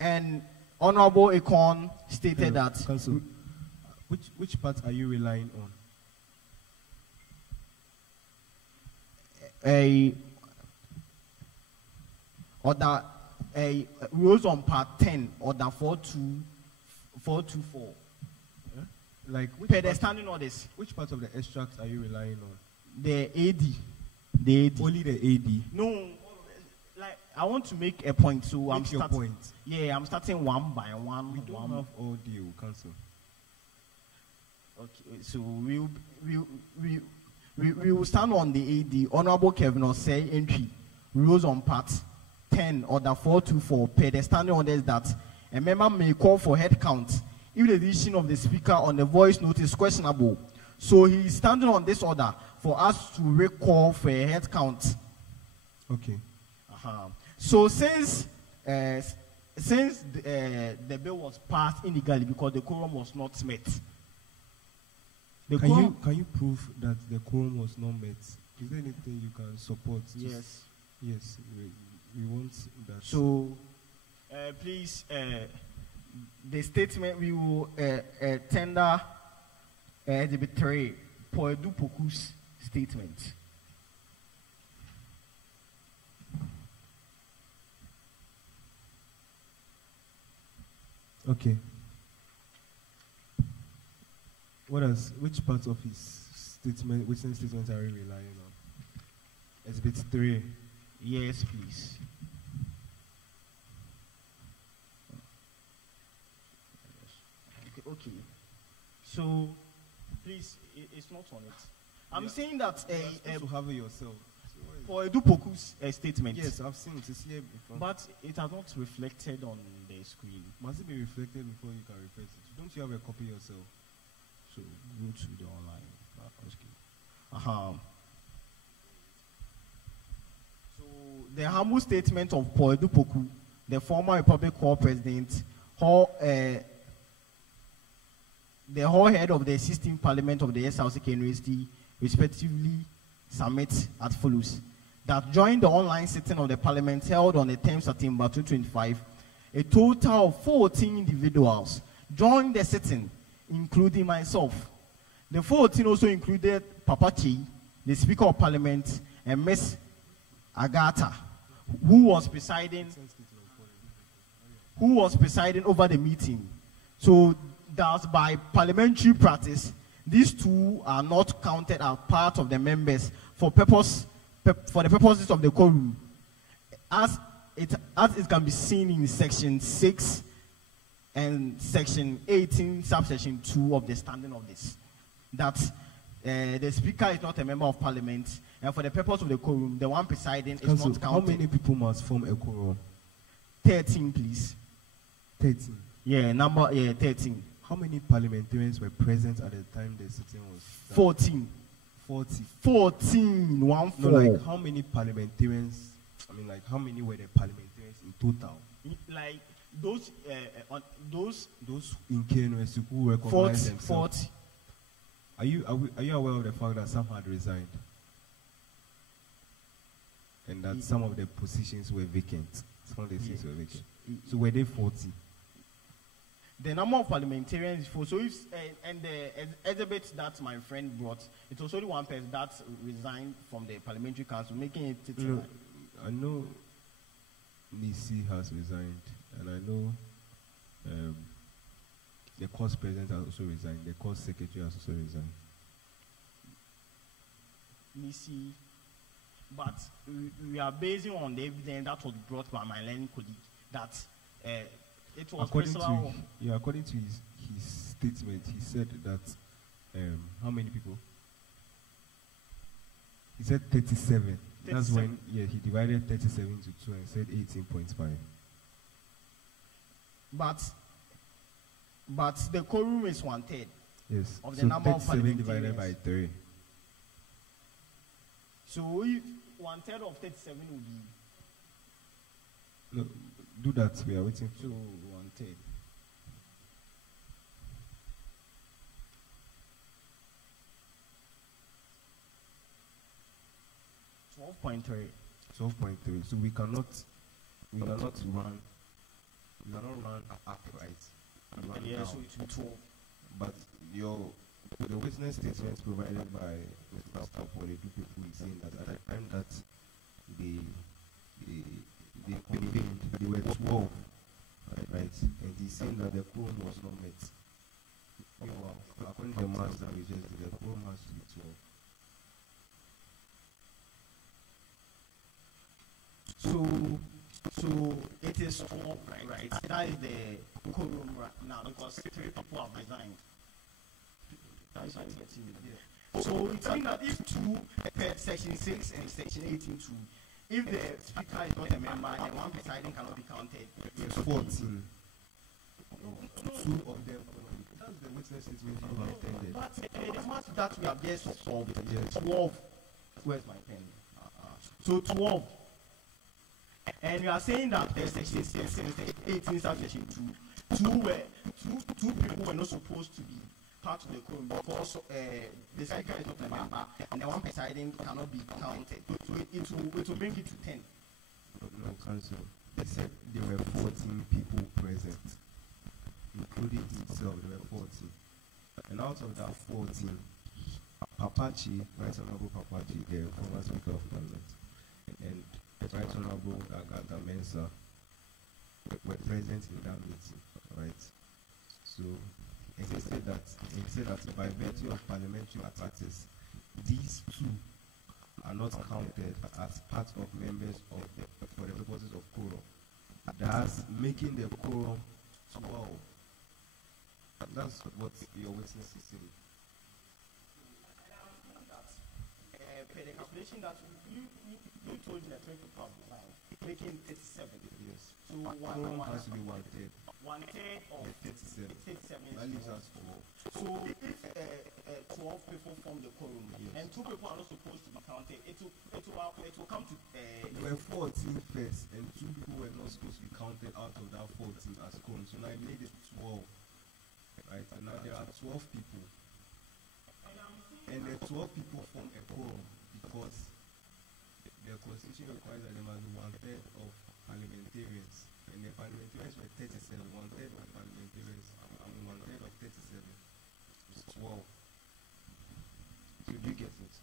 And Honorable Econ stated that... Counsel, which part are you relying on? Rules on part 10, order 424. Like Per the standing orders. Which part of the extract are you relying on? The AD. The AD. Only the AD. No, like I want to make a point, so I'm starting. Point. Yeah, I'm starting one by one. We don't have audio, Counsel. Okay, so we will stand on the AD. Honorable Kevin Osei entry rules on part 10 order 424 per the standing orders that a member may call for head count if the decision of the speaker on the voice note is questionable. So he is standing on this order for us to recall for a head count. Okay. So since the bill was passed illegally because the quorum was not met. Can you prove that the quorum was not met? Is there anything you can support? Yes. Yes, we want that. So, please, the statement we will tender Exhibit 3, Poedu Poku's statement. Okay. Which part of his statement, which statements are we relying on? Exhibit 3. Yes, please. Okay. So, please, it's not on it. I'm saying that to have it yourself. For Edu Poku's statement. Yes, I've seen it. It's here before. But it has not reflected on the screen. Must it be reflected before you can refresh it? Don't you have a copy yourself? So go to the online. So the humble statement of Paul Dupoku, the former Republic Corps president, the whole head of the 16th Parliament of the SRC University, respectively, submit as follows: that during the online sitting of the Parliament held on the 10th September 2025, a total of 14 individuals joined the sitting, including myself. The 14 also included Papa Kyei, the Speaker of Parliament, and Ms. Agatha, who was presiding over the meeting. So thus, by parliamentary practice, these two are not counted as part of the members for the purposes of the quorum, as it can be seen in Section 6 and Section 18, subsection 2 of the standing of this, that the Speaker is not a member of Parliament, and for the purpose of the quorum, the one presiding is not counted. How many people must form a quorum? 13, please. 13? Yeah, 13. How many parliamentarians were present at the time the sitting was done? 14. 14, 1 4. No, like how many parliamentarians, how many were the parliamentarians in total? Like those in KNUST who recognized themselves. 40. Are you aware of the fact that some had resigned? And that some of the positions were vacant? Some of the seats were vacant. So were they 40? The number of parliamentarians is 4. So if and the exhibit that my friend brought, it was only one person that resigned from the parliamentary council, making it 39. I know Nisi has resigned, and I know the course president has also resigned. The course secretary has also resigned. Nisi, but we are basing on the evidence that was brought by my learning colleague that it was according to his statement, he said that how many people? He said 37. 37. That's when he divided 37 to 2 and said 18.5. But the quorum is 1/3. Yes. Of the number of 37 divided by 3. So if 1/3 of 37 will be. No, do that. We are waiting. So 1/3. 12.3. 12.3. So we cannot run upright. Yeah, so it will be 12. But the witness statements provided by Mr. Appiah, the two people, is saying that at the time that they convened, they were 12, right? And he's saying that the quorum was not met. Meanwhile, according to the maths that we just did, the quorum has to be 12. So it is 12, right? That is the quorum right now because 3 people have resigned. So it's means that if 2 per section 6 and section 18(2), if the speaker is not a member and one presiding cannot be counted, it's 14. 2 of them. That's the witness statement you have attended. But the math that we have just solved, 12. Where's my pen? So 12. And you are saying that there's section 18 subsection 2. Two people were not supposed to be part of the quorum because the speaker is not a member and the one presiding cannot be counted. So it will bring it to 10. No, council. They said there were 14 people present, including himself. There were 14. And out of that 14, Papachi, Right Honorable Papachi, the former Speaker of Parliament, and Right Honorable Agata Mensah were present in that meeting, right? So it said that by virtue of parliamentary apparatus, these two are not counted as part of members of for the purposes of quorum. That's making the quorum 12. That's what your witness is saying. Per the calculation that you told me that 20 people have making 37. Yes. So Quorum has to be 1/3. 1/3 of 37. 37 That is leaves 12. us 4. So if 12 people form the quorum, Yes. and 2 people are not supposed to be counted, it will come to There were 14 first, and 2 people were not supposed to be counted out of that 14 as quorum. So now I made it 12. Right? And now there are 12 people. And the 12 people form a quorum because the constitution requires that there must be 1/3 of parliamentarians. And the parliamentarians were 37. 1/3 of parliamentarians, 1/3 of 37 is 12. So do you get it?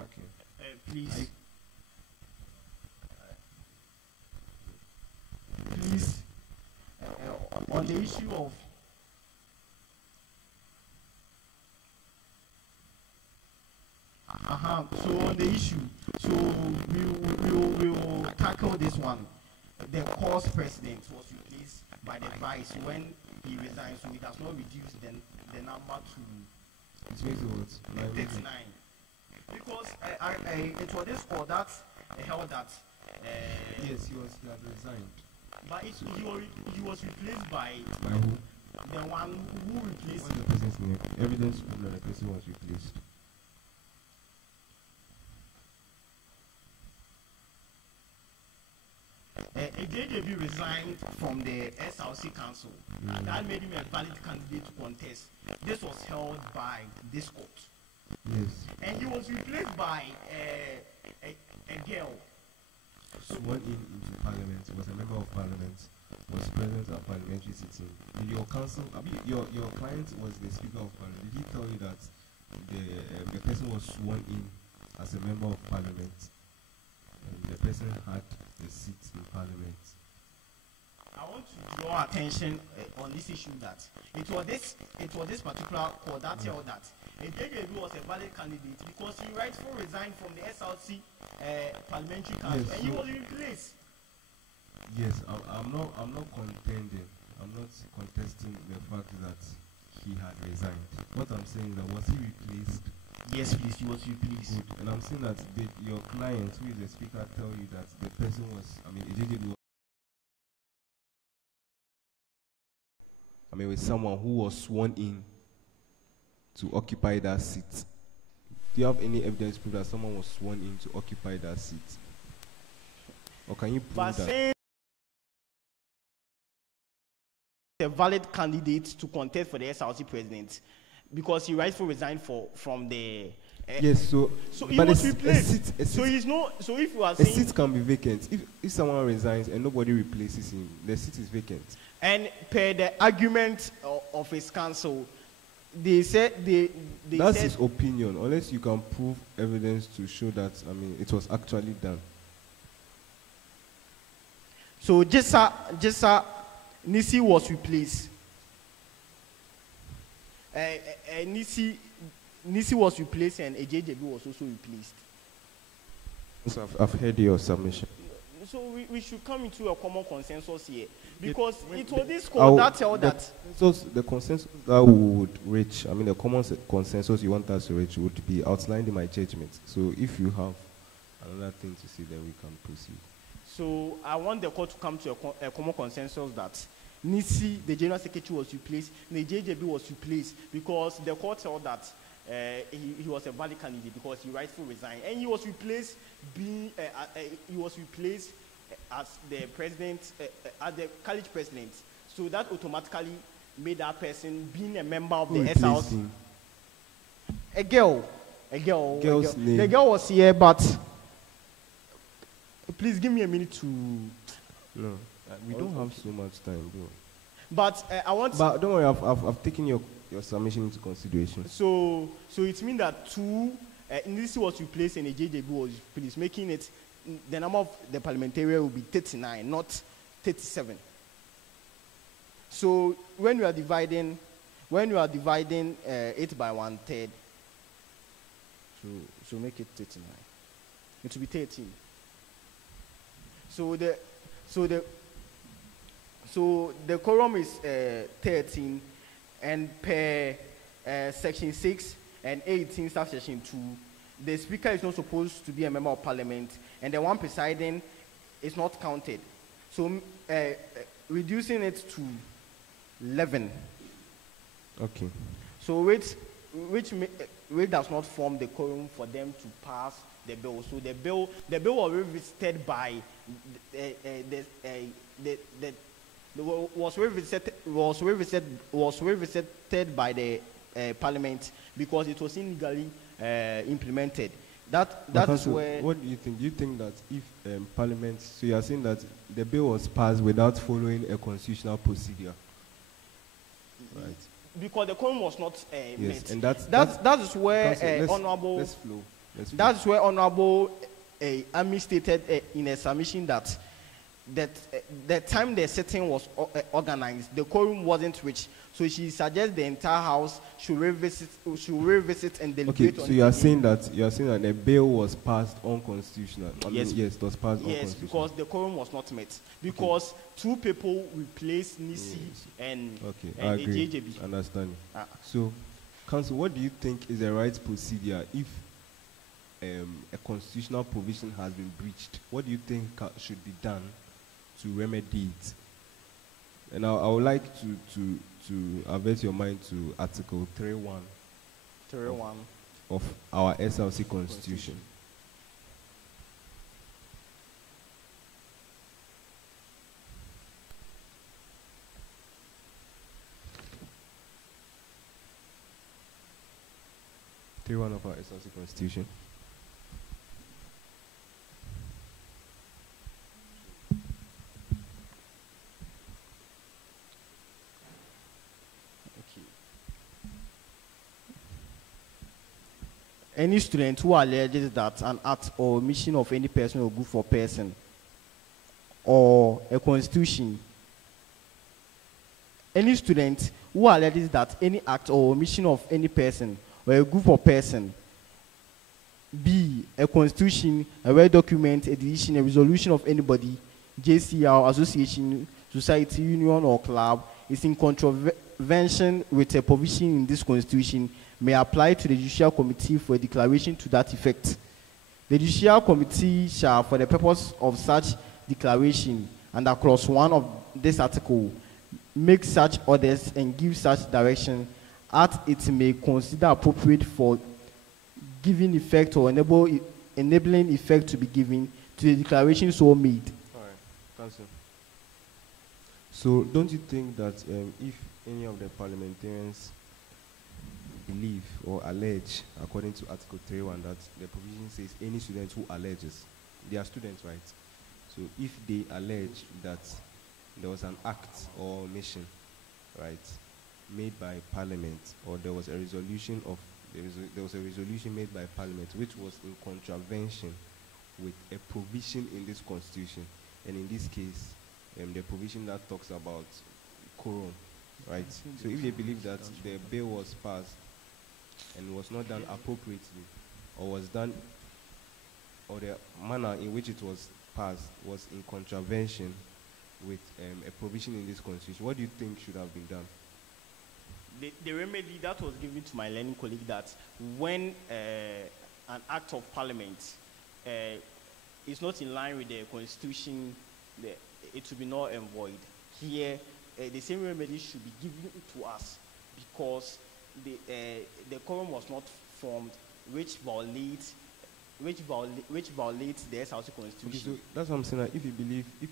Okay. Please. Please. On the issue of so on the issue, so we will tackle this one. The course president was replaced by the vice when he resigned, so it does not reduce the number to It means what? 39. Because it was this court that held that. Yes, he had resigned. But he was replaced by By who? the one who replaced What's the person's name? Evidence proved that the person was replaced. Gigabyte resigned from the SRC Council. And that made him a valid candidate to contest. This was held by this court. Yes. And he was replaced by a girl. Sworn into parliament, was a member of parliament, was present at parliamentary sitting. In your council, your client was the speaker of parliament. Did he tell you that the person was sworn in as a member of parliament and the person had the seat in parliament? I want to draw attention on this issue that it was this particular court that held that Gigabyte was a valid candidate because he rightfully resigned from the SRC parliamentary council, Yes, and he so was replaced. Yes, I'm not contending. I'm not contesting the fact that he had resigned. What I'm saying is that was he replaced? Yes, please, he was replaced. Good. And I'm saying that your client, who is the speaker, tell you that the person with someone who was sworn in to occupy that seat. Do you have any evidence to prove that someone was sworn in to occupy that seat? Or can you prove that? A valid candidate to contest for the SRC president because he rightfully resigned from the. Yes, so he was replaced. A seat, so he's no. So if you are a saying seat can be vacant. If someone resigns and nobody replaces him, the seat is vacant. And per the argument of his counsel, they said that's his opinion, unless you can prove evidence to show that it was actually done. So Jessa Nisi was replaced. Nisi was replaced and AJJB was also replaced. So I've heard your submission. So we should come into a common consensus here because it was this court that held that. So the consensus that we would reach, the common consensus you want us to reach would be outlined in my judgment. So if you have another thing to say, then we can proceed. So I want the court to come to a common consensus that Nisi, the General Secretary, was replaced, and the JJB was replaced because the court held that he was a valid candidate because he rightfully resigned, and he was replaced as the president, as the college president. So that automatically made that person being a member of the SRC. A girl. Girl's name. The girl was here, but please give me a minute to. No, we don't have so much time, bro. But I want. But don't worry, I've taken your submission into consideration. So it means that two, Ndisi was replaced and a JJB was replaced, making it the number of the parliamentarian will be 39, not 37. So when you are dividing 8 by 1/3, so make it 39. It will be 13. So the quorum is 13, and per section 6 and 18 subsection 2, the speaker is not supposed to be a member of parliament, and the one presiding is not counted. So reducing it to 11. Okay. So which does not form the quorum for them to pass the bill. So the bill was revisited by was revisited by the parliament because it was illegally implemented. That's where. What do you think? Do you think that if parliament, so you are saying that the bill was passed without following a constitutional procedure, right? Because the quorum was not yes, met. and that is where Honorable. Let's flow. That's where Honorable Ami stated in a submission that the time the sitting was organized, the quorum wasn't reached. So she suggests the entire house should revisit and deliberate. Okay, so you are saying that the bill was passed unconstitutional. Yes, yes, it was passed unconstitutional. Yes, because the quorum was not met. Because two people replaced Nisi and I agree. the JJB. Understand. So, Council, what do you think is the right procedure if a constitutional provision has been breached? What do you think should be done to remedy it? And I would like to avert your mind to Article 3.1 of our SRC Constitution. 3.1 of our SRC Constitution. Any student who alleges that an act or omission of any person or group of person or a constitution, any student who alleges that any act or omission of any person or a group of person, B, a constitution, a word document, a decision, a resolution of anybody, JCR, association, society, union, or club, is in contravention with a provision in this constitution, may apply to the Judicial Committee for a declaration to that effect. The Judicial Committee shall, for the purpose of such declaration, under clause 1 of this article, make such orders and give such direction as it may consider appropriate for giving effect or enabling effect to be given to the declaration so made. All right, Council. So, don't you think that if any of the parliamentarians believe or allege, according to Article 3.1, that the provision says any student who alleges, they are students, right? So if they allege that there was an act or omission, right, made by Parliament, or there was a resolution made by Parliament which was in contravention with a provision in this Constitution, and in this case, the provision that talks about quorum, right? So if they believe that the bill was passed and was not done appropriately, or was done, or the manner in which it was passed was in contravention with a provision in this Constitution, what do you think should have been done? The remedy that was given to my learning colleague, that when an act of Parliament is not in line with the Constitution, it will be null and void. Here, the same remedy should be given to us, because the quorum was not formed, which violates the SRC Okay, constitution. so that's what I'm saying. That if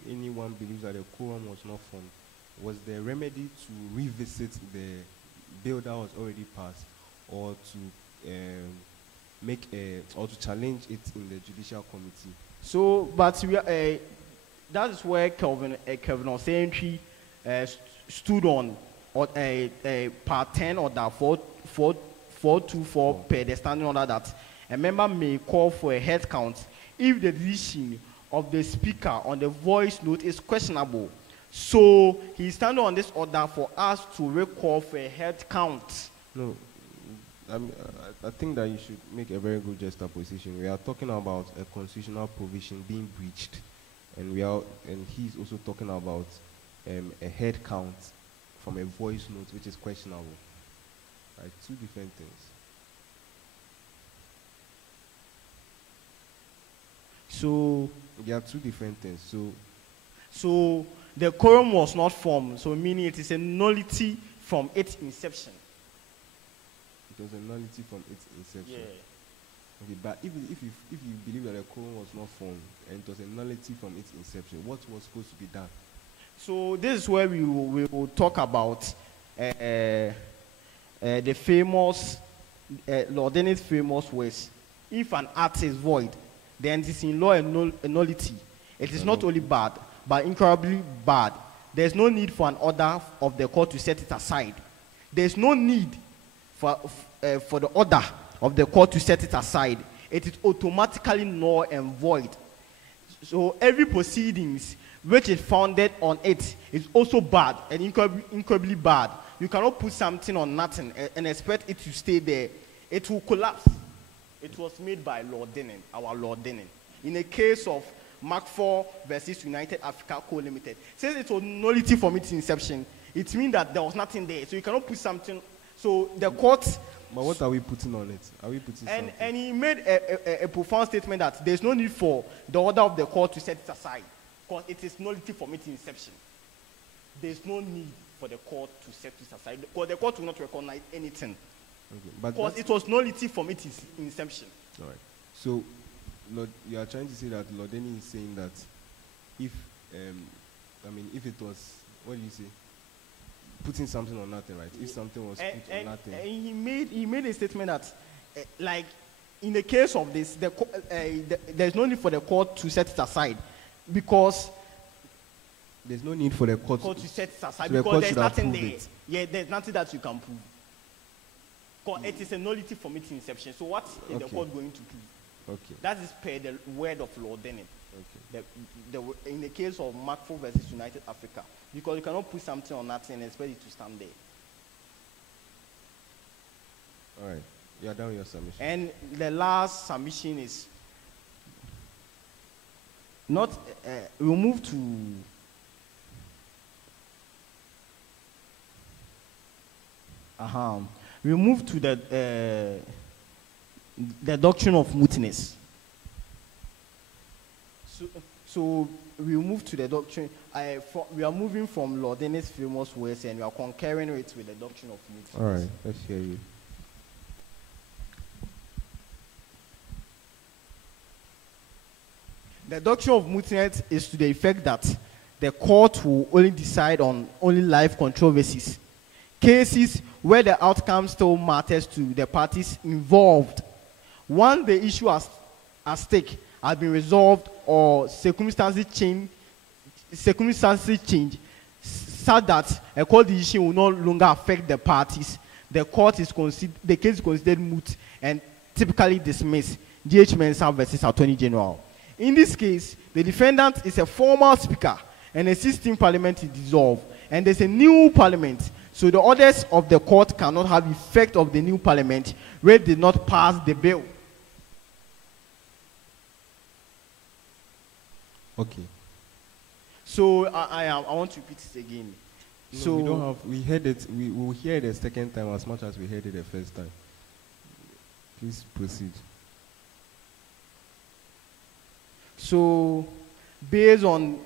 anyone believes that the quorum was not formed, was the remedy to revisit the bill that was already passed, or to make or to challenge it in the judicial committee? So, but we are, that is where Kelvin Osentry stood on part 10 or that 424 per the standing order that a member may call for a head count if the decision of the speaker on the voice note is questionable. So he's standing on this order for us to recall for a head count. No, I think that you should make a very good juxtaposition. We are talking about a constitutional provision being breached, and he's also talking about a head count from a voice note which is questionable. Right, two different things. So there are two different things. So the quorum was not formed, so meaning it is a nullity from its inception. It was a nullity from its inception. Yeah. Okay, but if you believe that the quorum was not formed and it was a nullity from its inception, what was supposed to be done? So this is where we will talk about the famous Lord Dennis famous words. If an act is void, then it is in law a nullity. It is not only bad, but incurably bad. There is no need for an order of the court to set it aside. There is no need for the order of the court to set it aside. It is automatically null and void. So every proceedings which is founded on it is also bad and incurably bad. You cannot put something on nothing and expect it to stay there. It will collapse. It was made by Lord Denning, our Lord Denning. In the case of Mark 4 versus United Africa Co. Limited, since it was nullity from its inception, it means that there was nothing there. So you cannot put something. So the court. But what are we putting on it? Are we putting something? And he made a profound statement that there's no need for the order of the court to set it aside, because it is nullity from its inception. There's no need for the court to set it aside, because the court will not recognize anything. Okay, but because it was nullity from its inception. All right. So, Lord, you are trying to say that Lord Denny is saying that if it was, what do you say? Putting something on nothing, right? If something was put on nothing. And he made a statement that, like, in the case of this, there's no need for the court to set it aside, because there's no need for the court to set it aside, so because there's nothing there. It. Yeah, there's nothing that you can prove. Because it is a nullity from its inception. So what is the court going to prove? Okay. That is per the word of Lord Denning. Okay. In the case of Mark 4 versus United Africa, because you cannot put something on nothing and expect it to stand there. All right. You are done with your submission. And the last submission is not. We'll move to. We'll move to the doctrine of mootness. So we'll move to the doctrine. We are moving from Lord Dennis' famous words, and we are concurring it with the doctrine of mootness. All right, let's hear you. The doctrine of mootness is to the effect that the court will only decide on only live controversies, cases where the outcome still matters to the parties involved. Once the issue at stake has been resolved or circumstances change such that a court decision will no longer affect the parties, the case is considered moot and typically dismissed. DH Mensah versus Attorney General. In this case, the defendant is a former speaker and the existing parliament is dissolved, and there's a new parliament. So the orders of the court cannot have effect of the new parliament where they did not pass the bill. Okay. So I want to repeat it again. No, so we don't have. We heard it. We will hear it the second time as much as we heard it the first time. Please proceed. So based on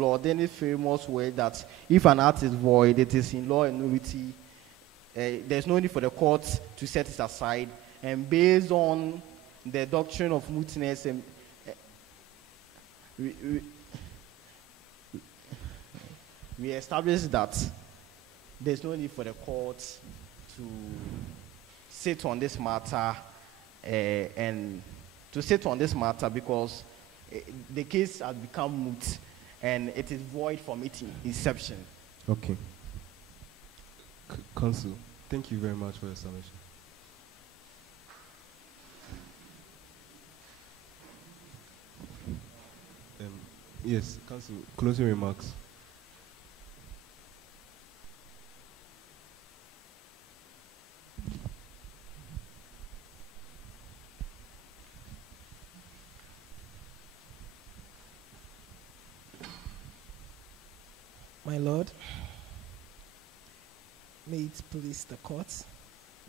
Lord Dennis' famous word that if an act is void, it is in law a nullity. there's no need for the court to set it aside, and based on the doctrine of mootness, and we established that there's no need for the court to sit on this matter, and to sit on this matter because the case has become moot and it is void from its inception. Okay. Counsel, thank you very much for your submission. Yes, Counsel, closing remarks. My Lord, may it please the court.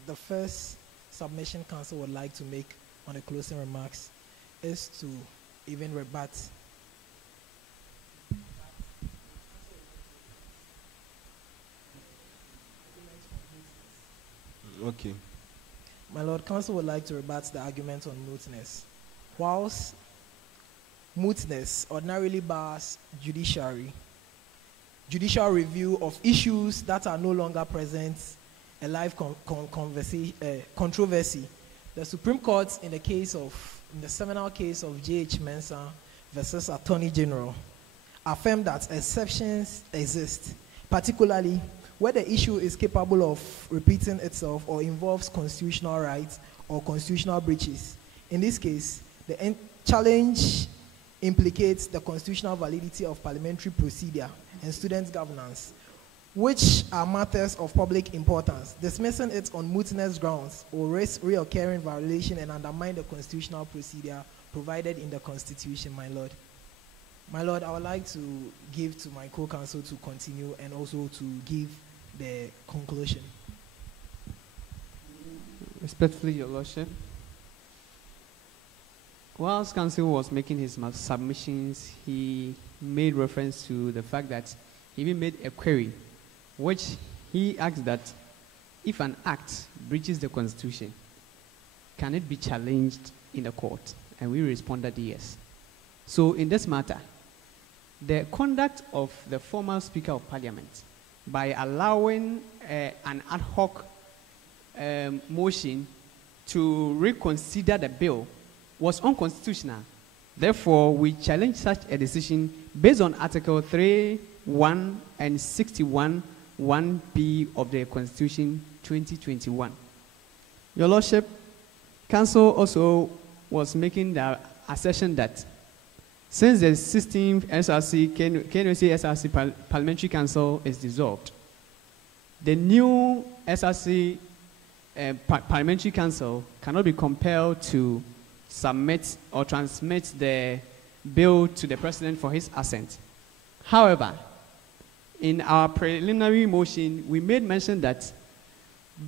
The first submission counsel would like to make on the closing remarks is to even rebut Okay. My Lord, counsel would like to rebut the argument on mootness. Whilst mootness ordinarily bars judicial review of issues that are no longer present, a live controversy. The Supreme Court, in the seminal case of J.H. Mensah versus Attorney General, affirmed that exceptions exist, particularly where the issue is capable of repeating itself or involves constitutional rights or constitutional breaches. In this case, the challenge implicates the constitutional validity of parliamentary procedure and student governance, which are matters of public importance. Dismissing it on mootness grounds will risk reoccurring violation and undermine the constitutional procedure provided in the Constitution, my Lord. My Lord, I would like to give to my co-counsel to continue and also to give the conclusion. Respectfully, Your Lordship, whilst counsel was making his submissions, he made reference to the fact that he even made a query, which he asked that if an act breaches the Constitution, can it be challenged in the court? And we responded yes. So in this matter, the conduct of the former Speaker of Parliament by allowing an ad hoc motion to reconsider the bill was unconstitutional. Therefore, we challenge such a decision based on Article 3(1) and 61(1)(b) of the Constitution 2021. Your Lordship, Counsel also was making the assertion that since the 16th SRC, SRC Parliamentary Council is dissolved, the new SRC Parliamentary Council cannot be compelled to submit or transmit the bill to the President for his assent. However, in our preliminary motion, we made mention that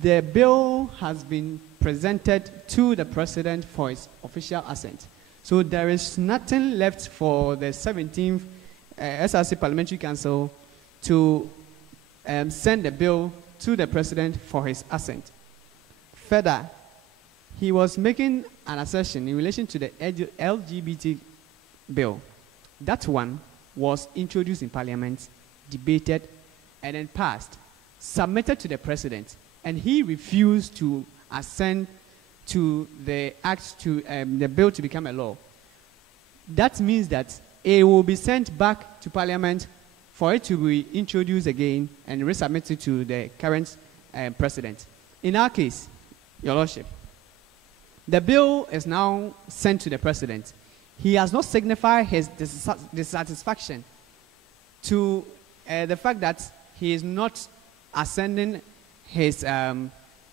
the bill has been presented to the President for his official assent. So there is nothing left for the 17th SRC Parliamentary Council to send the bill to the President for his assent. Further, he was making an assertion in relation to the LGBT bill. That one was introduced in Parliament, debated, and then passed, submitted to the President, and he refused to assent to the act to the bill to become a law. That means that it will be sent back to Parliament for it to be introduced again and resubmitted to the current President. In our case, Your Lordship, the bill is now sent to the President. He has not signified his dissatisfaction to the fact that he is not ascending his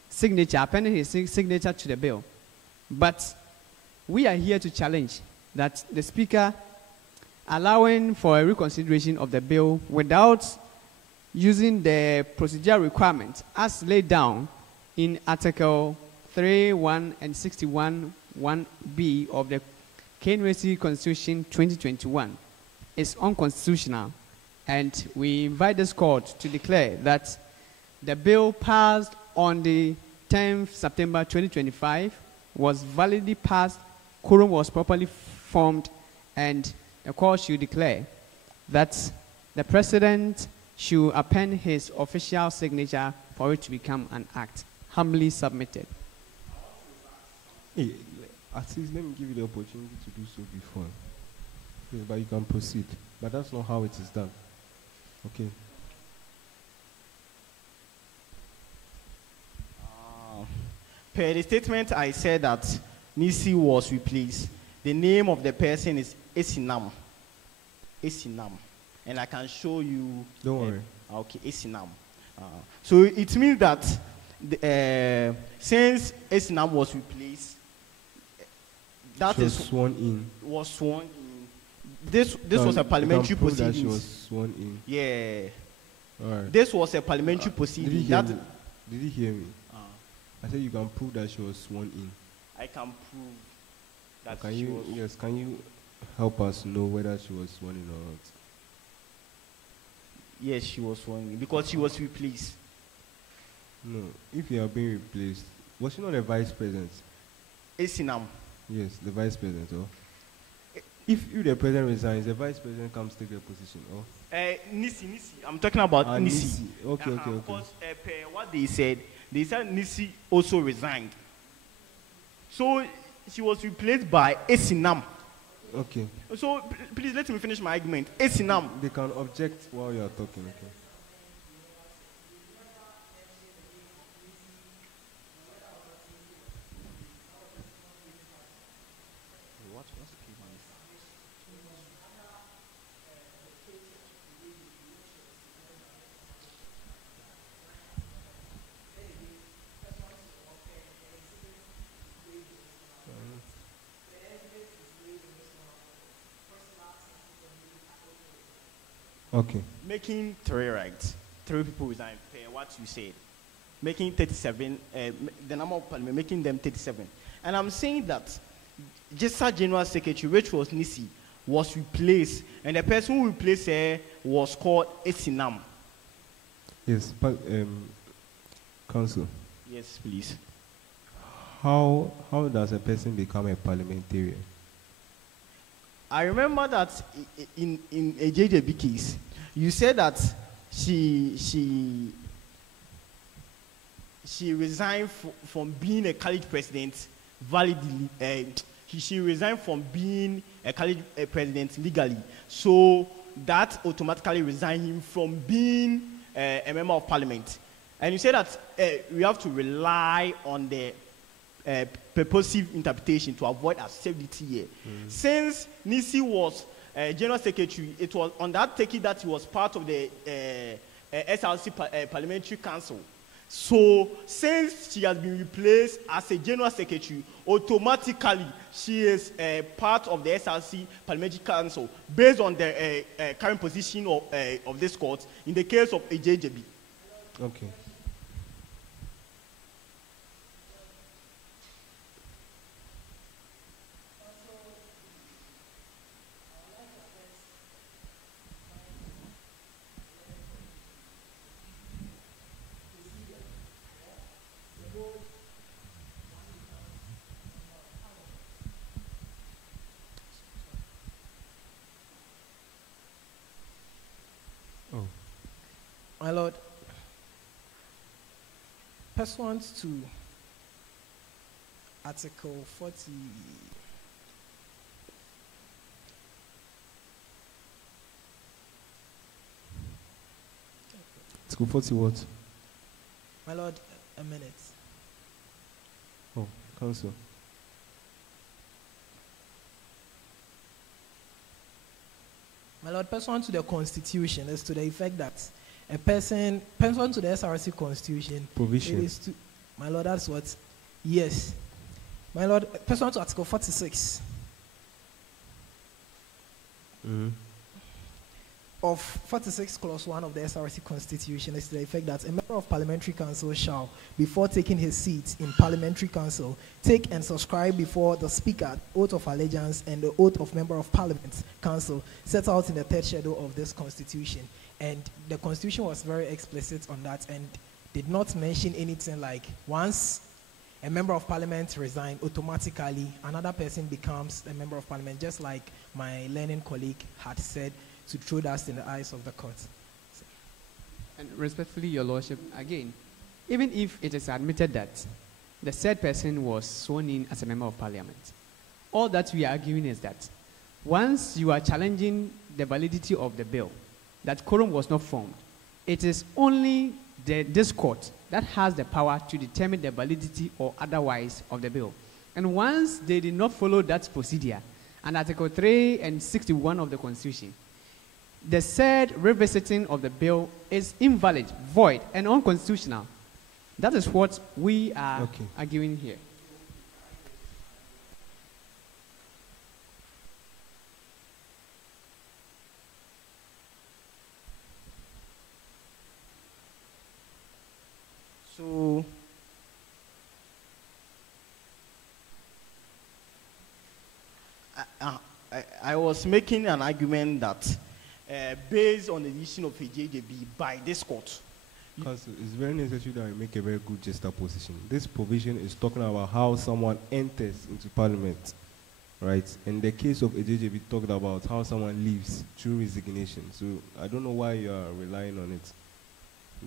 signature, appending his signature to the bill. But we are here to challenge that the Speaker allowing for a reconsideration of the bill without using the procedural requirement as laid down in Article 3(1) and 61(1)(b) of the Kyei Constitution 2021 is unconstitutional, and we invite this court to declare that the bill passed on the 10th September 2025 was validly passed, quorum was properly formed, and the court should declare that the president should append his official signature for it to become an act. Humbly submitted. Hey, at least let me give you the opportunity to do so before. Yes, but you can proceed. But that's not how it is done. Okay. Per the statement, I said that Nisi was replaced. The name of the person is Esinam. Esinam. And I can show you. Don't worry. Okay, Esinam. So it means that since Esinam was replaced, that was sworn in. Was sworn in. This was a parliamentary proceeding. That she was sworn in. Yeah. All right. This was a parliamentary proceeding. Did you hear me? I said you can prove that she was sworn in. I can prove that can you help us know whether she was sworn in or not? Yes, she was sworn in because she was replaced. No, if you are being replaced, was she not the vice president? Esinam. Yes, the vice president. Or if the president resigns, the vice president comes take the position. Or Nisi. I'm talking about Nisi. Okay. Because what they said Nisi also resigned. So she was replaced by Esinam. Okay. So please let me finish my argument. Esinam. They can object while you are talking. Okay. Okay. Making 3 rights. 3 people resign. What you said. Making 37. The number of parliament, making them 37. And I'm saying that Justice General Secretary, which was Nisi, was replaced, and the person who replaced her was called Esinam. Yes, but Council. Yes, please. How does a person become a parliamentarian? I remember that in a JJB case, you said that she resigned from being a college president validly. She resigned from being a college president legally. So that automatically resigned him from being a member of parliament. And you said that we have to rely on the purposive interpretation to avoid absurdity here. Since Nisi was General Secretary, it was on that ticket that he was part of the SRC Parliamentary Council. So since she has been replaced as a General Secretary, automatically she is part of the SRC Parliamentary Council based on the current position of this court in the case of AJJB. Okay. My Lord, pursuant to Article 40. Article 40 what? My Lord, a minute. Oh, Council. My Lord, pursuant to the Constitution, is to the effect that a person, pursuant to the SRC Constitution, provision. It is to, my Lord, that's what? Yes. My Lord, pursuant to Article 46 of 46 Clause 1 of the SRC Constitution, is to the effect that a member of Parliamentary Council shall, before taking his seat in Parliamentary Council, take and subscribe before the Speaker oath of allegiance and the oath of Member of Parliament Council set out in the 3rd schedule of this Constitution. And the Constitution was very explicit on that. And did not mention anything like once a member of parliament resigns, automatically another person becomes a member of parliament, just like my learning colleague had said, to throw dust in the eyes of the court. And respectfully, Your Lordship, again, even if it is admitted that the said person was sworn in as a member of parliament, all that we are arguing is that once you are challenging the validity of the bill, that quorum was not formed, it is only this court that has the power to determine the validity or otherwise of the bill. And once they did not follow that procedure, and Article 3 and 61 of the Constitution, the said revisiting of the bill is invalid, void, and unconstitutional. That is what we are arguing here. So, I was making an argument that based on the decision of AJJB by this court. Counsel, it's very necessary that we make a very good juxtaposition. This provision is talking about how someone enters into parliament, right? In the case of AJJB, talked about how someone leaves through resignation. So I don't know why you are relying on it.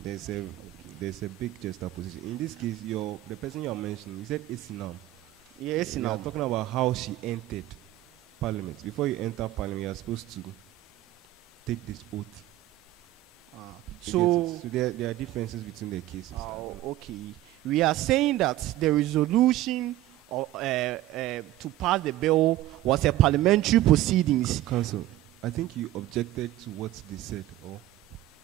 There's a big juxtaposition. In this case, the person you are mentioning, you said Isinam. Yeah, Isinam. You are talking about how she entered parliament. Before you enter parliament, you are supposed to take this oath. So there are differences between the cases. Okay. We are saying that the resolution to pass the bill was a parliamentary proceedings. Counsel, I think you objected to what they said. Or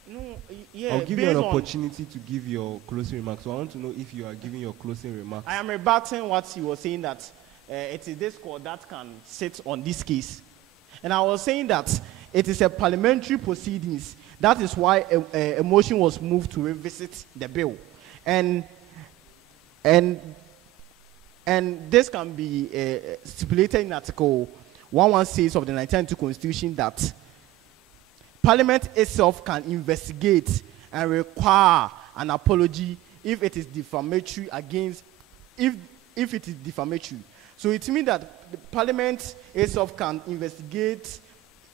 no, yeah. I'll give you an opportunity to give your closing remarks. So I want to know if you are giving your closing remarks. I am rebutting what he was saying, that it is this court that can sit on this case. And I was saying that it is a parliamentary proceedings. That is why a motion was moved to revisit the bill. And this can be stipulated in Article 116 of the 1992 Constitution, that Parliament itself can investigate and require an apology if it is defamatory against, if it is defamatory. So it means that the Parliament itself can investigate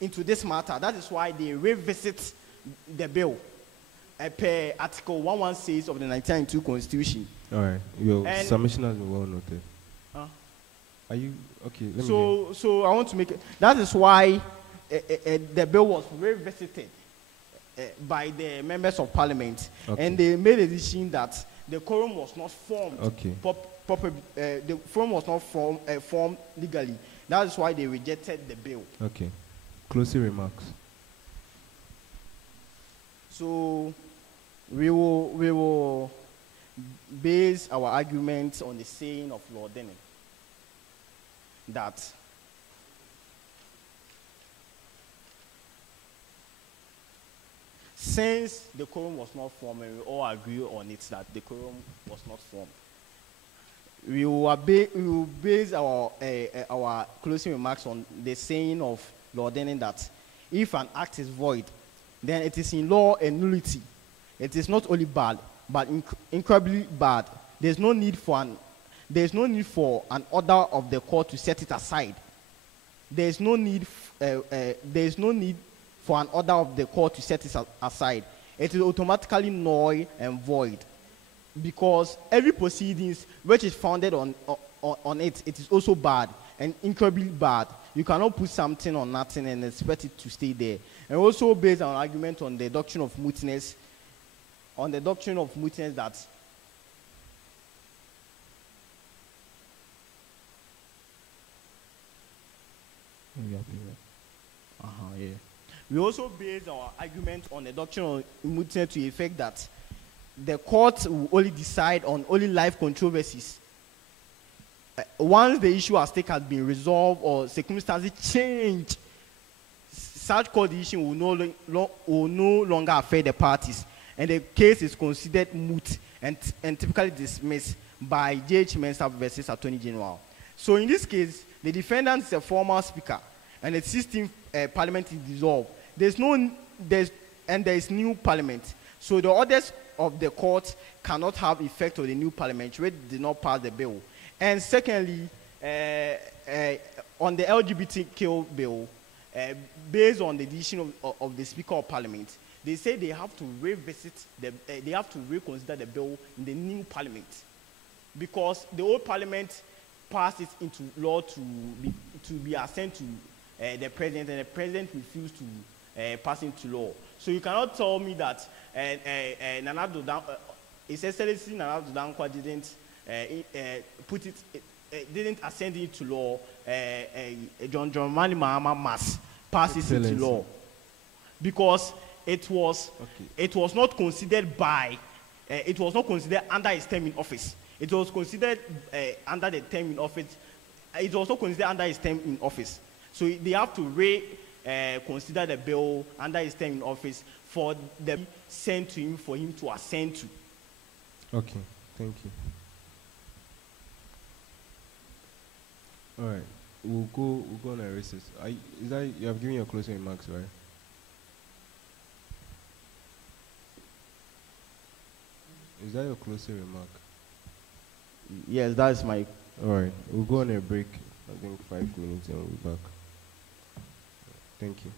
into this matter. That is why they revisit the bill per Article 116 of the 1992 Constitution. All right. Your submission has been well noted. Are you okay? So I want to make it. That is why the bill was revisited by the members of Parliament, and they made a decision that the quorum was not formed. The quorum was not formed legally. That is why they rejected the bill. Okay. Closing remarks. So we will base our arguments on the saying of Lord Denning, that since the quorum was not formed, and we all agree on it that the quorum was not formed, we will base our closing remarks on the saying of Lord Denning, that if an act is void, then it is in law a nullity. It is not only bad, but incredibly bad. There's no need for an order of the court to set it aside. There's no need for an order of the court to set it aside. It is automatically null and void, because every proceedings which is founded on it is also bad and incredibly bad. You cannot put something on nothing and expect it to stay there. And also based on argument on the doctrine of mootness, that we also base our argument on the doctrine of mootness to the effect that the court will only decide on only live controversies. Once the issue at stake has been resolved or circumstances change, such court decision will no longer affect the parties, and the case is considered moot and typically dismissed by J.H. Mensah versus Attorney General. So in this case, the defendant is a former speaker, and the existing parliament is dissolved. There is new parliament. So the orders of the court cannot have effect on the new parliament which did not pass the bill. And secondly, on the LGBTQ bill, based on the decision of the Speaker of Parliament, they say they have to they have to reconsider the bill in the new parliament, because the old parliament passed it into law to be sent to the president, and the president refused to pass it into law. So you cannot tell me that His Excellency Nana Addo Dankwa didn't didn't ascend it to law. John Mani Mahama must pass it into law, because it was not considered by it was not considered under his term in office. It was considered under the term in office. It was also considered under his term in office. So they have to consider the bill under his term in office for the sent to him for him to assent to. Okay, thank you. All right, we'll go on a recess. Is that you have given your closing remarks, right? Is that your closing remark? Yes, that's my. All right, we'll go on a break. I think 5 minutes and we'll be back. Thank you.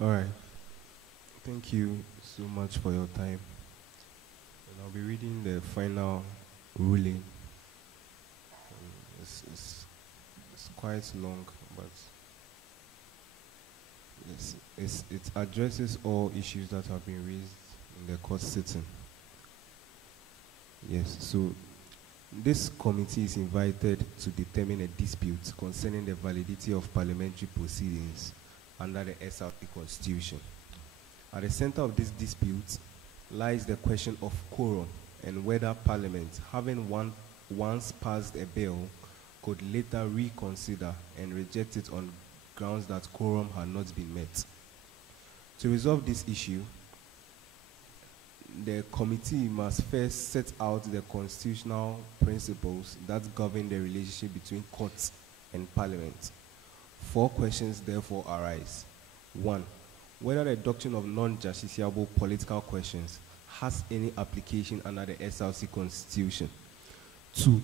All right. Thank you so much for your time. And I'll be reading the final ruling. It's quite long, but it addresses all issues that have been raised in the court sitting. Yes, so this committee is invited to determine a dispute concerning the validity of parliamentary proceedings under the SRC Constitution. At the center of this dispute lies the question of quorum and whether Parliament, having once passed a bill, could later reconsider and reject it on grounds that quorum had not been met. To resolve this issue, the committee must first set out the constitutional principles that govern the relationship between courts and Parliament. 4 questions therefore arise. 1. Whether the doctrine of non-justiciable political questions has any application under the SRC Constitution. 2.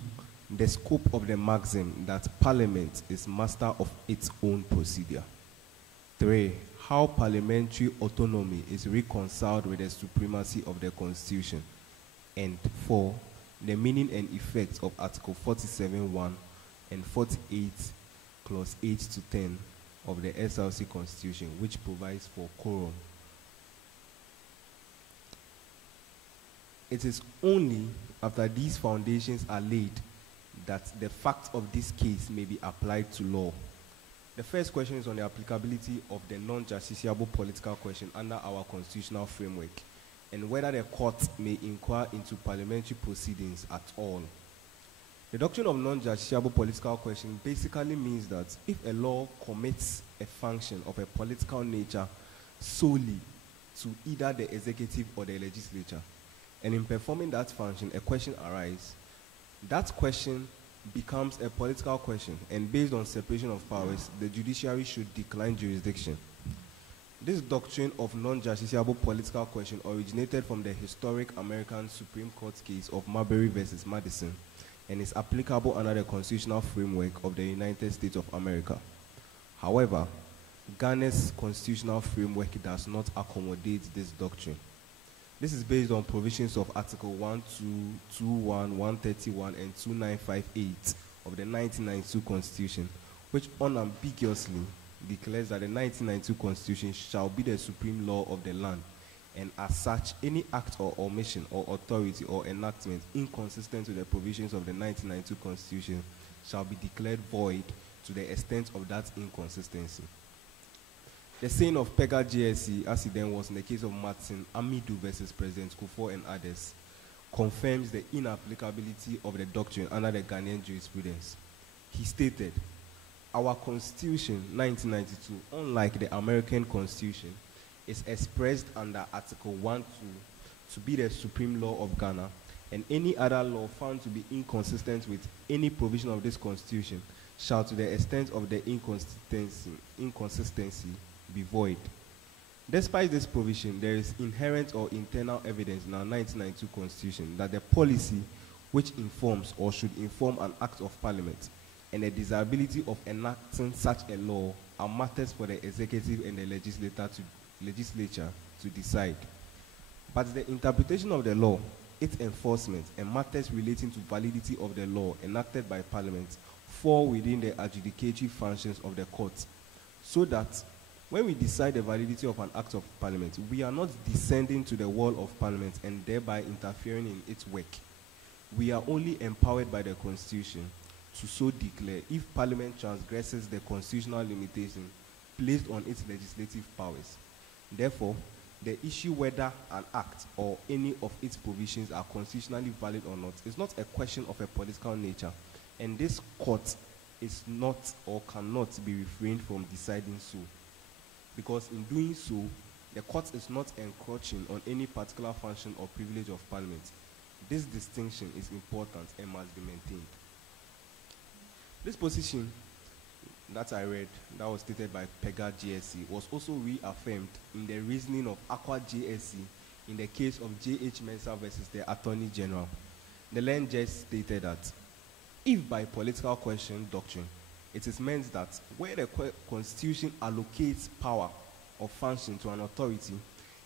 The scope of the maxim that Parliament is master of its own procedure. 3. How parliamentary autonomy is reconciled with the supremacy of the Constitution. And 4. The meaning and effects of Article 47(1) and 48, Clause 8 to 10 of the SRC Constitution, which provides for quorum. It is only after these foundations are laid that the facts of this case may be applied to law. The first question is on the applicability of the non-justiciable political question under our constitutional framework and whether the court may inquire into parliamentary proceedings at all. The doctrine of non-justiciable political question basically means that if a law commits a function of a political nature solely to either the executive or the legislature, and in performing that function, a question arises, that question becomes a political question, and based on separation of powers, the judiciary should decline jurisdiction. This doctrine of non-justiciable political question originated from the historic American Supreme Court case of Marbury versus Madison and is applicable under the constitutional framework of the United States of America. However, Ghana's constitutional framework does not accommodate this doctrine. This is based on provisions of Article 1221, 131, and 2958 of the 1992 Constitution, which unambiguously declares that the 1992 Constitution shall be the supreme law of the land, and as such, any act or omission or authority or enactment inconsistent with the provisions of the 1992 Constitution shall be declared void to the extent of that inconsistency. The saying of Pega GSC, as it then was in the case of Martin Amidu versus President Kufuor and others, confirms the inapplicability of the doctrine under the Ghanaian jurisprudence. He stated, "Our Constitution, 1992, unlike the American Constitution, is expressed under Article 1(2) to be the supreme law of Ghana, and any other law found to be inconsistent with any provision of this Constitution shall, to the extent of the inconsistency be void." Despite this provision, there is inherent or internal evidence in our 1992 Constitution that the policy which informs or should inform an act of Parliament and the desirability of enacting such a law are matters for the executive and the legislature to decide. But the interpretation of the law, its enforcement, and matters relating to validity of the law enacted by Parliament fall within the adjudicatory functions of the court, so that when we decide the validity of an act of Parliament, we are not descending to the wall of Parliament and thereby interfering in its work. We are only empowered by the Constitution to so declare if Parliament transgresses the constitutional limitation placed on its legislative powers. Therefore, the issue whether an act or any of its provisions are constitutionally valid or not is not a question of a political nature, and this court is not or cannot be refrained from deciding so. Because in doing so, the court is not encroaching on any particular function or privilege of Parliament. This distinction is important and must be maintained. This position that I read, that was stated by Pega GSC, was also reaffirmed in the reasoning of Appiah GSC in the case of J.H. Mensah versus the Attorney General. The learned judge stated that if by political question doctrine, it is meant that where the Constitution allocates power or function to an authority,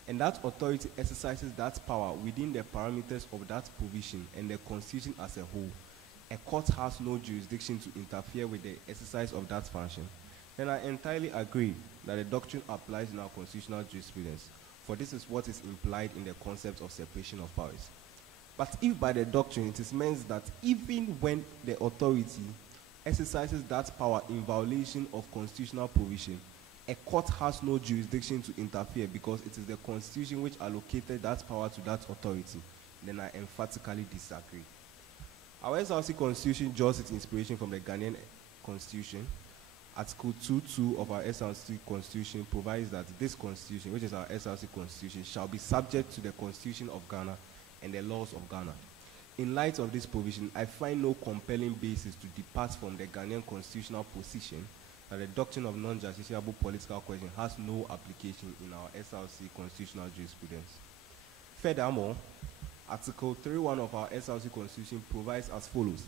and that authority exercises that power within the parameters of that provision and the Constitution as a whole, a court has no jurisdiction to interfere with the exercise of that function, then I entirely agree that the doctrine applies in our constitutional jurisprudence, for this is what is implied in the concept of separation of powers. But if by the doctrine it is meant that even when the authority exercises that power in violation of constitutional provision, a court has no jurisdiction to interfere because it is the Constitution which allocated that power to that authority, then I emphatically disagree. Our SRC Constitution draws its inspiration from the Ghanaian Constitution. Article 2.2 of our SRC Constitution provides that this Constitution, which is our SRC Constitution, shall be subject to the Constitution of Ghana and the laws of Ghana. In light of this provision, I find no compelling basis to depart from the Ghanaian constitutional position that the doctrine of non-justiciable political question has no application in our SRC constitutional jurisprudence. Furthermore, Article 3.1 of our SRC Constitution provides as follows: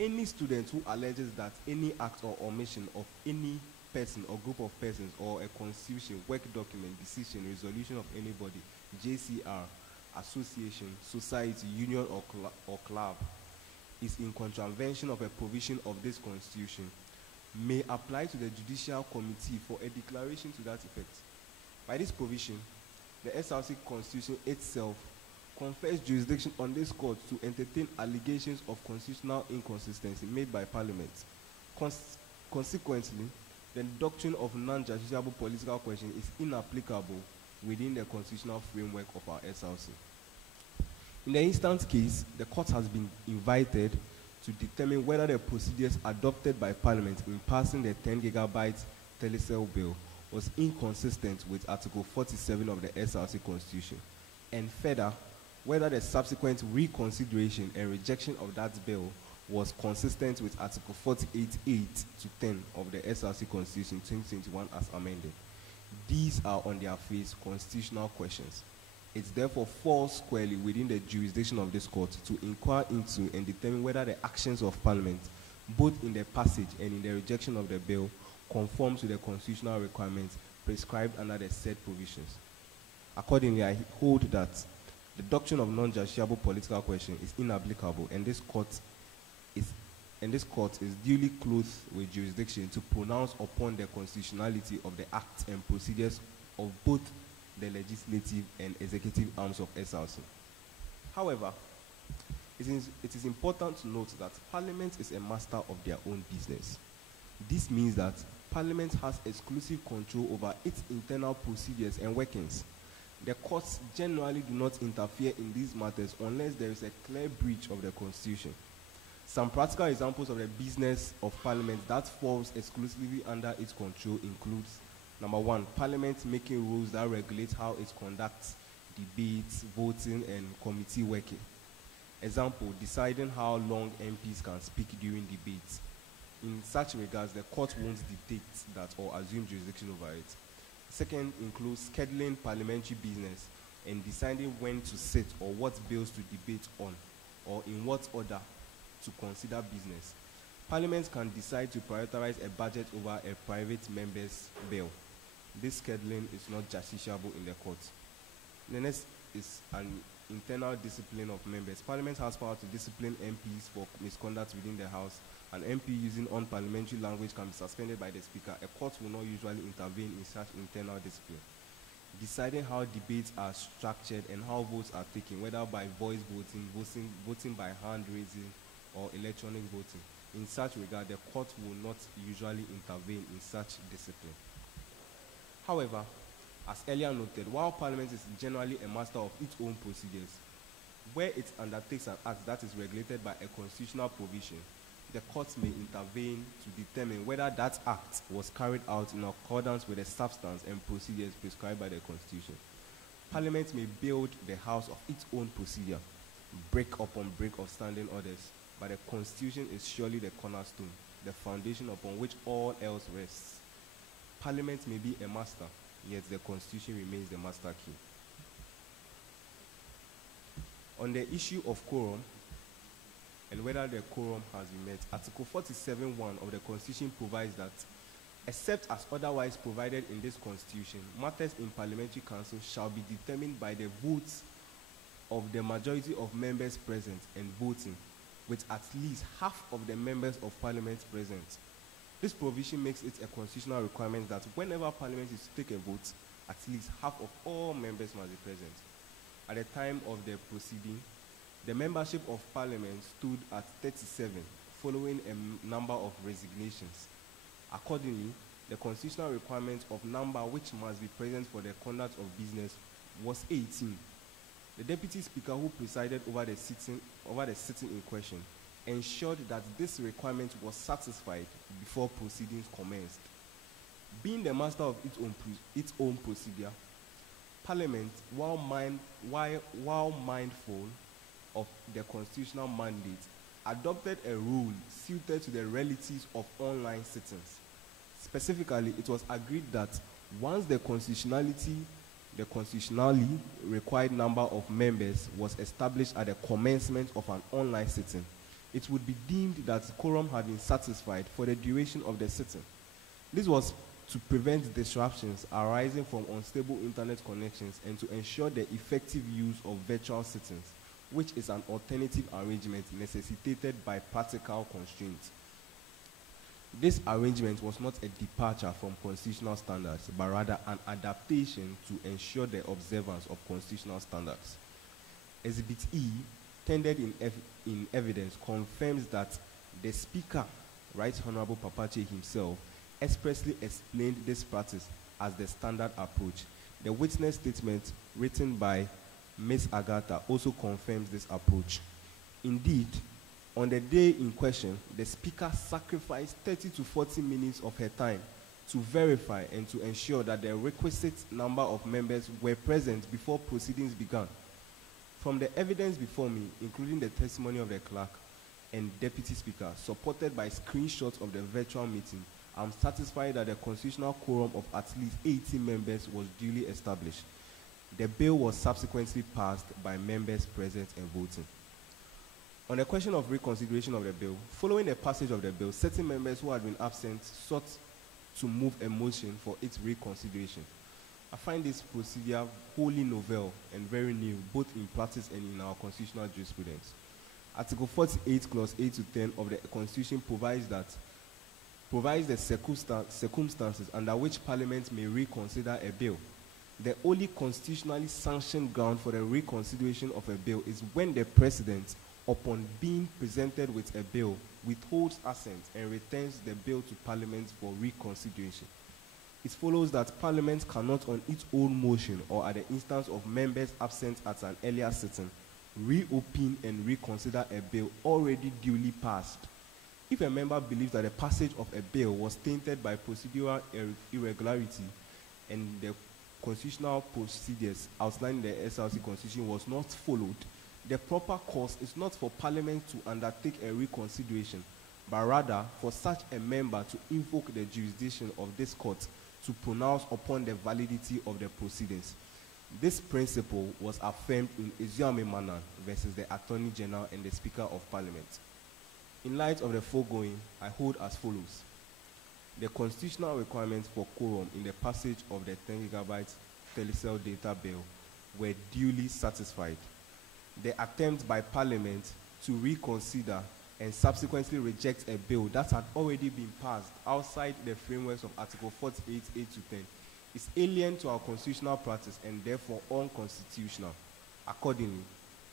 any student who alleges that any act or omission of any person or group of persons or a constitution, work document, decision, resolution of anybody, JCR, association, society, union, or club is in contravention of a provision of this Constitution may apply to the Judicial Committee for a declaration to that effect. By this provision, the SRC Constitution itself confers jurisdiction on this court to entertain allegations of constitutional inconsistency made by Parliament. Consequently, the doctrine of non-justiciable political question is inapplicable within the constitutional framework of our SRC. In the instant case, the court has been invited to determine whether the procedures adopted by Parliament in passing the 10 Gigabyte Telecel bill was inconsistent with Article 47 of the SRC Constitution, and further, whether the subsequent reconsideration and rejection of that bill was consistent with Article 48.8 to 10 of the SRC Constitution 2021 as amended. These are on their face constitutional questions. It therefore falls squarely within the jurisdiction of this court to inquire into and determine whether the actions of Parliament, both in the passage and in the rejection of the bill, conform to the constitutional requirements prescribed under the said provisions. Accordingly, I hold that the doctrine of non-justiciable political question is inapplicable, and this court is duly clothed with jurisdiction to pronounce upon the constitutionality of the acts and procedures of both the legislative and executive arms of SRC. However, it is important to note that Parliament is a master of their own business. This means that Parliament has exclusive control over its internal procedures and workings. The courts generally do not interfere in these matters unless there is a clear breach of the Constitution. Some practical examples of the business of Parliament that falls exclusively under its control includes: number one, Parliament making rules that regulate how it conducts debates, voting, and committee working. Example, deciding how long MPs can speak during debates. In such regards, the court won't dictate that or assume jurisdiction over it. Second includes scheduling parliamentary business and deciding when to sit or what bills to debate on, or in what order to consider business. Parliament can decide to prioritize a budget over a private member's bill. This scheduling is not justiciable in the court. The next is an internal discipline of members. Parliament has power to discipline MPs for misconduct within the House. An MP using unparliamentary language can be suspended by the Speaker. A court will not usually intervene in such internal discipline. Deciding how debates are structured and how votes are taken, whether by voice voting, voting by hand raising, or electronic voting. In such regard, the court will not usually intervene in such discipline. However, as earlier noted, while Parliament is generally a master of its own procedures, where it undertakes an act that is regulated by a constitutional provision, the courts may intervene to determine whether that act was carried out in accordance with the substance and procedures prescribed by the Constitution. Parliament may build the house of its own procedure, break upon break of standing orders, but the Constitution is surely the cornerstone, the foundation upon which all else rests. Parliament may be a master, yet the Constitution remains the master key. On the issue of quorum, and whether the quorum has been met, Article 47.1 of the Constitution provides that Except as otherwise provided in this Constitution, matters in Parliamentary Council shall be determined by the votes of the majority of members present and voting, with at least half of the members of Parliament present. This provision makes it a constitutional requirement that whenever Parliament is to take a vote, at least half of all members must be present. At the time of the proceeding, the membership of Parliament stood at 37, following a number of resignations. Accordingly, the constitutional requirement of number which must be present for the conduct of business was 18. The Deputy Speaker who presided over the sitting in question ensured that this requirement was satisfied before proceedings commenced. Being the master of its own procedure, Parliament, while mindful of the constitutional mandate, adopted a rule suited to the realities of online sittings. Specifically, it was agreed that once the constitutionally required number of members was established at the commencement of an online sitting, it would be deemed that quorum had been satisfied for the duration of the sitting. This was to prevent disruptions arising from unstable internet connections and to ensure the effective use of virtual sittings, which is an alternative arrangement necessitated by practical constraints. This arrangement was not a departure from constitutional standards, but rather an adaptation to ensure the observance of constitutional standards. Exhibit E, tendered in evidence, confirms that the Speaker, Right Honorable Papache himself, expressly explained this practice as the standard approach. The witness statement written by Ms. Agatha also confirms this approach. Indeed, on the day in question, the Speaker sacrificed 30 to 40 minutes of her time to verify and to ensure that the requisite number of members were present before proceedings began. From the evidence before me, including the testimony of the clerk and Deputy Speaker, supported by screenshots of the virtual meeting, I'm satisfied that the constitutional quorum of at least 80 members was duly established. The bill was subsequently passed by members present and voting. On the question of reconsideration of the bill, following the passage of the bill, certain members who had been absent sought to move a motion for its reconsideration. I find this procedure wholly novel and very new, both in practice and in our constitutional jurisprudence. Article 48, Clause 8 to 10 of the Constitution provides the circumstances under which Parliament may reconsider a bill. The only constitutionally sanctioned ground for the reconsideration of a bill is when the President, upon being presented with a bill, withholds assent and returns the bill to Parliament for reconsideration. It follows that Parliament cannot, on its own motion or at the instance of members absent at an earlier sitting, reopen and reconsider a bill already duly passed. If a member believes that the passage of a bill was tainted by procedural irregularity and the constitutional procedures outlined in the SRC Constitution was not followed, the proper course is not for Parliament to undertake a reconsideration, but rather for such a member to invoke the jurisdiction of this court to pronounce upon the validity of the proceedings. This principle was affirmed in Eziame Manan versus the Attorney General and the Speaker of Parliament. In light of the foregoing, I hold as follows. The constitutional requirements for quorum in the passage of the 10 Gigabyte Telecel data bill were duly satisfied. The attempt by Parliament to reconsider and subsequently reject a bill that had already been passed outside the frameworks of Article 48, 8 to 10 is alien to our constitutional practice and therefore unconstitutional. Accordingly,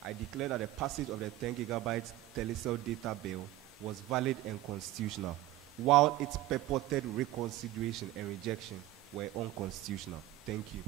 I declare that the passage of the 10 Gigabyte Telecel data bill was valid and constitutional, while its purported reconsideration and rejection were unconstitutional. Thank you.